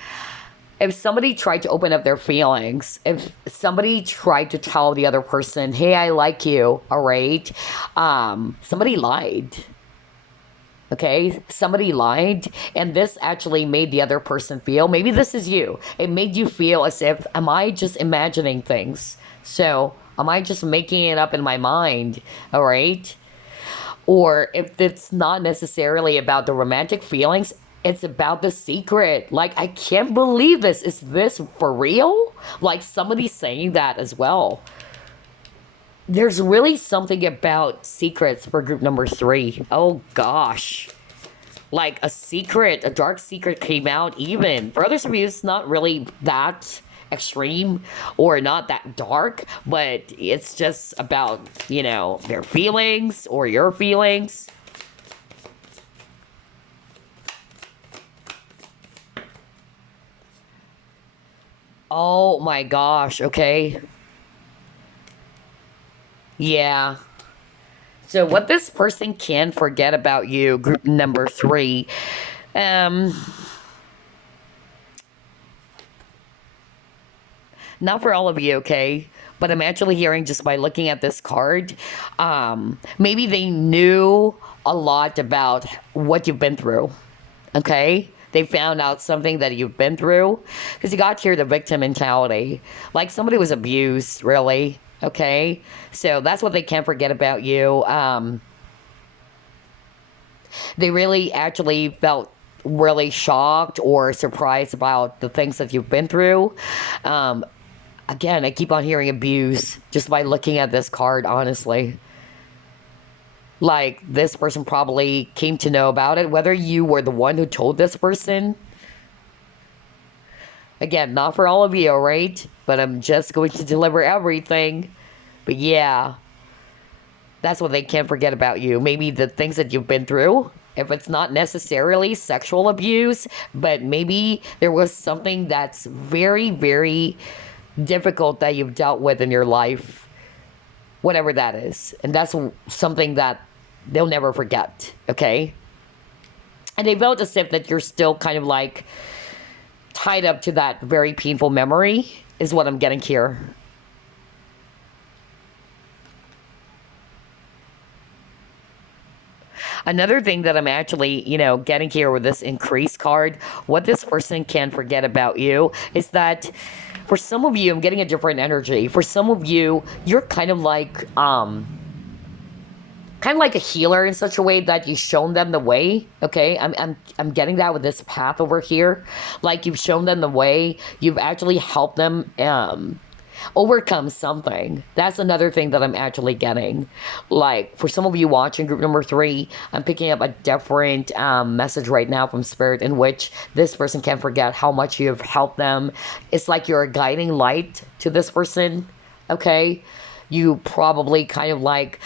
If somebody tried to open up their feelings, if somebody tried to tell the other person, hey, I like you, all right, somebody lied. Okay, somebody lied, and this actually made the other person feel, maybe this is you, it made you feel as if, am I just imagining things? So, am I just making it up in my mind, all right? Or if it's not necessarily about the romantic feelings, it's about the secret. Like, I can't believe this. Is this for real? Like, somebody's saying that as well. There's really something about secrets for group number 3. Oh gosh. Like a dark secret came out even. For others of you, it's not really that extreme or not that dark, but it's just about, their feelings or your feelings. Oh my gosh, okay. Yeah. So what this person can forget about you, group number 3, um, not for all of you, okay? But I'm actually hearing just by looking at this card, maybe they knew a lot about what you've been through, okay? They found out something that you've been through. Because you got here the victim mentality. Like somebody was abused, really, okay? So that's what they can't forget about you. They really actually felt really shocked or surprised about the things that you've been through. Again, I keep on hearing abuse just by looking at this card, honestly. Like, this person probably came to know about it, whether you were the one who told this person. Again, not for all of you, right? But I'm just going to deliver everything. But yeah, that's what they can't forget about you. Maybe the things that you've been through. If it's not necessarily sexual abuse, but maybe there was something that's very, very difficult that you've dealt with in your life, whatever that is. And that's something that they'll never forget, okay? And they felt as if that you're still kind of like tied up to that very painful memory, is what I'm getting here. Another thing that I'm actually, getting here with this increase card, what this person can forget about you is that for some of you, I'm getting a different energy. For some of you, you're kind of like a healer in such a way that you've shown them the way. Okay, I'm getting that with this path over here. Like you've shown them the way. You've actually helped them overcome something. That's another thing that I'm actually getting. Like for some of you watching group number 3, I'm picking up a different message right now from Spirit, in which this person can't forget how much you have helped them. It's like you're a guiding light to this person, okay? You probably kind of like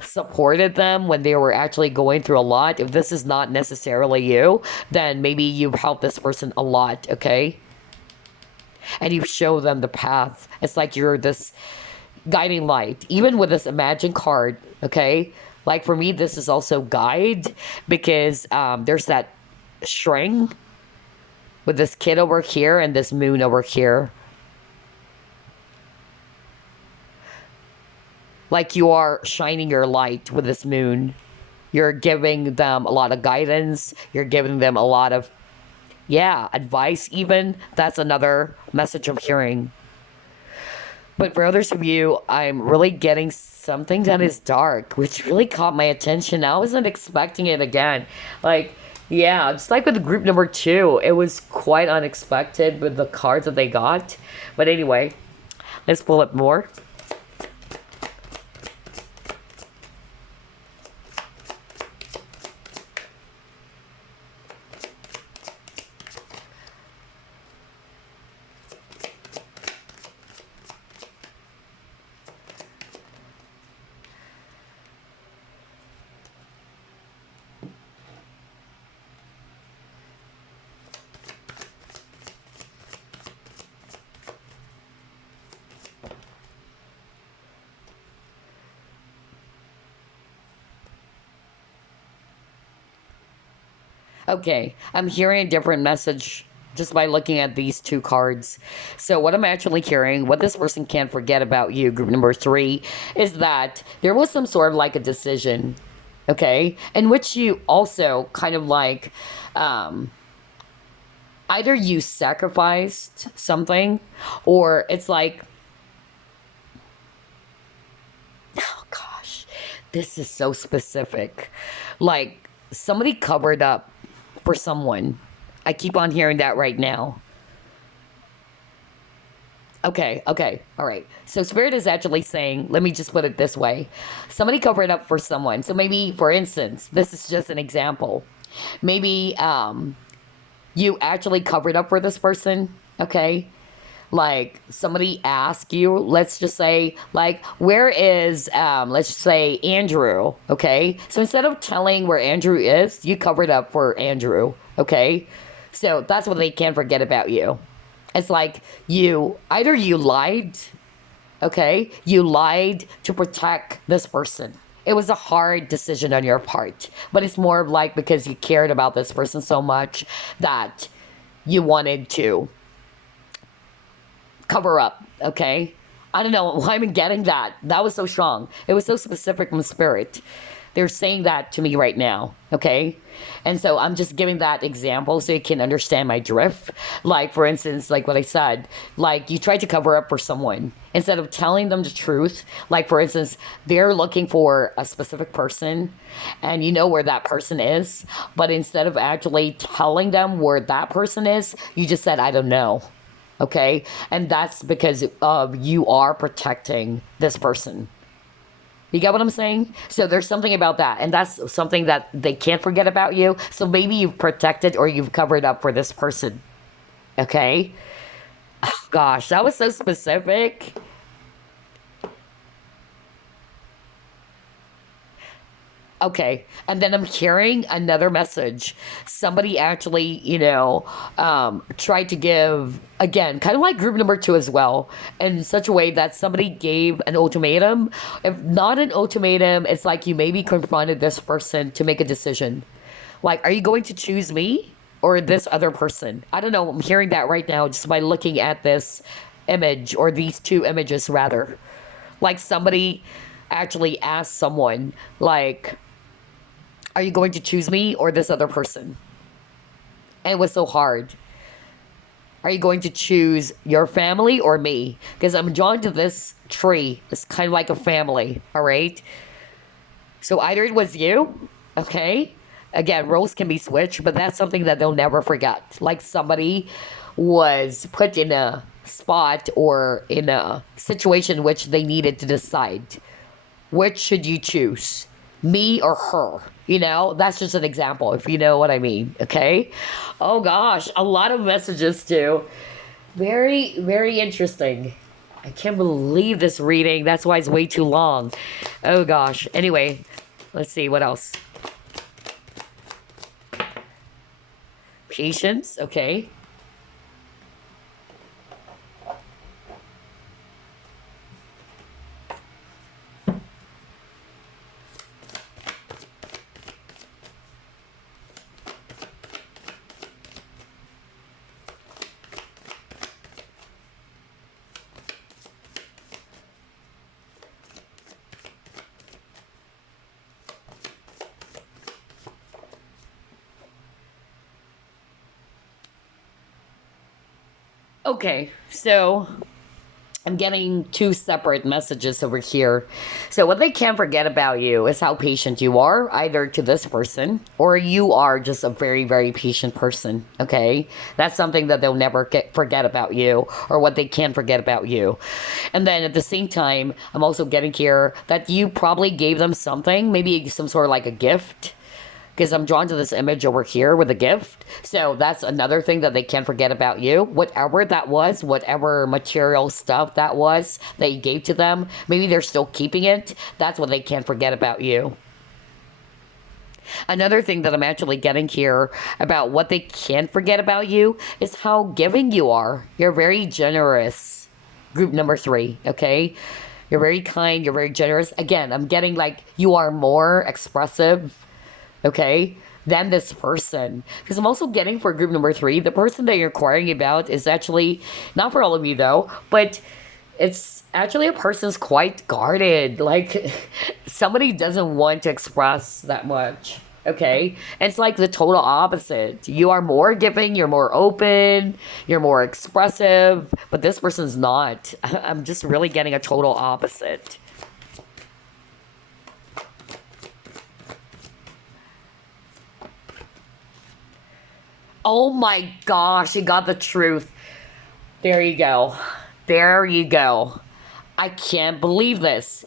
supported them when they were actually going through a lot. If this is not necessarily you, then maybe you've helped this person a lot, okay? And you show them the path. It's like you're this guiding light. Even with this Imagine card, okay? Like for me, this is also guide, because there's that string with this kid over here and this moon over here. Like you are shining your light with this moon. You're giving them a lot of guidance. You're giving them a lot of, advice even. That's another message I'm hearing. But for others of you, I'm really getting something that is dark, which really caught my attention. I wasn't expecting it again. Just like with group number 2, it was quite unexpected with the cards that they got. But anyway, let's pull up more. Okay, I'm hearing a different message just by looking at these 2 cards. So what I'm actually hearing, what this person can't forget about you, group number 3, is that there was some sort of like a decision, okay, in which you also kind of like, either you sacrificed something, or it's like, oh gosh, this is so specific. Like somebody covered up for someone. I keep on hearing that right now. Okay, okay, all right. So Spirit is actually saying, let me just put it this way. Somebody covered up for someone. So maybe, for instance, this is just an example. Maybe you actually covered up for this person, okay? Like somebody asked you, let's just say, like, where is, let's just say Andrew, okay? So instead of telling where Andrew is, you covered up for Andrew, okay? So that's what they can't forget about you. It's like either you lied, okay? You lied to protect this person. It was a hard decision on your part, but it's more of like because you cared about this person so much that you wanted to cover up, okay? I don't know why I'm getting that. That was so strong. It was so specific from Spirit. They're saying that to me right now, okay? And so I'm just giving that example so you can understand my drift. Like, for instance, like what I said, like you tried to cover up for someone instead of telling them the truth. Like, for instance, they're looking for a specific person and you know where that person is. But instead of actually telling them where that person is, you just said, I don't know. Okay? And that's because you are protecting this person. You get what I'm saying? So there's something about that. And that's something that they can't forget about you. So maybe you've protected or you've covered up for this person. Okay? Oh, gosh, that was so specific. Okay, and then I'm hearing another message. Somebody actually, tried to give, again, kind of like group number two as well, in such a way that somebody gave an ultimatum. If not an ultimatum, it's like you maybe confronted this person to make a decision. Like, are you going to choose me or this other person? I don't know. I'm hearing that right now just by looking at this image or these two images, rather. Like, somebody actually asked someone, like, are you going to choose me or this other person? And it was so hard. Are you going to choose your family or me? Because I'm drawn to this tree. It's kind of like a family, all right? So either it was you, okay? Again, roles can be switched, but that's something that they'll never forget. Like somebody was put in a spot or in a situation which they needed to decide. Which should you choose? Me or her? That's just an example, if you know what I mean, okay? Oh gosh, a lot of messages too. Very, very interesting. I can't believe this reading. That's why it's way too long. Oh gosh. Anyway, let's see what else. Patience, okay. Okay, so I'm getting two separate messages over here. So what they can't forget about you is how patient you are, either to this person or you are just a very, very patient person. Okay, that's something that they'll never forget about you, or what they can forget about you. And then at the same time, I'm also getting here that you probably gave them something, maybe some sort of like a gift. Because I'm drawn to this image over here with a gift. So that's another thing that they can't forget about you. Whatever that was, whatever material stuff that was that you gave to them, maybe they're still keeping it. That's what they can't forget about you. Another thing that I'm actually getting here about what they can't forget about you is how giving you are. You're very generous. Group number 3, okay? You're very kind, you're very generous. Again, I'm getting like you are more expressive, okay, than this person. Because I'm also getting for group number 3, the person that you're inquiring about is actually, not for all of you though, but it's actually a person's quite guarded. Like, somebody doesn't want to express that much, okay? And it's like the total opposite. You are more giving, you're more open, you're more expressive, but this person's not. I'm just really getting a total opposite. Oh my gosh, you got the truth. There you go. There you go. I can't believe this.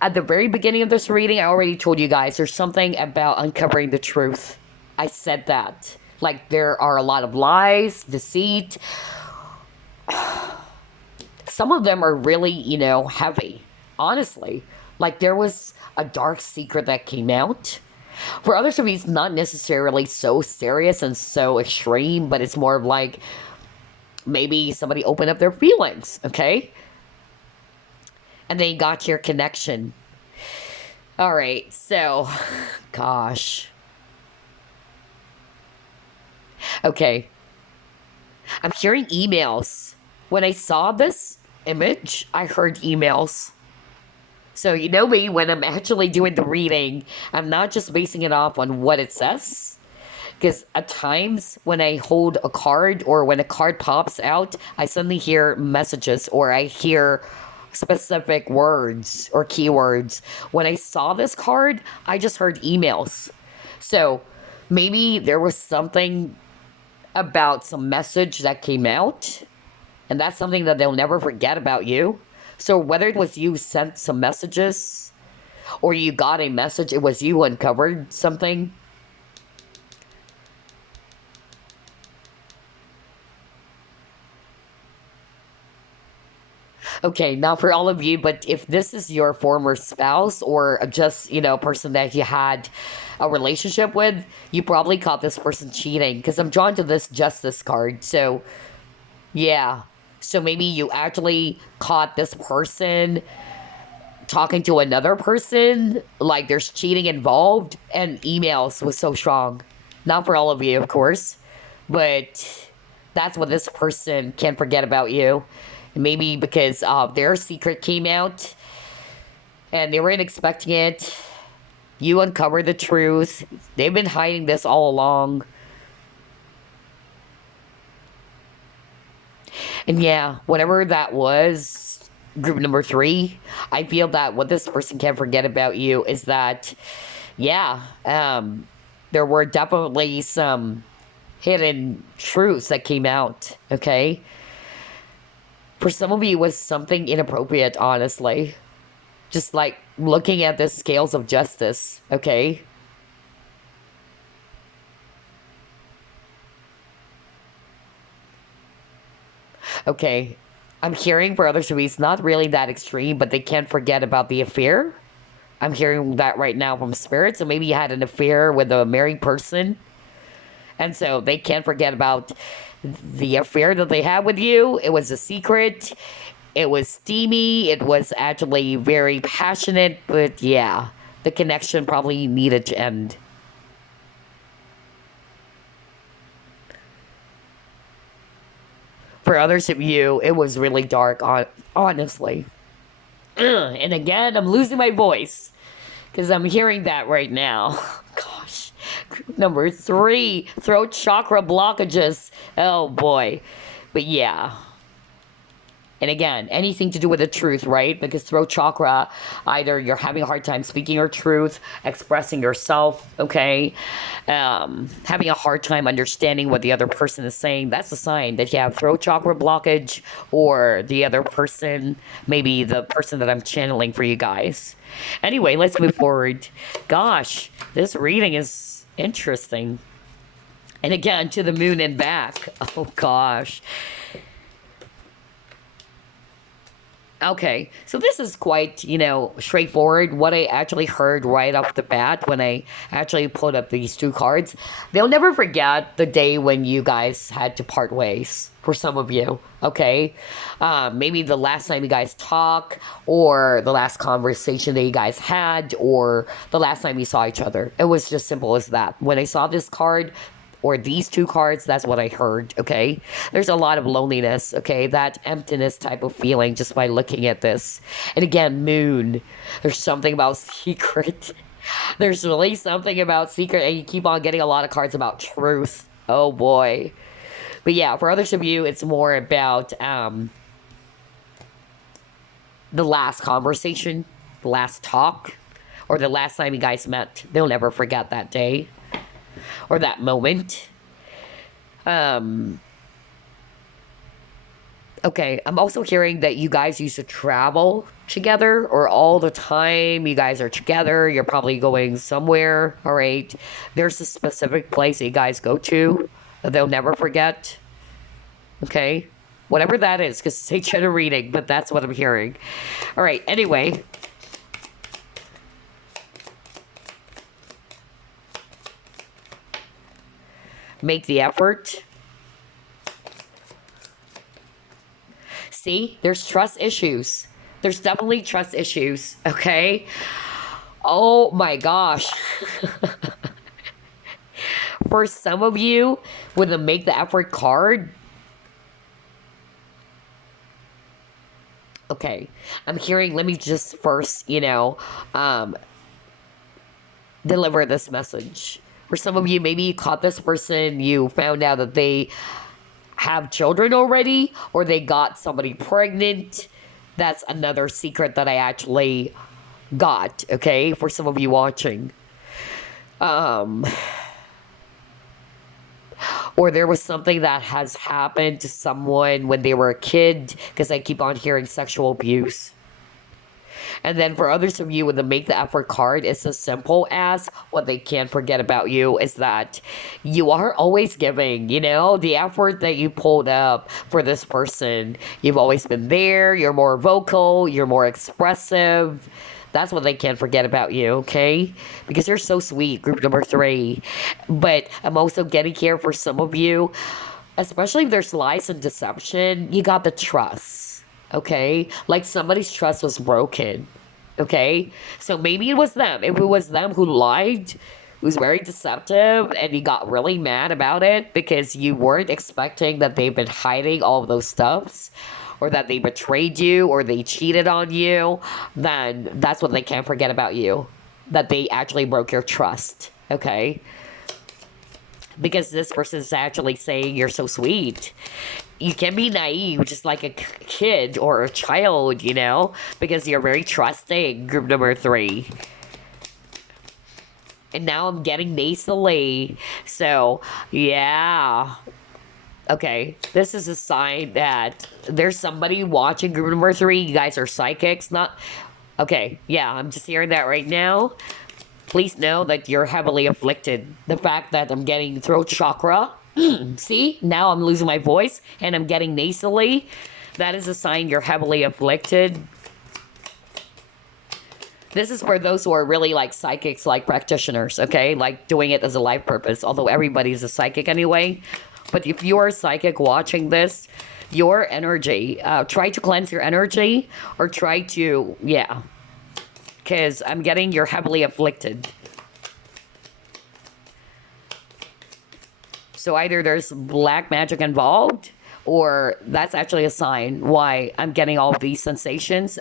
At the very beginning of this reading, I already told you guys there's something about uncovering the truth. I said that. Like, there are a lot of lies, deceit. Some of them are really, heavy. Honestly. Like, there was a dark secret that came out. For others of you, it's not necessarily so serious and so extreme, but it's more of like maybe somebody opened up their feelings, okay? And they got your connection. All right, so, gosh. Okay. I'm hearing emails. When I saw this image, I heard emails. So you know me, when I'm actually doing the reading, I'm not just basing it off on what it says. Because at times when I hold a card or when a card pops out, I suddenly hear messages or I hear specific words or keywords. When I saw this card, I just heard emails. So maybe there was something about some message that came out, and that's something that they'll never forget about you. So whether it was you sent some messages or you got a message, it was you uncovered something. Okay, now for all of you, but if this is your former spouse or just, a person that you had a relationship with, you probably caught this person cheating because I'm drawn to this justice card. So, yeah. So maybe you actually caught this person talking to another person, like there's cheating involved, and emails was so strong. Not for all of you, of course, but that's what this person can't forget about you. Maybe because their secret came out and they weren't expecting it. You uncovered the truth. They've been hiding this all along. And yeah, whatever that was, group number 3, I feel that what this person can't forget about you is that, yeah, there were definitely some hidden truths that came out, okay? For some of you, it was something inappropriate, honestly. Just like looking at the scales of justice, okay? Okay, I'm hearing for others to be, it's not really that extreme, but they can't forget about the affair. I'm hearing that right now from spirit. So maybe you had an affair with a married person. And so they can't forget about the affair that they had with you. It was a secret. It was steamy. It was actually very passionate. But yeah, the connection probably needed to end. For others of you, it was really dark, honestly. And again, I'm losing my voice because I'm hearing that right now. Gosh. Group number 3, throat chakra blockages. Oh boy. But yeah. And again, anything to do with the truth, right? Because throat chakra, either you're having a hard time speaking your truth, expressing yourself, okay? Having a hard time understanding what the other person is saying. That's a sign that you have throat chakra blockage, or the other person, maybe the person that I'm channeling for you guys. Anyway, let's move forward. Gosh, this reading is interesting. And again, to the moon and back. Oh gosh. Okay, so this is quite, straightforward. What I actually heard right off the bat when I actually pulled up these 2 cards. They'll never forget the day when you guys had to part ways, for some of you, okay? Maybe the last time you guys talked, or the last conversation that you guys had, or the last time you saw each other. It was just simple as that. When I saw this card, or these 2 cards, that's what I heard, okay? There's a lot of loneliness, okay? That emptiness type of feeling just by looking at this. And again, moon. There's something about secret. There's really something about secret, and you keep on getting a lot of cards about truth. Oh boy. But yeah, for others of you, it's more about the last conversation, the last talk, or the last time you guys met. They'll never forget that day. Or that moment. Okay, I'm also hearing that you guys used to travel together or all the time. You guys are together. You're probably going somewhere. All right. There's a specific place that you guys go to that they'll never forget. Okay. Whatever that is, because it's a general reading, but that's what I'm hearing. All right. Anyway, make the effort. See, there's trust issues. There's definitely trust issues, okay? Oh my gosh. For some of you, with the make the effort card, okay, I'm hearing, let me just first, deliver this message. For some of you, maybe you caught this person, you found out that they have children already, or they got somebody pregnant. That's another secret that I actually got, okay, for some of you watching. Or there was something that has happened to someone when they were a kid, because I keep on hearing sexual abuse. And then for others of you with the make the effort card, it's as simple as what they can't forget about you is that you are always giving, the effort that you pulled up for this person. You've always been there. You're more vocal. You're more expressive. That's what they can't forget about you, okay? Because you're so sweet, group number 3. But I'm also getting here for some of you, especially if there's lies and deception, you got the trust. Okay, like somebody's trust was broken. Okay, so maybe it was them. If it was them who lied, who was very deceptive, and you got really mad about it because you weren't expecting that they've been hiding all of those stuffs, or that they betrayed you, or they cheated on you, then that's what they can't forget about you. That they actually broke your trust. Okay, because this person is actually saying you're so sweet. You can be naive, just like a kid or a child, because you're very trusting, group number 3. And now I'm getting nasally. So, yeah. Okay, this is a sign that there's somebody watching group number 3. You guys are psychics, not... Okay, yeah, I'm just hearing that right now. Please know that you're heavily afflicted. The fact that I'm getting throat chakra... See, now I'm losing my voice and I'm getting nasally. That is a sign you're heavily afflicted. This is for those who are really like psychics, like practitioners, okay? Like doing it as a life purpose, although everybody's a psychic anyway. But if you're a psychic watching this, your energy, try to cleanse your energy or try to, because I'm getting you're heavily afflicted. So either there's black magic involved, or that's actually a sign why I'm getting all of these sensations.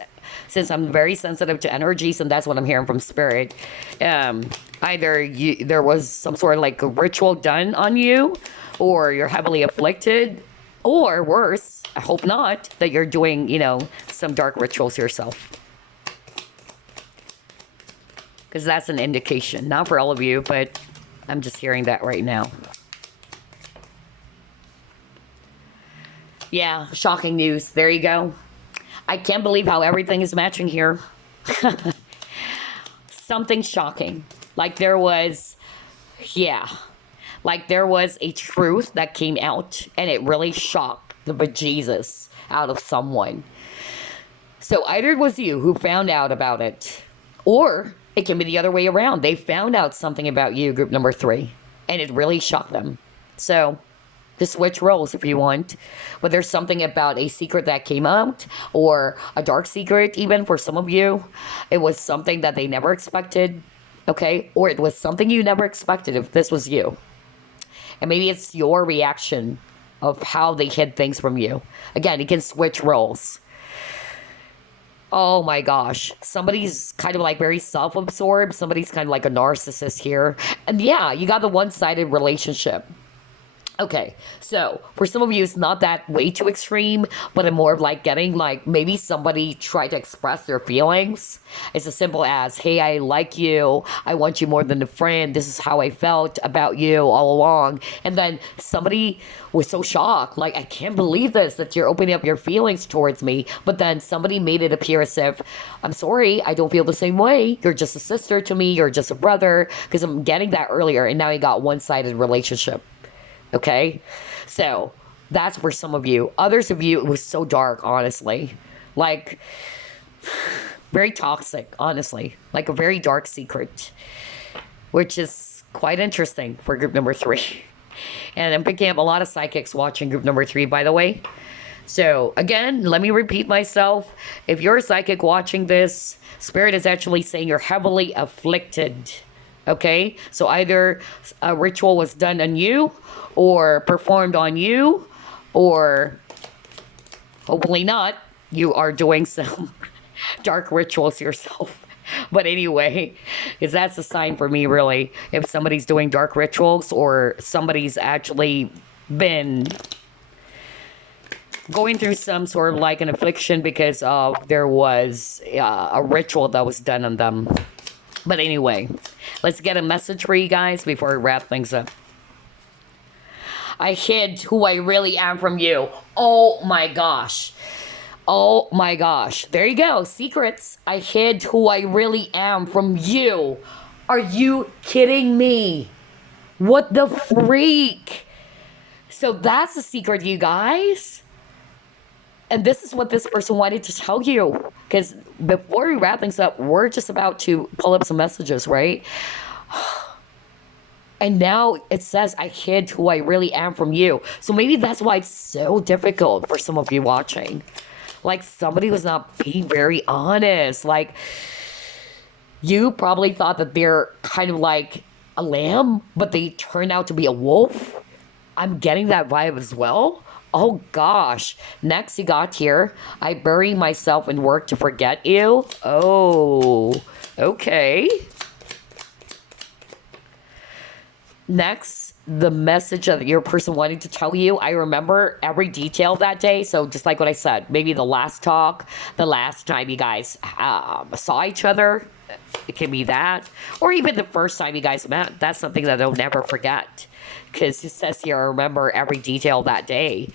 Since I'm very sensitive to energies, and that's what I'm hearing from spirit. Either there was some sort of like a ritual done on you, or you're heavily afflicted, or worse, I hope not, that you're doing, some dark rituals yourself. Because that's an indication. Not for all of you, but I'm just hearing that right now. Yeah, shocking news. There you go. I can't believe how everything is matching here. Something shocking. Like there was a truth that came out and it really shocked the bejesus out of someone. So either it was you who found out about it, or it can be the other way around. They found out something about you, group number 3, and it really shocked them. So... to switch roles if you want. But there's something about a secret that came out, or a dark secret even for some of you. It was something that they never expected, okay? Or it was something you never expected if this was you. And maybe it's your reaction of how they hid things from you. Again, you can switch roles. Oh my gosh. Somebody's kind of like very self-absorbed. Somebody's kind of like a narcissist here. And yeah, you got the one-sided relationship. Okay, so for some of you, it's not that way too extreme, but I'm more of like getting like maybe somebody tried to express their feelings. It's as simple as, hey, I like you. I want you more than a friend. This is how I felt about you all along. And then somebody was so shocked, like, I can't believe this, that you're opening up your feelings towards me. But then somebody made it appear as if, I'm sorry, I don't feel the same way. You're just a sister to me. You're just a brother. Because I'm getting that earlier, and now you got one-sided relationship. Okay, so that's for some of you. Others of you, it was so dark, honestly. Like, very toxic, honestly. Like a very dark secret, which is quite interesting for group number 3. And I'm picking up a lot of psychics watching group number 3, by the way. So, again, let me repeat myself. If you're a psychic watching this, Spirit is actually saying you're heavily afflicted. Okay, so either a ritual was done on you, or performed on you, or hopefully not, you are doing some dark rituals yourself. But anyway, because that's a sign for me, really. If somebody's doing dark rituals, or somebody's actually been going through some sort of like an affliction because there was a ritual that was done on them. But anyway, let's get a message for you guys before we wrap things up. I hid who I really am from you. Oh my gosh. Oh my gosh. There you go. Secrets. I hid who I really am from you. Are you kidding me? What the freak? So that's the secret, you guys. And this is what this person wanted to tell you. Because before we wrap things up, we're just about to pull up some messages, right? And now it says, I hid who I really am from you. So maybe that's why it's so difficult for some of you watching. Like, somebody was not being very honest. Like, you probably thought that they're kind of like a lamb, but they turned out to be a wolf. I'm getting that vibe as well. Oh gosh. Next you got here, I bury myself in work to forget you. Oh, okay. Next, the message that your person wanted to tell you. I remember every detail that day. So just like what I said, maybe the last talk, the last time you guys saw each other. It can be that. Or even the first time you guys met. That's something that I'll never forget. Because it says here, I remember every detail that day.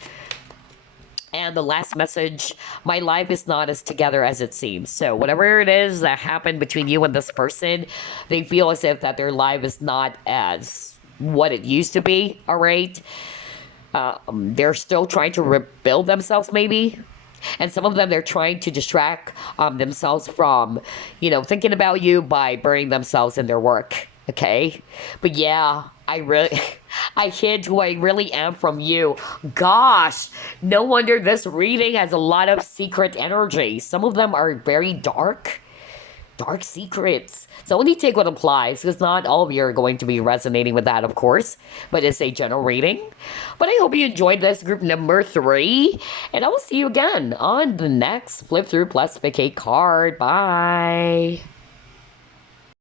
And the last message, my life is not as together as it seems. So whatever it is that happened between you and this person, they feel as if that their life is not as what it used to be, all right? They're still trying to rebuild themselves, maybe. And some of them, they're trying to distract themselves from, thinking about you by burying themselves in their work, okay? But yeah, I hid who I really am from you. Gosh, no wonder this reading has a lot of secret energy. Some of them are very dark secrets. So only take what applies, because not all of you are going to be resonating with that, of course. But it's a general reading. But I hope you enjoyed this group number 3. And I will see you again on the next Flip Through Plus Pick a Card. Bye.